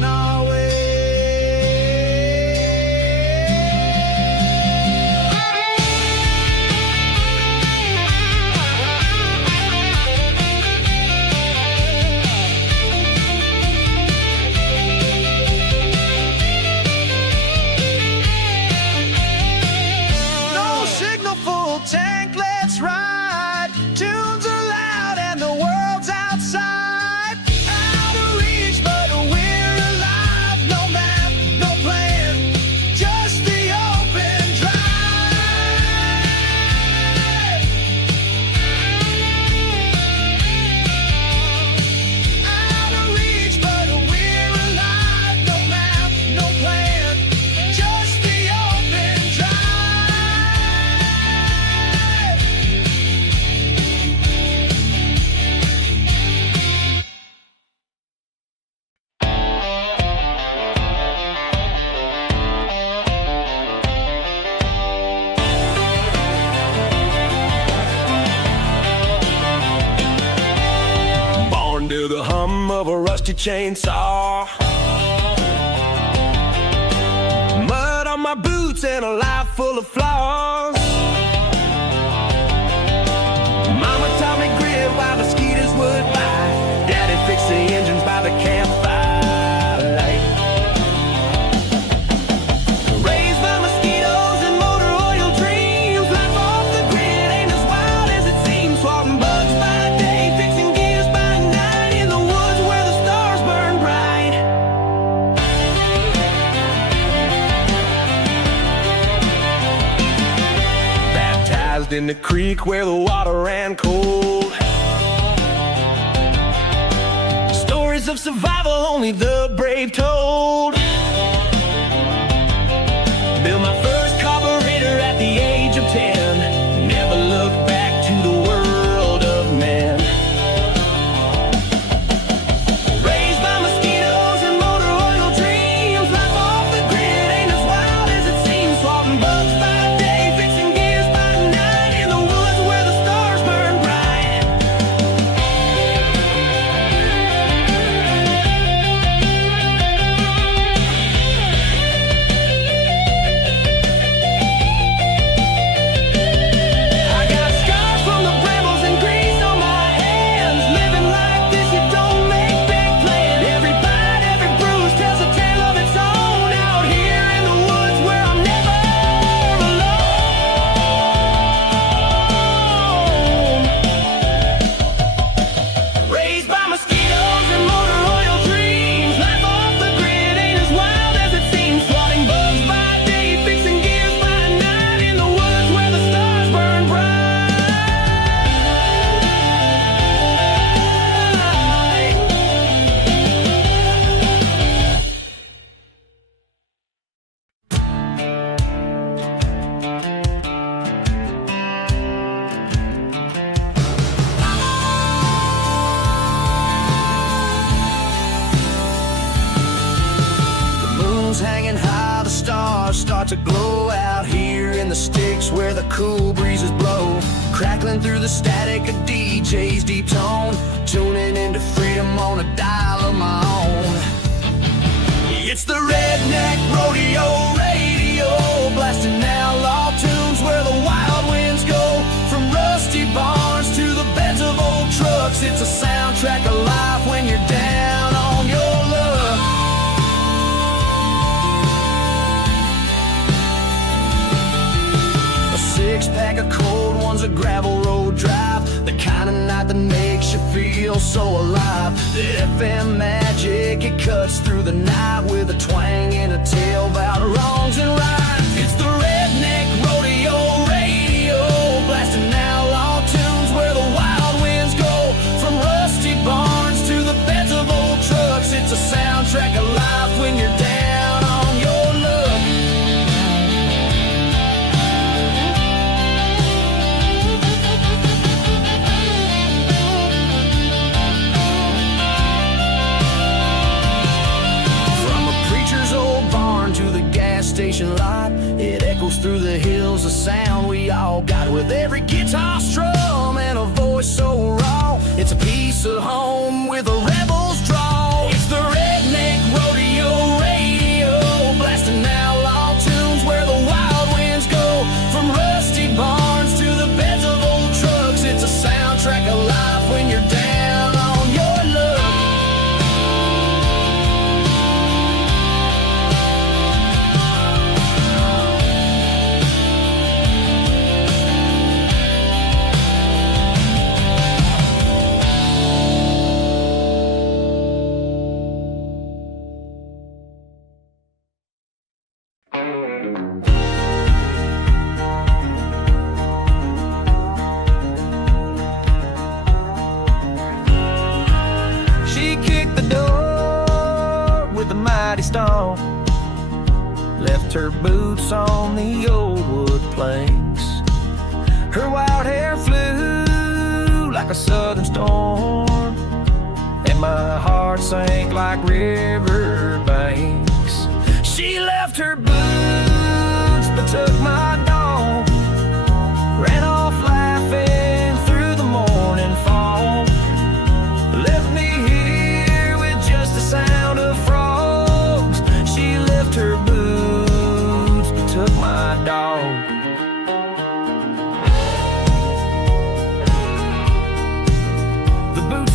to the hum of a rusty chainsaw. Mud on my boots and a life full of flaws. Mama taught me grit while mosquitoes would bite. Daddy fixed the engines by the campfire light. Raised by mosquitoes and motor oil dreams, life off the grid ain't as wild as it seems. Swatting bugs by day, fixing gears by night, in the woods where the stars burn bright. Baptized in the creek where the water ran cold. Stories of survival only the brave told. Built my first carburetor at the age of 10. Never looked back to the world of men. Raised by mosquitoes and motor oil dreams, life off the grid ain't as wild as it seems. Swatting bugs by day, fixing gears by night, in the woods where the stars burn bright. I got scars from the brambles and grease on my hands. Living like this, you don't make big plans. Every bite, every bruise tells a tale of its own. Out here in the woods where I'm never alone. Raised by mosquitoes and motor oil dreams, life off the grid ain't as wild as it seems. Swatting bugs by day, fixing gears by night, in the woods where the stars burn bright. The moon's hanging high, the stars start to glow out here in the sticks where the cool breezes blow. Crackling through the static of DJ's deep tone, tuning into freedom on a dial of my own. It's the Redneck Rodeo radio, blasting outlaw tunes where the wild winds go. From rusty barns to the beds of old trucks, it's a soundtrack of life when you're down on your luck. A six-pack of cold ones, a gravel road drive, the kind of night that makes you feel so alive. The FM magic, it cuts through the night with a twang and a tale about wrongs and rights. It's the Redneck Rodeo radio, blasting outlaw tunes where the wild winds go. From rusty barns to the beds of old trucks, it's a soundtrack of life when you're down on your luck. From a preacher's old barn to the gas station lot, it echoes through the hills, a sound we all got. With every guitar strum and a voice so raw, it's a piece of home with a rebel's draw. It's the Redneck Rodeo radio, blasting outlaw tunes where the wild winds go. From rusty barns to the beds of old trucks, it's a soundtrack of life when you're down on your luck. She kicked the door with a mighty stone, left her boots on the old wood planks. Her wild hair flew like a southern storm, and my heart sank like river banks. She left her boots but took my dog, ran off laughing through the morning fall, left me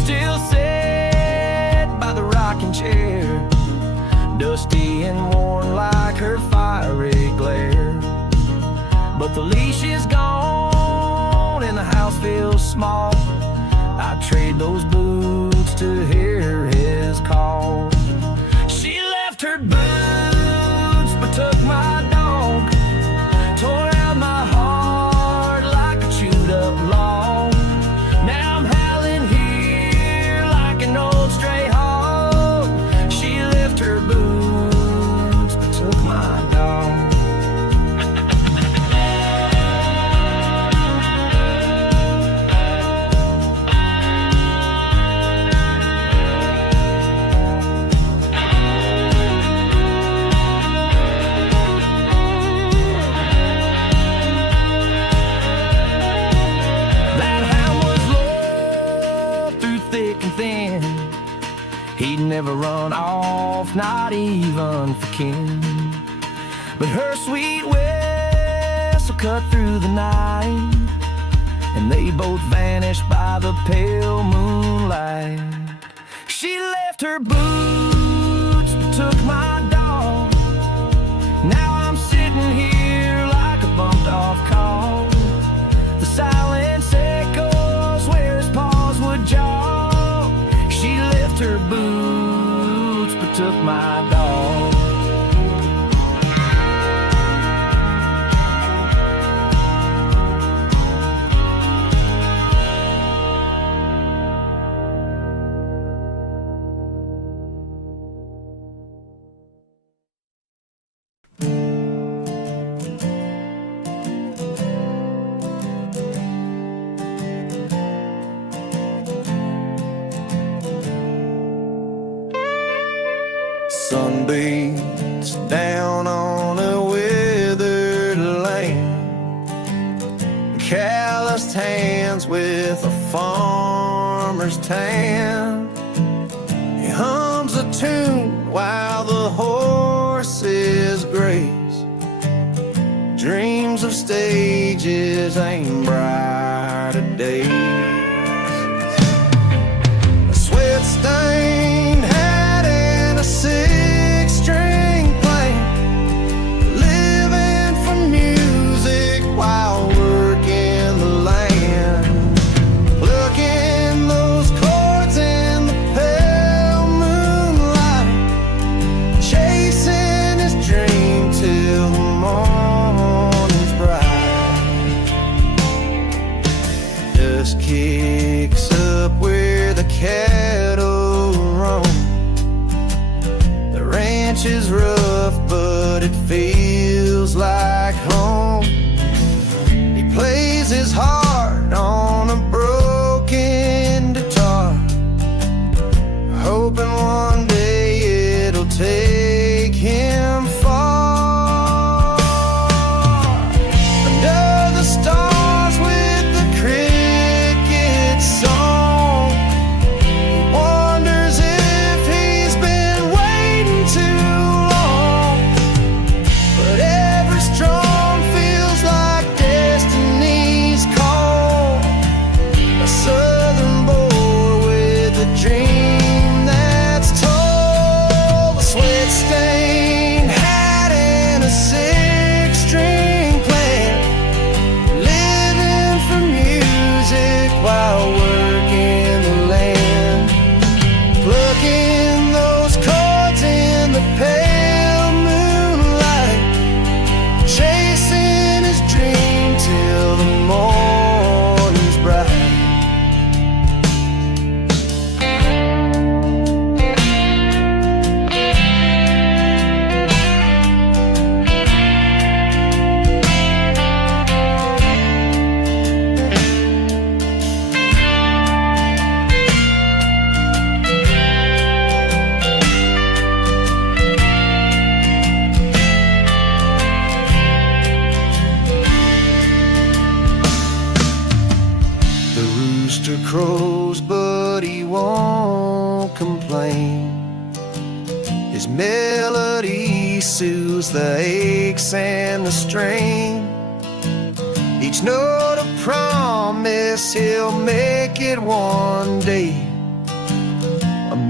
still sat by the rocking chair, dusty and worn like her fiery glare. But the leash is gone and the house feels small. I trade those boots to hear his call. She left her boots but took my dog, tore out my heart like a chewed up log. Now I'm howling here like an old stray hog. She left her boots but took my dog. He'd never run off, not even for kin. But her sweet whistle cut through the night, and they both vanished by the pale moonlight. She left her boots but took my dog. Now I'm sitting here like a bumped off call. The silence echoes where his paws would jog. She left her boots but took my dog. Sunbeams down on a withered land, calloused hands with a farmer's tan. He hums a tune while the horses graze, dreams of stages and brighter days. A sweat-stained hat and a six-string playing, living for music while working the land, plucking those chords in the pale moonlight, chasing his dream till the morning's bright. Dust kicks up where the cattle roam. The ranch is rough, but it feels like home. He plays his heart on a broken guitar, hoping one day it'll take him far. Under the stars with the cricket's song, he wonders if he's been waiting too long. But every storm feels like destiny's call. A southern boy with a dream that's told. A sweat-stained hat and a six-string plan, living for music while working the land, plucking those chords in the pale moonlight, chasing his dream till the morning's bright. The rooster crows, but he won't complain. His melody soothes the aches and the strain. Each note a promise he'll make it one day,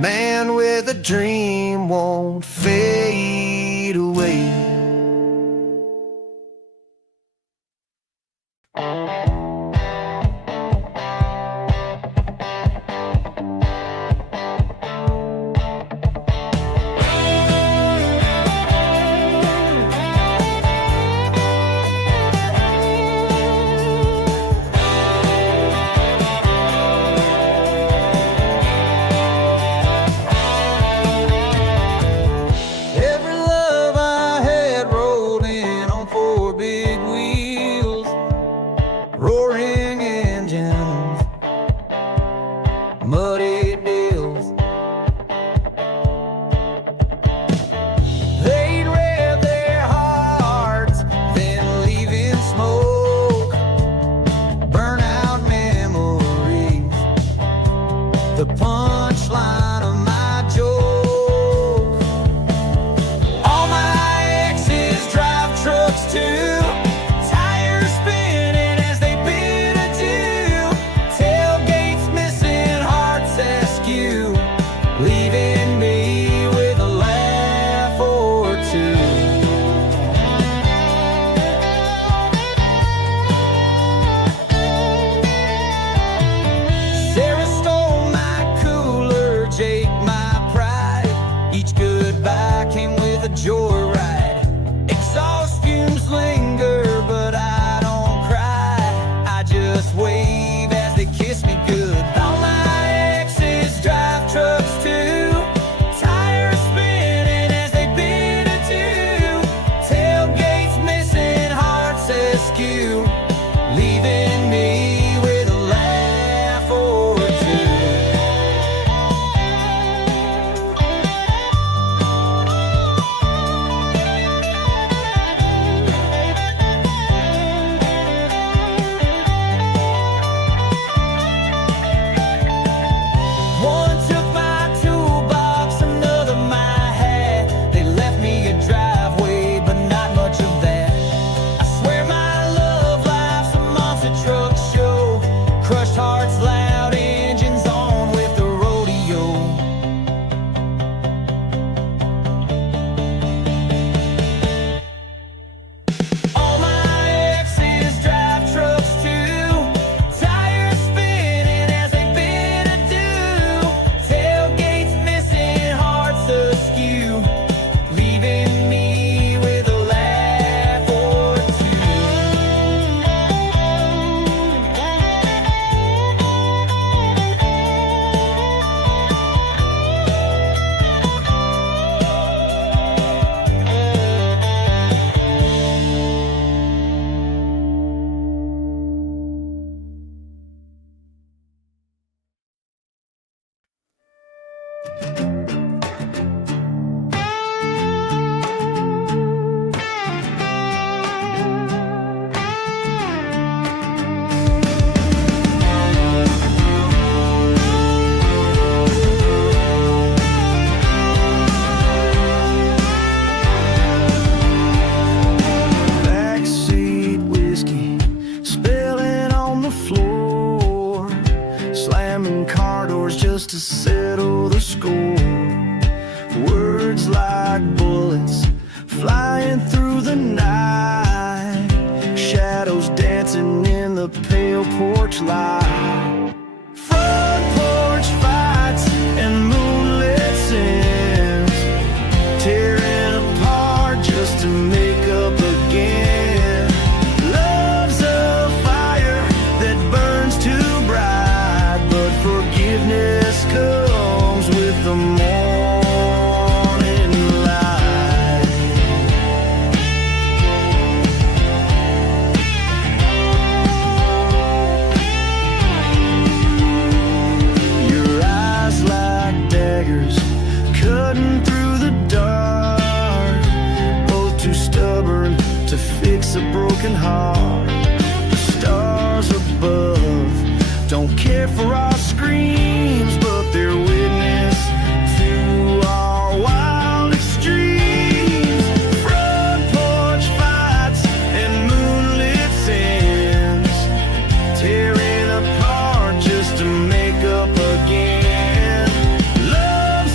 man with a dream won't fade away. Roaring engines, muddy deals. They'd rev their hearts, then leaving smoke. Burnout memories, the punchline of my joke. All my exes drive trucks too. Leaving me with a laugh or two. Sarah stole my cooler, Jake my pride. Each goodbye came with a joyride. Exhaust fumes linger, but I don't cry. I just wave as they kiss me goodbye. All my exes drive trucks too. Tires spinning as they bid adieu. Tailgates missing, hearts askew. Leaving me with a laugh or One took my toolbox, another my hat. They left me a driveway, but not much of that. I swear my love life's a monster truck show. Crushed hearts, loud engines on with the rodeo. All my exes drive trucks too. Tires spinning as they bid adieu. Tailgates missing, hearts askew. Leaving me with a laugh or two. Backseat whiskey spilling on the floor, slamming car doors just to settle the score. Words like bullets flying through the night, shadows dancing in the pale porch light. Front porch fights and moonlit sins, tearing apart just to make up again. Love's a fire that burns too bright, but forgiveness comes with the morning light. Your eyes like daggers cutting through the dark, both too stubborn to fix a broken heart. The stars above don't care for our screams, but they're witness to our wild extremes. Front porch fights and moonlit sins, tearing apart just to make up again. Love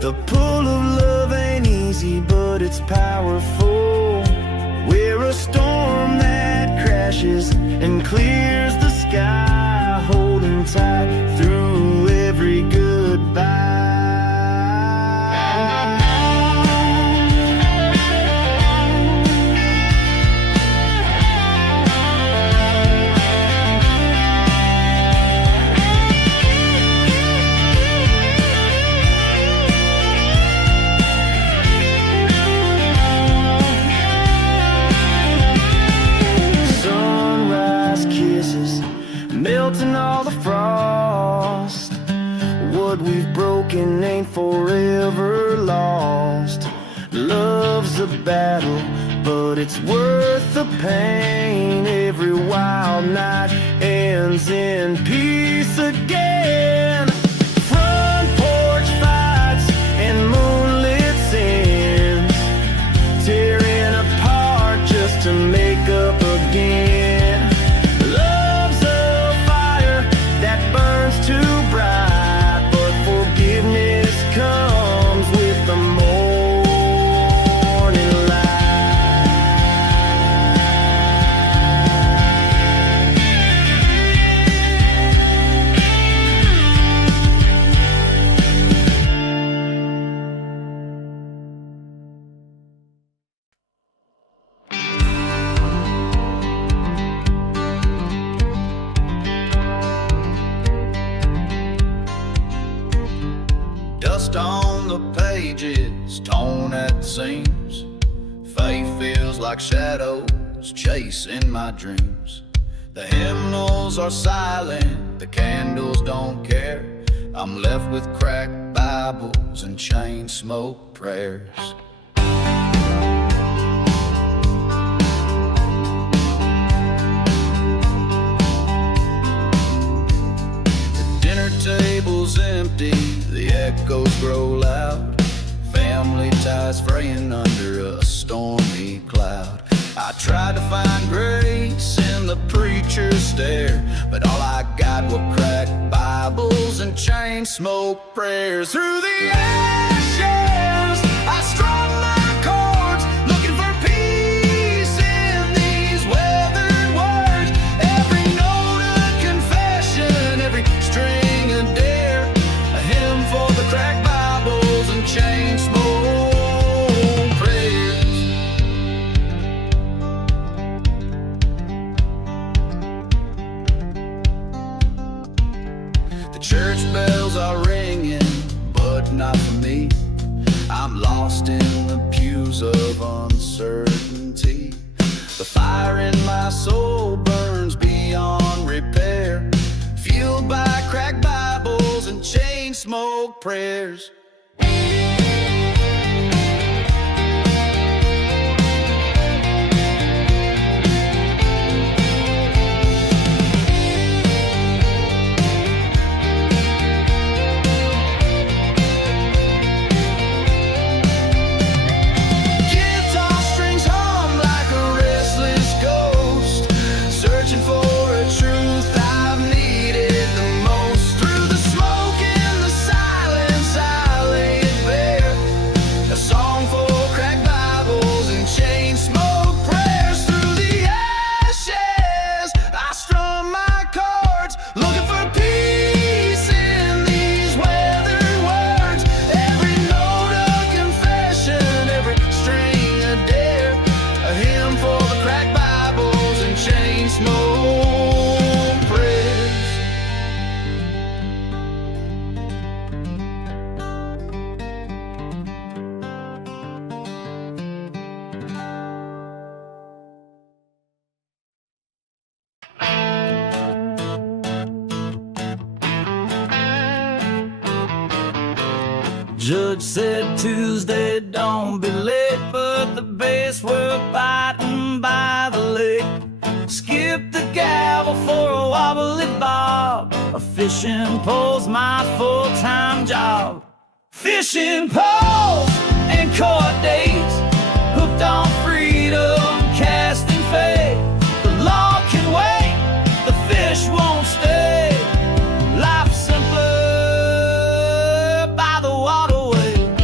The pull of love ain't easy, but it's powerful. We're a storm that crashes and clears the sky, holding tight through every goodbye. Melting all the frost. What we've broken ain't forever lost. Love's a battle, but it's worth the pain. Every wild night ends in peace again. Front porch fights and moonlit sins, tearing apart just to make up again. Too bright, but forgiveness comes with the morning Dust on the pages, torn at the seams. Faith feels like shadows chasing my dreams. The hymnals are silent, the candles don't care. I'm left with cracked Bibles and chain smoke prayers. Table's empty, the echoes grow loud. Family ties fraying under a stormy cloud. I tried to find grace in the preacher's stare, but all I got were cracked Bibles and chain smoke prayers. Through the ashes, I strung my chords, looking for peace in these weathered words. Every note a confession, every string for the cracked Bibles and chain smoke prayers. The church bells are ringing, but not for me. I'm lost in the pews of uncertainty. The fire in my soul burns beyond repair, fueled by cracked Bibles and chain smoke prayers. Guitar strings hum like a restless ghost, searching for a truth I've needed the most. Through the smoke and the silence I lay it bare, a song for cracked Bibles and chain smoke prayers. Through the ashes I strum my chords, looking for peace in these weathered words. Every note a confession, every string a dare, a hymn for the cracked Bibles and chain smoke prayers. Judge said Tuesday, don't be late, but the base were biting by the leg. Skip the gavel for a wobbly bob. A fishing pole's my full-time job. Fishing poles and court dates, hooked on freedom, casting fate. The law can wait, the fish won't stay. Life's simpler by the waterway.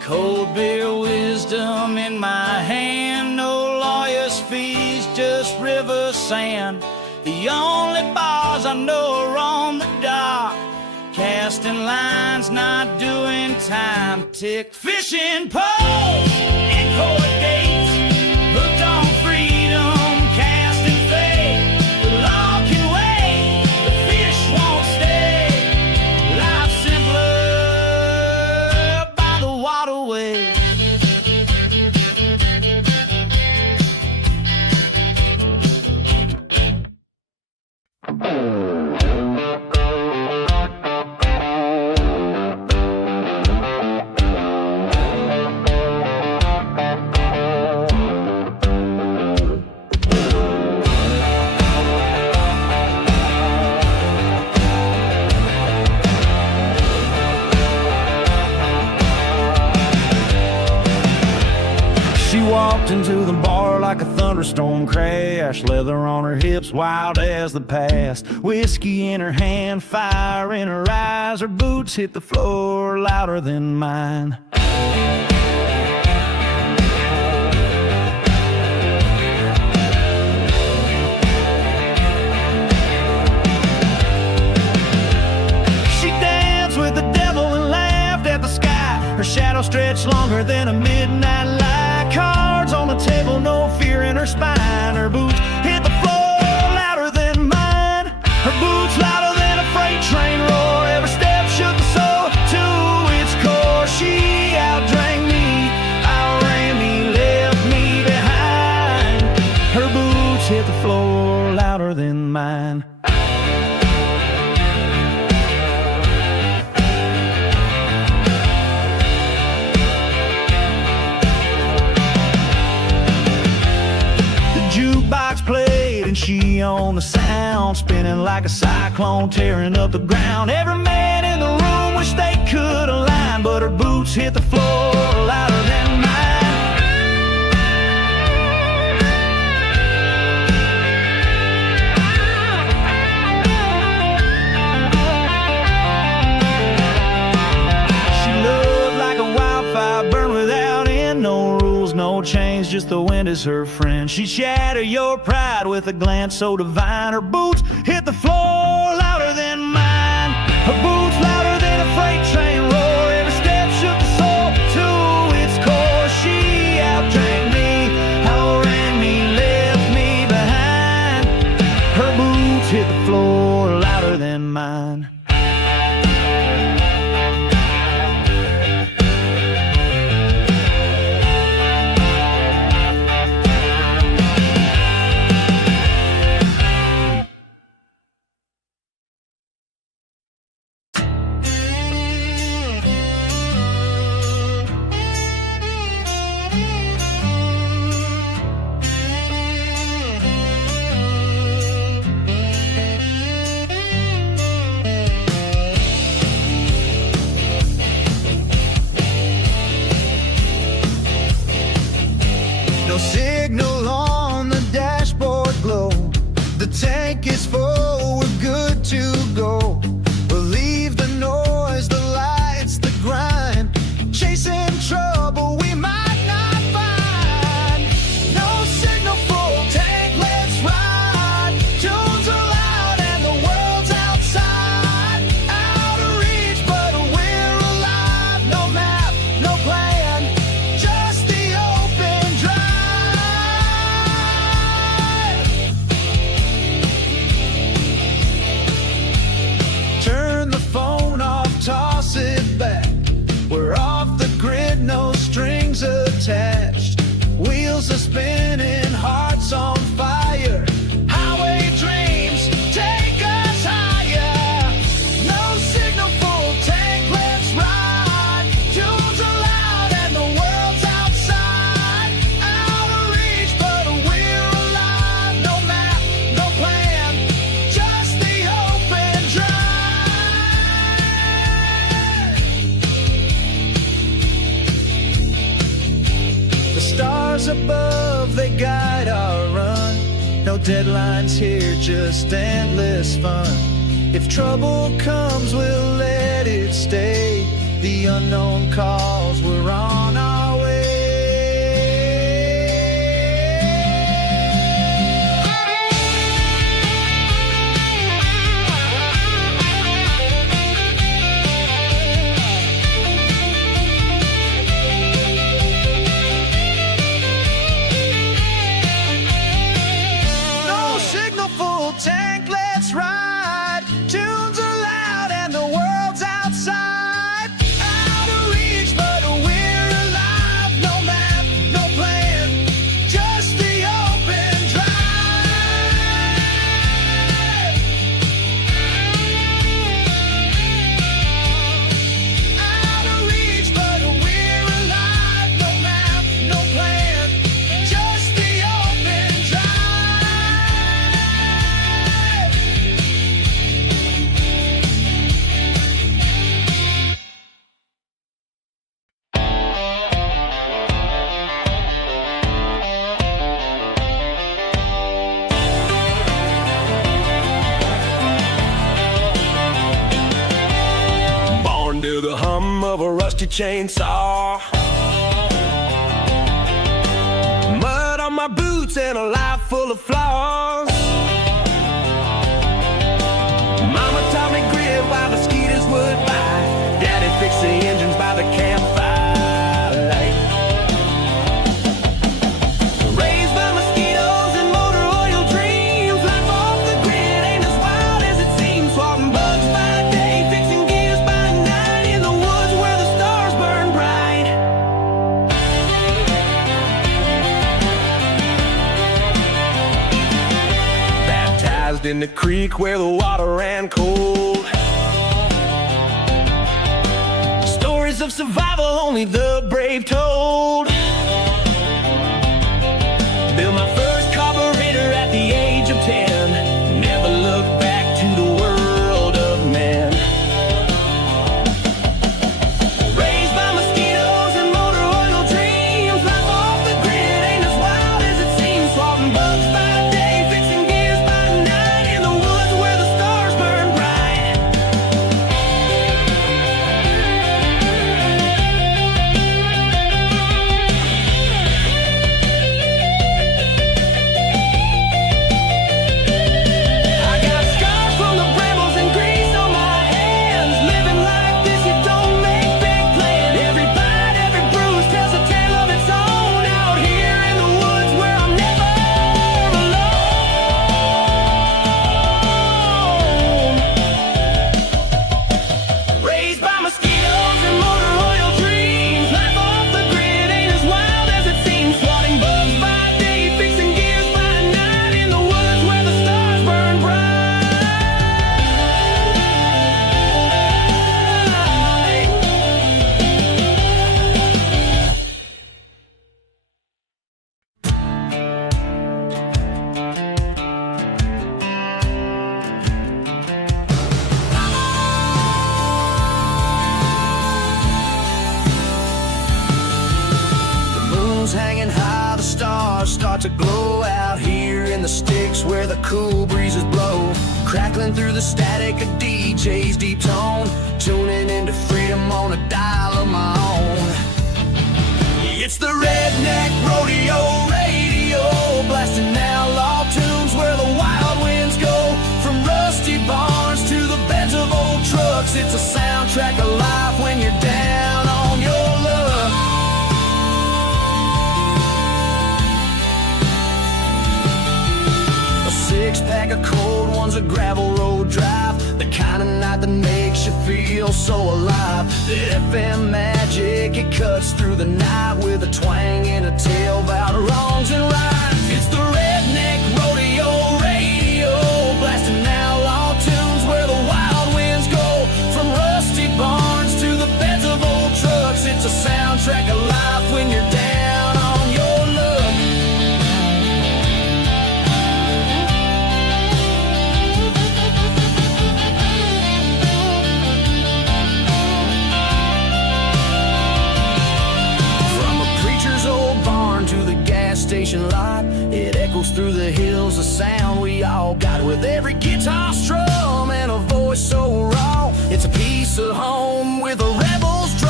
Cold beer wisdom in my hand, no lawyer's fees, just river sand. The only bars I know are on the dock, casting lines, not doing time. Tick fishing poles and court gates, hooked on freedom, casting fate. The law can wait, the fish won't stay. Life's simpler by the waterway. She walked into the bar like a thunderstorm crash, leather on her hips, wild as the past. Whiskey in her hand, fire in her eyes. Her boots hit the floor louder than mine. She danced with the devil and laughed at the sky. Her shadow stretched longer than a midnight light. Cards on the table, no fear in her spine. Her boots hit the floor louder than mine. Her boots louder than a freight train roar. Every step shook the soul to its core. She outdrank me, outran me, left me behind. Her boots hit the floor louder than mine. Jukebox played and she on the sound, spinning like a cyclone, tearing up the ground. Every man in the room wished they could align, but her boots hit the floor louder than mine. She loved like a wildfire, burned without end, no rules, no chains, just the wind is her friend. She'd shatter your pride with a glance so divine. Her boots hit the floor louder than mine. Her boots louder than a freight train roar. Every step shook the soul to its core. She outdrank me, outran me, left me behind. Her boots hit the floor louder than mine. No signal on the dashboard glow. The tank is full, we're good to go. We'll leave the noise, the lights, the grind. Chasing trouble we might not find. No signal, full tank, let's ride. Tunes are loud and the world's outside. Out of reach, but we're alive. No map, no plan, just the open drive. Turn the phone off, toss it back. We're off the grid, no strings attached. Wheels are spinning, hearts on fire. Highway dreams take us higher. No signal, full tank, let's ride. Tunes are loud and the world's outside. Out of reach, but we're alive. No map, no plan, just the open drive. The stars above, they guide our run. No deadlines here, just endless fun. If trouble comes, we'll let it stay. The unknown calls, we're on our way. No signal, full tank, let's ride. Tunes are loud and the world's outside. Out of reach, but we're alive. No map, no plan, just the open drive. Out of reach, but we're alive. No map, no plan, just the open drive. Born to the hum of a rusty chainsaw, mud on my boots and a life full of flaws. Mama taught me grit while mosquitoes would bite. Daddy fixed the engines by the campfire light. Raised by mosquitoes and motor oil dreams, life off the grid ain't as wild as it seems. Swatting bugs by day, fixing gears by night, in the woods where the stars burn bright. Baptized in the creek where the water ran cold. Stories of survival only the brave told. Built my first carburetor at the age of 10. Never looked back to the world of men. Raised by mosquitoes and motor oil dreams, life off the grid ain't as wild as it seems. Swatting bugs by day, fixing gears by night, in the woods where the stars burn bright. I got scars from the brambles and grease on my hands. Living like this, you don't make big plans. Every bite, every bruise tells a tale of its own. Out here in the woods where I'm never alone. Raised by mosquitoes and motor oil dreams, life off the grid ain't as wild as it seems. Swatting bugs by day, fixing gears by night, in the woods where the stars burn bright. The moon's hanging high, the stars start to glow out here in the sticks where the cool breezes blow. Crackling through the static of DJ's deep tone, tuning into freedom on a dial of my own. It's the Redneck Rodeo Radio, blasting outlaw tunes where the wild winds go. From rusty barns to the beds of old trucks, it's a soundtrack of life when you're down on your luck. A six-pack of cold ones, a gravel road drive, the kind of night that makes you feel so alive. The FM magic, it cuts through the night with a twang and a tale about wrongs and rights. It's the Redneck Rodeo Radio, blasting outlaw tunes where the wild winds go. From rusty barns to the beds of old trucks, it's a soundtrack of life when you're down on your luck. From a preacher's old barn to the gas station lot, it echoes through the hills, a sound we all got. With every guitar strum and a voice so raw, it's a piece of home with a rebel's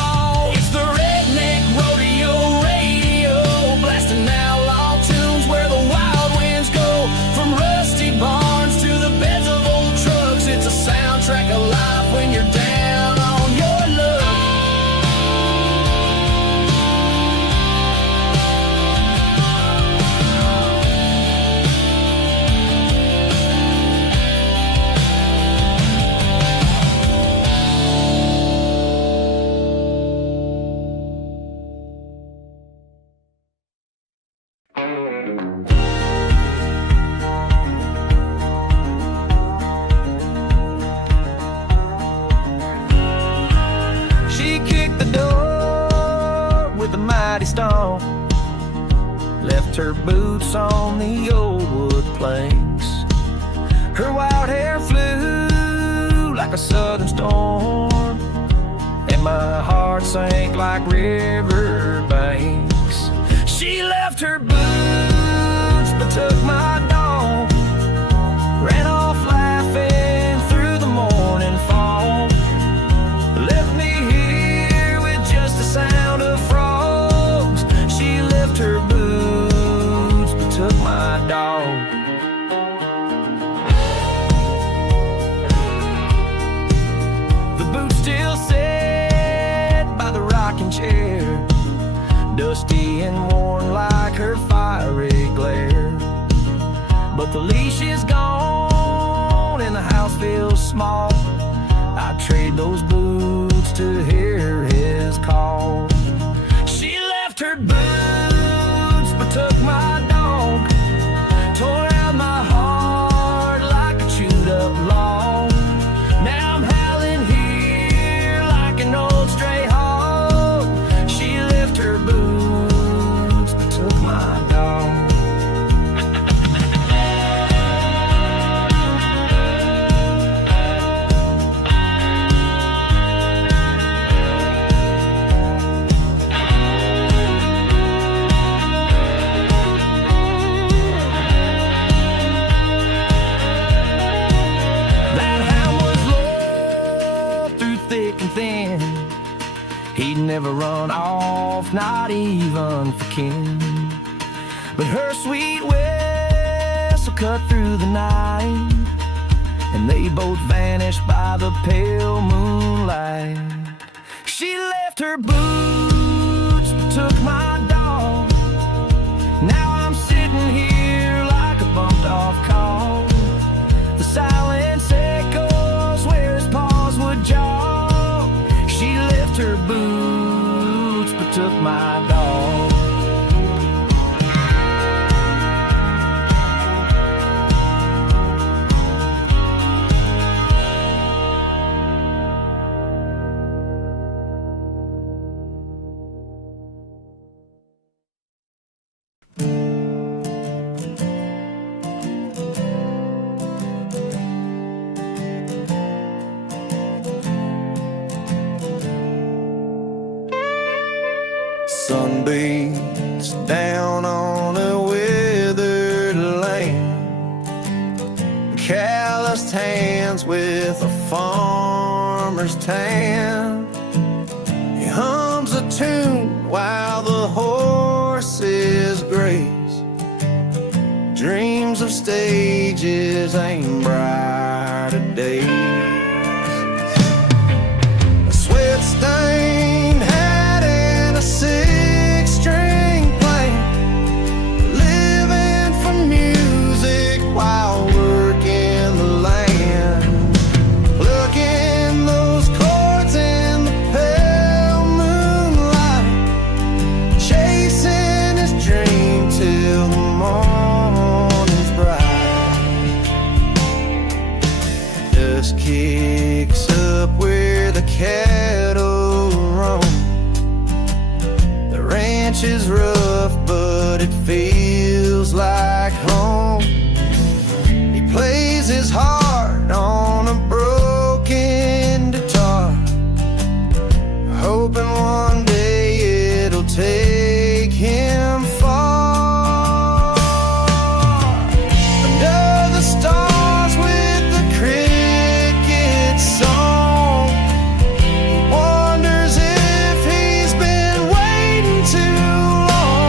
mighty stomp. Left her boots on the old wood planks. Her wild hair flew like a southern storm, and my heart sank like river banks. She left her boots but took my dog, ran off laughing through the morning fog, left me here with just the sound of frogs. She left her boots but took my dog. The boots still sat by the rocking chair, dusty and worn like her fiery glare. But the leash is gone and the house feels small. I'd trade those boots to hear his call. She left her boots but took my dog, tore out my heart like a chewed up log. Now I'm howling here like an old stray hog. She left her boots but took my dog. He'd never run off, not even for kin. But her sweet whistle cut through the night, and they both vanished by the pale moonlight. She left her boots but took my dog. Now I'm sitting here like a bumped off call. The silence echoes where his paws would jog. She left her boots but took my dog. Sunbeams down on a withered land, calloused hands with a farmer's tan. He hums a tune while the horses graze, dreams of stages ain't brighter days. A sweat-stained hat and a six-string playing, living for music while working the land, plucking those chords in the pale moonlight, chasing his dream till the morning's bright. Dust kicks up where the cattle roam. The ranch is rough, but it feels like home. He plays his heart on a broken guitar, hoping one day it'll take him far. Under the stars with the cricket's song, he wonders if he's been waiting too long.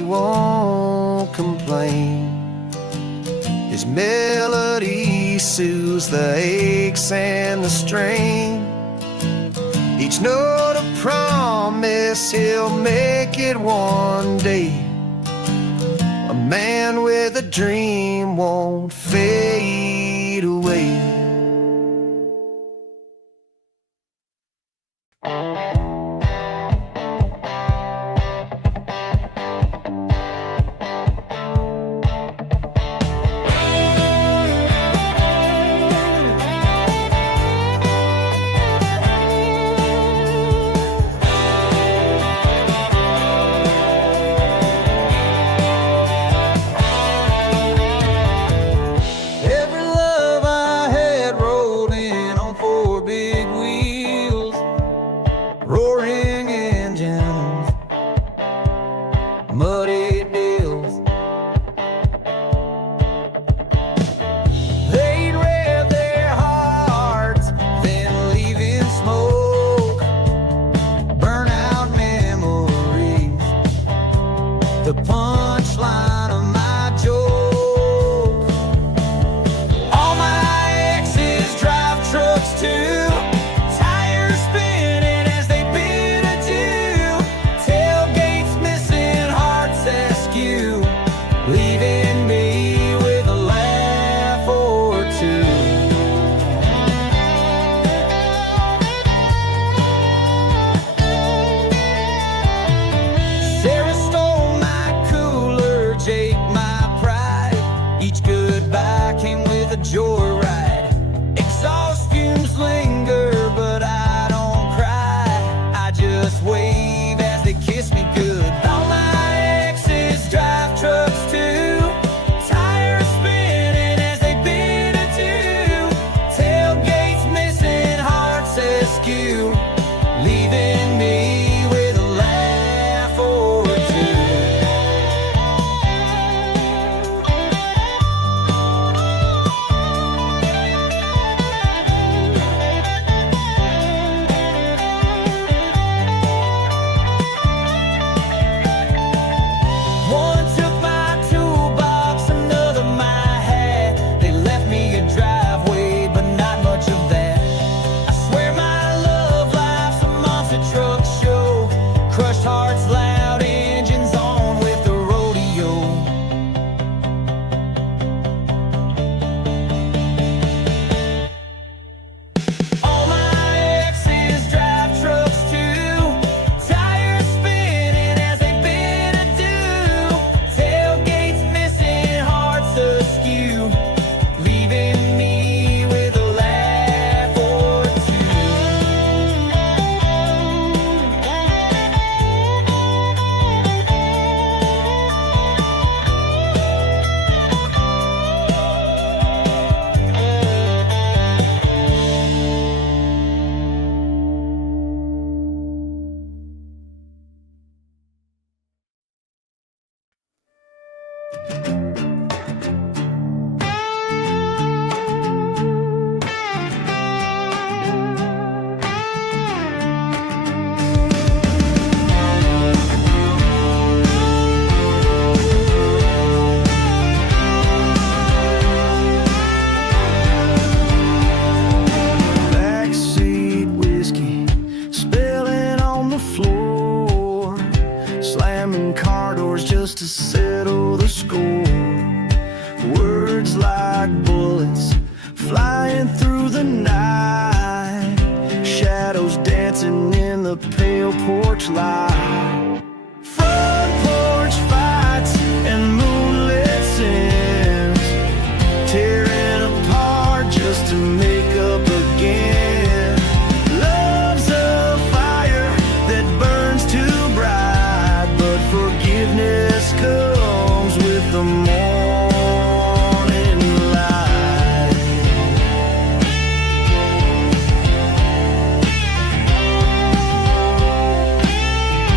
he won't complain. His melody soothes the aches and the strain. Each note a promise he'll make it one day. A man with a dream won't fade away. Muddy deals. They'd rev their hearts, then leaving smoke. Burnout memories, the punchline of my joke. All my exes drive trucks too. Tires spinning as they bid adieu. Tailgates missing, hearts askew, leaving me with a laugh or two. Sarah stole my cooler, Jake my pride. Each goodbye came with a joyride. Exhaust fumes linger, but I don't cry. I just wave as they kiss me good. All my exes drive trucks too. Tires spinning as they bid adieu. Tailgates missing, hearts askew, leaving me with a laugh or two. One took my toolbox, another my hat. They left me a driveway, but not much of that. I swear my love life's a monster truck show. Crushed hearts, loud engines on with the rodeo. All my exes drive trucks too. Tires spinning as they bid adieu. Tailgates missing, hearts askew, leaving me with a laugh or two. Backseat whiskey spilling on the floor, slamming car doors just to settle the score. Words like bullets flying through the night, shadows dancing in the pale porch light. Front porch fights and moonlit sins, tearing apart just to make up again. Love's a fire that burns too bright, but forgiveness comes with the morning light.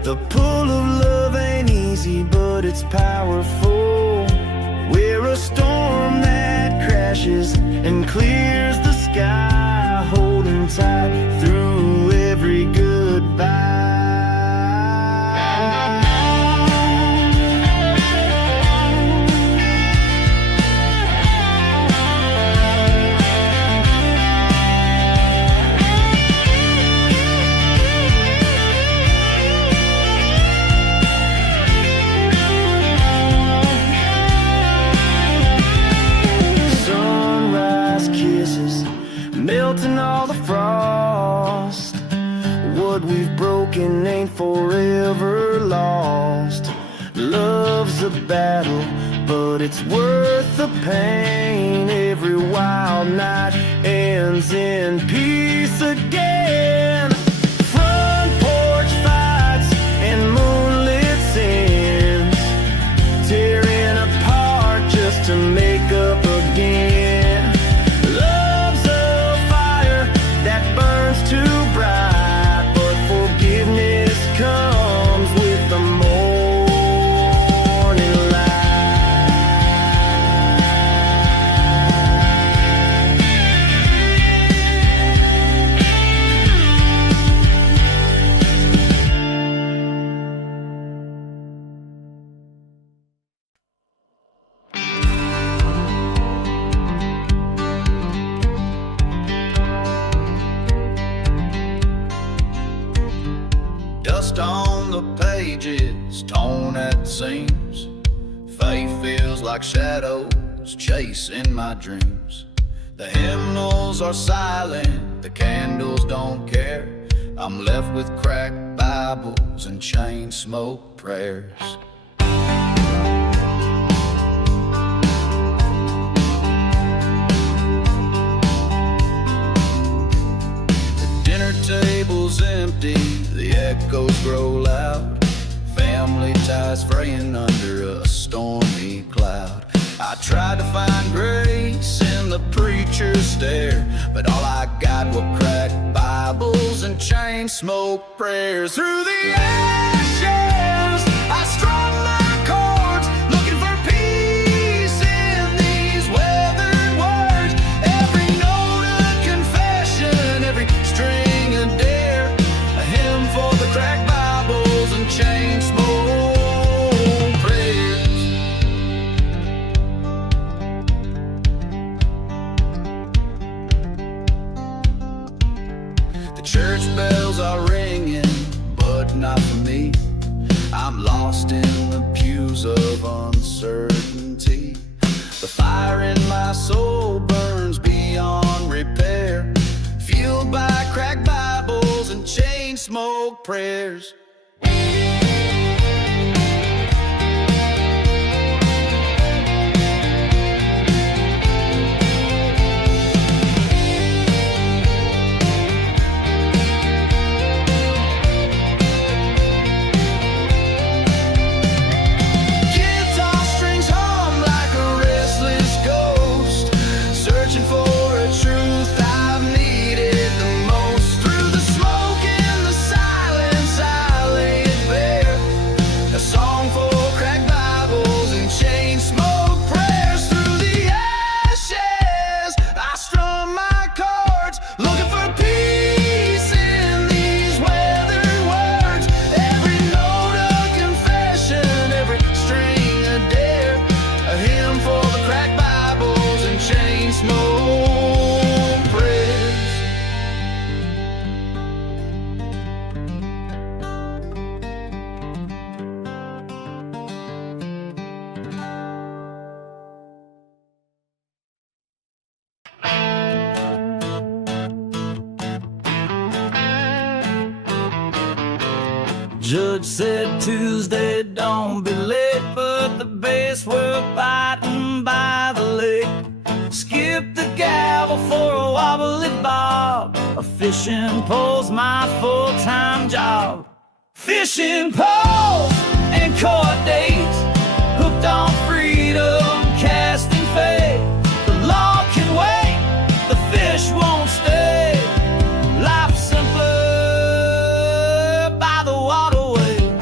The pull of love ain't easy, but it's powerful. We're a storm that crashes and clears the sky, holding tight through every goodbye. Melting all the frost. What we've broken ain't forever lost. Love's a battle, but it's worth the pain. Every wild night ends in peace again. Front porch fights and moonlit sins, tearing apart just to make up again. Too bright, but forgiveness comes with the morning Dust on the pages, torn at the seams. Faith feels like shadows chasing my dreams. The hymnals are silent, the candles don't care. I'm left with cracked Bibles and chain smoke prayers. Table's empty, the echoes grow loud. Family ties fraying under a stormy cloud. I tried to find grace in the preacher's stare, but all I got were cracked Bibles and chain smoke prayers. Through the ashes, I strung my chords, looking for peace in these weathered words. Every note a confession, every string a dare, a hymn for the cracked Bibles and chain smoke prayers. The church bells are ringing, but not for me. I'm lost in the pews of uncertainty. The fire in my soul burns beyond repair, fueled by cracked Bibles and chain smoke prayers. Guitar strings hum like a restless ghost, searching for a truth I've needed the most. Through the smoke and the silence I lay it bare, a song for cracked Bibles and chain smoke prayers. Through the ashes I strum my chords, looking for peace in these weathered words. Every note a confession, every string a dare, a hymn for the cracked Bibles and chain smoke prayers. Judge said Tuesday, don't be late, but the bass were biting by the lake. Skip the gavel for a wobbly bob. A fishing pole's my full-time job. Fishing poles and court dates, hooked on freedom, casting fate. The law can wait, the fish won't stay. Life's simpler by the waterway.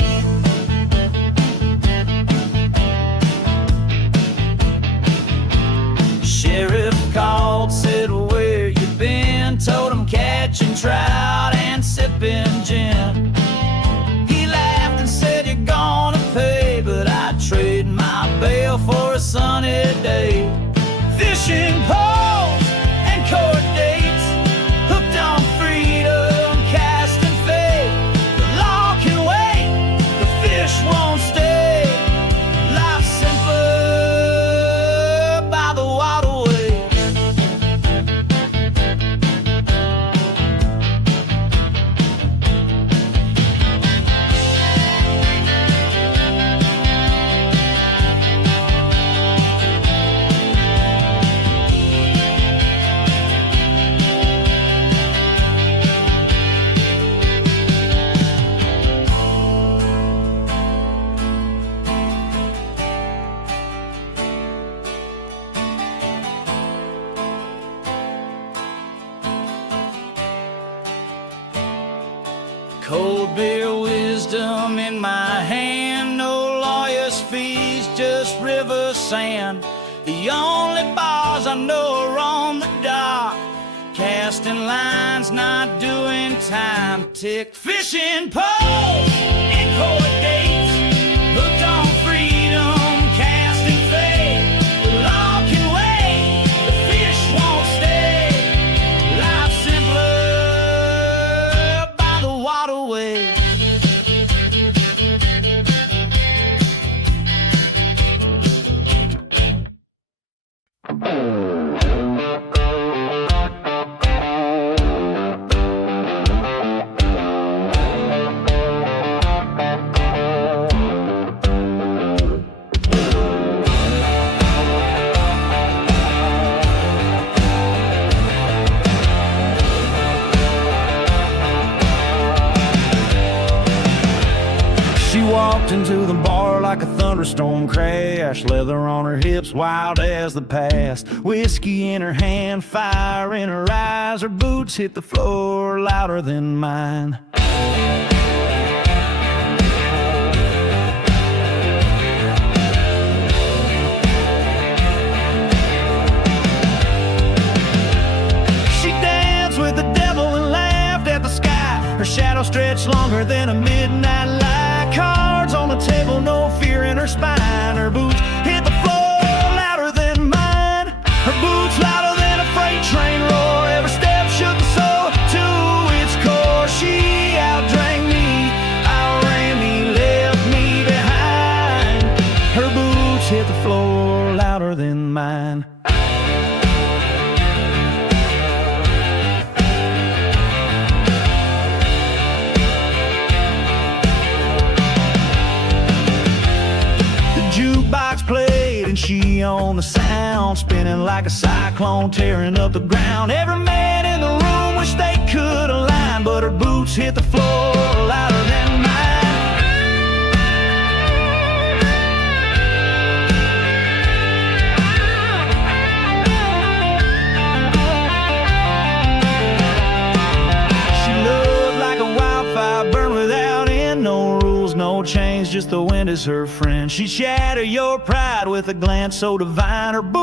Cold beer wisdom in my hand, no lawyers' fees, just river sand. The only bars I know are on the dock, casting lines, not doing time. Tick fishing poles and court dates, hooked on freedom, casting fate. The law can wait, the fish won't stay. Life's simpler by the waterway. She walked into the bar like a thunderstorm crash, leather on her hips, wild as the past. Whiskey in her hand, fire in her eyes. Her boots hit the floor louder than mine. She danced with the devil and laughed at the sky. Her shadow stretched longer than a midnight light. Cards on the table, no fear in her spine. Her boots hit the floor louder than mine. Her boots louder than a freight train roar. Every step shook the soul to its core. She outdrank me, outran me, left me behind. Her boots hit the floor louder than mine. Jukebox played and she on the sound, spinning like a cyclone, tearing up the ground. Every man in the room wished they could align, but her boots hit the floor louder than mine. She loved like a wildfire, burned without end, no rules, no chains, just the wind is her friend. She'd shatter your pride with a glance so divine. Her